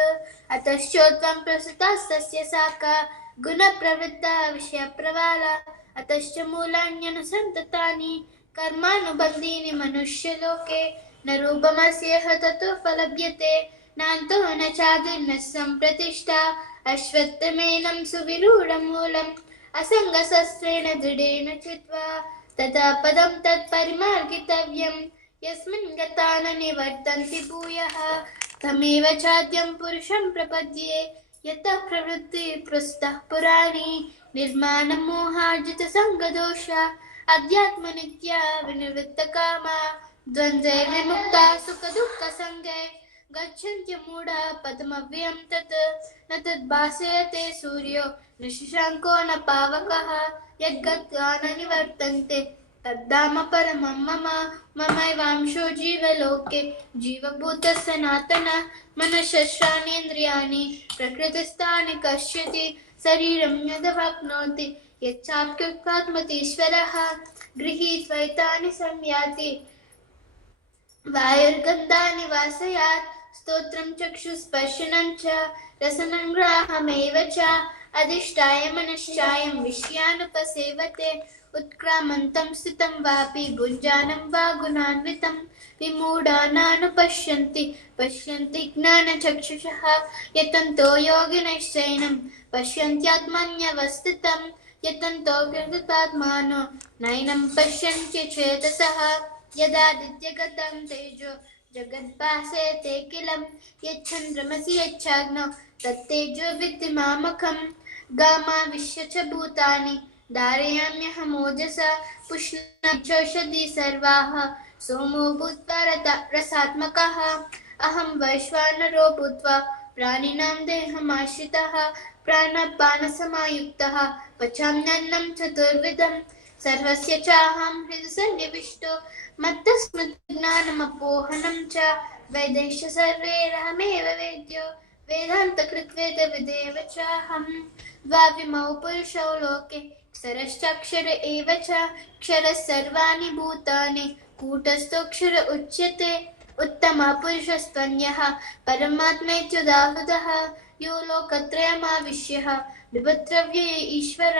अतश्चोत्वं प्रसुतास्तस्य शाखा गुणप्रवृत्ता विषयप्रवाला अतश्च मूलान्यनुसन्ततानि कर्मानुबन्धीनि मनुष्यलोके न रूपमस्येह ततोपलभ्यते नान्तो न चादिर्न सम्प्रतिष्ठा अश्वत्थमेनं सुविरूढं मूलम् असङ्गशस्त्रेण दृढेन चित्वा तदा पदं तत्परिमार्गितव्यं यस्मिन् गता न निवर्तन्ति भूयः तमेव चाद्यं पुरुषं प्रपद्ये यतः प्रवृत्ति पृष्ठः पुराणी निर्माणं मोहार्जितसङ्गदोषा अध्यात्मनित्या विनिवृत्तकामा द्वन्द्वैर्विमुक्ता सुखदुःखसङ्गे गच्छन्त्यमूढा पदमव्ययं तत् न तद्भासयते सूर्यो न शशाङ्को न पावकः यद्गत्वा न निवर्तन्ते तद्धाम परमं मम ममैवांशो जीवलोके जीवभूतः सनातनः मनःशस्त्राणीन्द्रियाणि प्रकृतिस्थानि कश्यति शरीरं यदवाप्नोति यच्चाप्युत्पात्मतीश्वरः गृहीत्वैतानि संयाति वायुर्गन्धानि वासयात् स्तोत्रं चक्षुस्पर्शनं च रसनं ग्राहमेव च अधिष्ठाय मनश्चायं विषयानुपसेवते उत्क्रामन्तं स्थितं वापि भुञ्जानं वा गुणान्वितं विमूढानानुपश्यन्ति पश्यन्ति ज्ञानचक्षुषः यतन्तो योगिनश्चैनं पश्यन्त्यात्मन्यवस्थितं यतन्तो कृतात्मानो नैनं पश्यन्त्य चेतसः यदादित्यगतं तेजो जगद्भासेते किलं यच्चन्द्रमसि यच्चाग्नौ तत्तेजो विद्धि मामकम् गामाविश्य च भूतानि धारयाम्यहमोजसा पुष्णाचौषधी सर्वाः सोमो भूत्वा रसात्मकः अहं वैश्वानरो भूत्वा प्राणिनां देहमाश्रितः प्राणपानसमायुक्तः पचाम्यन्नं चतुर्विधं सर्वस्य चाहं हृदि सन्निविष्टो मत्तस्मृतिज्ञानमपोहनं च वेदैश्च सर्वैरहमेव वेद्यो वेदान्तकृत्वेदविदेव चाहं द्वाविमौ पुरुषौ लोके क्षरश्चाक्षर एव च क्षरः सर्वाणि भूतानि कूटस्थोऽक्षर उच्यते उत्तमः पुरुषस्त्वन्यः परमात्मेत्युदाहृतः यो लोकत्रयमाविश्यः बिभर्त्यव्यय ईश्वर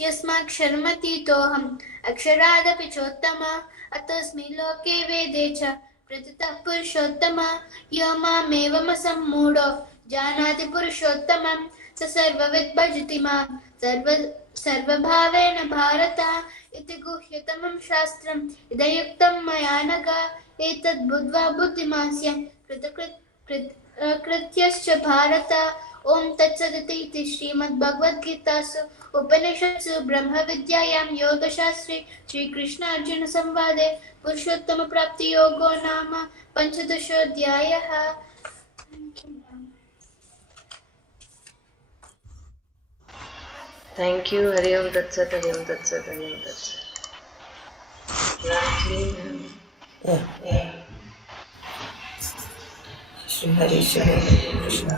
यस्माक्षरमतीतोऽहम् अक्षरादपि चोत्तमः अतोऽस्मि लोके वेदे च प्रतितः पुरुषोत्तमः यो मामेवमसम्मूढो जानाति पुरुषोत्तमं स सर्वविद् भजति मां सर्वभावेन भारत इति गुह्यतमं शास्त्रम् इदयुक्तं मया नघ एतद् बुद्ध्वा बुद्धिमास्य कृत्यश्च भारत ओम तत्सदिति श्रीमद्भगवद्गीतासु उपनिषत्सु ब्रह्मविद्यायां योगशास्त्रे श्रीकृष्णार्जुन संवादे पुरुषोत्तम प्राप्ति योगो नाम पंचदशोऽध्यायः। Thank you. हरि ओम तत्सत, हरि ओम तत्सत, हरि ओम तत्सत। श्री हरि कृष्ण।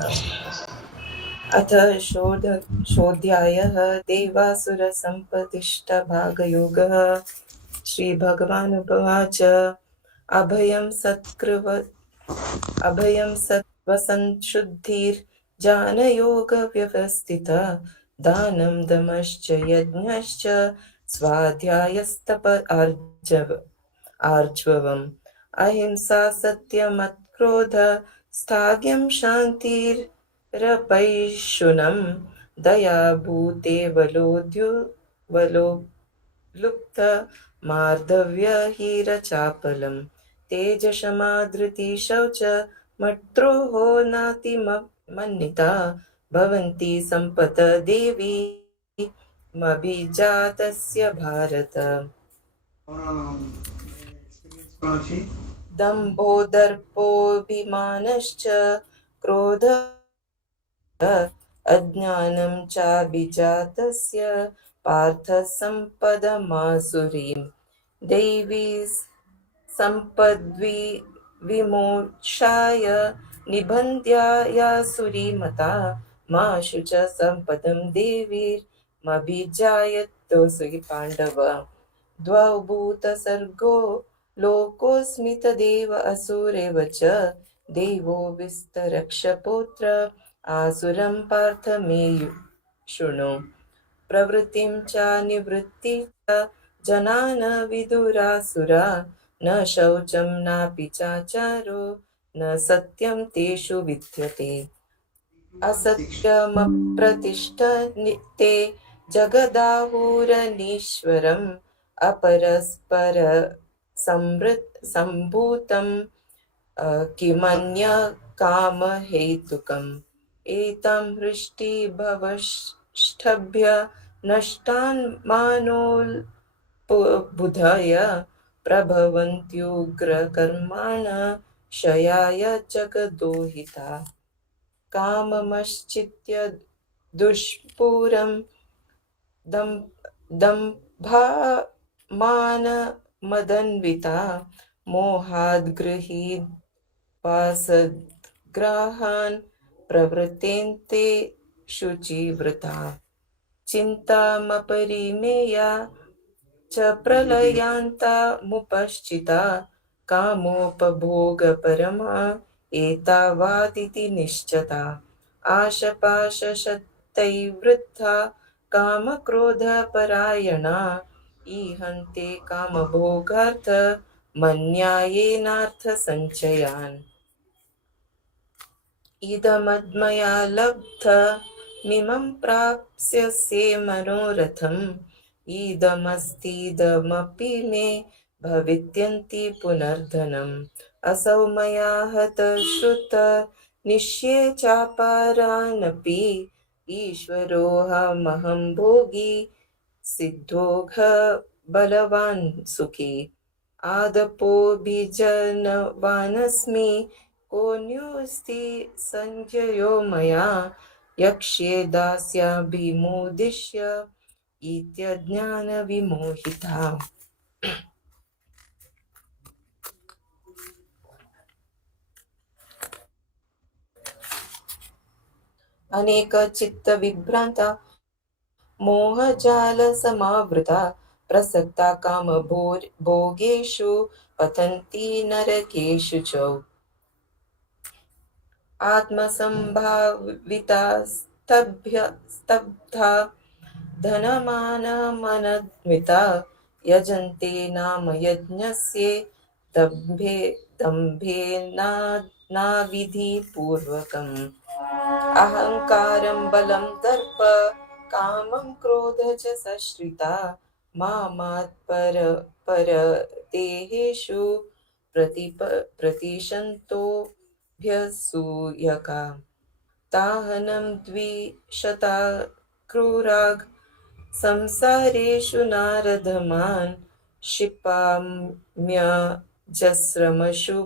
अथ षोडशोऽध्यायः देवासुरसम्पतिष्ठभागयोगः। श्रीभगवानुवाच अभयं सत्त्वसंशुद्धिर्ज्ञानयोगव्यवस्थितः दानं दमश्च यज्ञश्च स्वाध्यायस्तप आर्जवम् अहिंसा सत्यमक्रोध स्थाग्यं शान्तिरपैशुनं दया भूतेवलोद्युवलोप्त मार्दव्यहीरचापलं तेजक्षमा धृति शौच मट्रोहो नातिमन्निता भवन्ति सम्पत देवी मभिजातस्य भारत। दम्भो दर्पोऽभिमानश्च क्रोधः अज्ञानं चाभिजातस्य पार्थ सम्पदमासुरीं दैवी सम्पद्विमोक्षाय निबन्ध्यायासुरीमता मा शुच सम्पदं देवीर्मभिजायतोऽसि पाण्डव। द्वौ भूतसर्गो लोकोऽस्मि तदेव असुरेव च देवो विस्तरक्षपोत्र आसुरं पार्थ मे शृणु। प्रवृत्तिं च निवृत्ति च जनान विदुरासुरा न शौचं नापि चाचारो न सत्यं तेषु विद्यते। असत्यमप्रतिष्ठते जगदाहुरनीश्वरम् अपरस्पर सम्भूतं किमन्य कामहेतुकम् एतं हृष्टिभवष्टभ्य नष्टान् मानोल्बुधय प्रभवन्त्युग्रकर्माण क्षयाय जगदोहिता। काममश्चित्य दुष्पूरं दम्भामानमदन्विता मोहाद्गृहीत्वासद्ग्राहान् प्रवृत्तेन्ते शुचिव्रता। चिन्तामपरिमेया च प्रलयान्तामुपश्चिता कामोपभोगपरमा एतावादिति निश्चिता। आशपाशशतैर्वृद्धा कामक्रोधपरायणा ईहन्ते कामभोगार्थ मन्यायेनार्थसञ्चयान्। इदमद्मया लब्धमिमं प्राप्स्यसे मनोरथम् इदमस्तीदमपि मे भविष्यन्ति पुनर्धनम्। असौ मया हतः श्रुतः निश्ये चापरानपि ईश्वरोऽहमहं भोगी सिद्धोऽघ बलवान् सुखी। आदपोऽभिजनवानस्मि कोऽन्योऽस्ति सञ्जयो मया यक्ष्ये दास्याभिमुद्दिश्य इत्यज्ञानविमोहिता। अनेकचित्तविभ्रान्ता मोहजालसमावृता प्रसक्ता कामभोगेषु पतन्ति नरकेषु च। आत्मसम्भाविता स्तब्धा धनमानमनद्मिता यजन्ते नाम यज्ञस्य दम्भेनाविधिपूर्वकम्। अहङ्कारं बलं दर्प कामं क्रोध च सश्रिता मामात्परदेहेषु प्रतिशन्तोऽभ्यसूयका। ताहनं द्विशता क्रूराग संसारेषु नारदमान् क्षिपाम्यजस्रमशु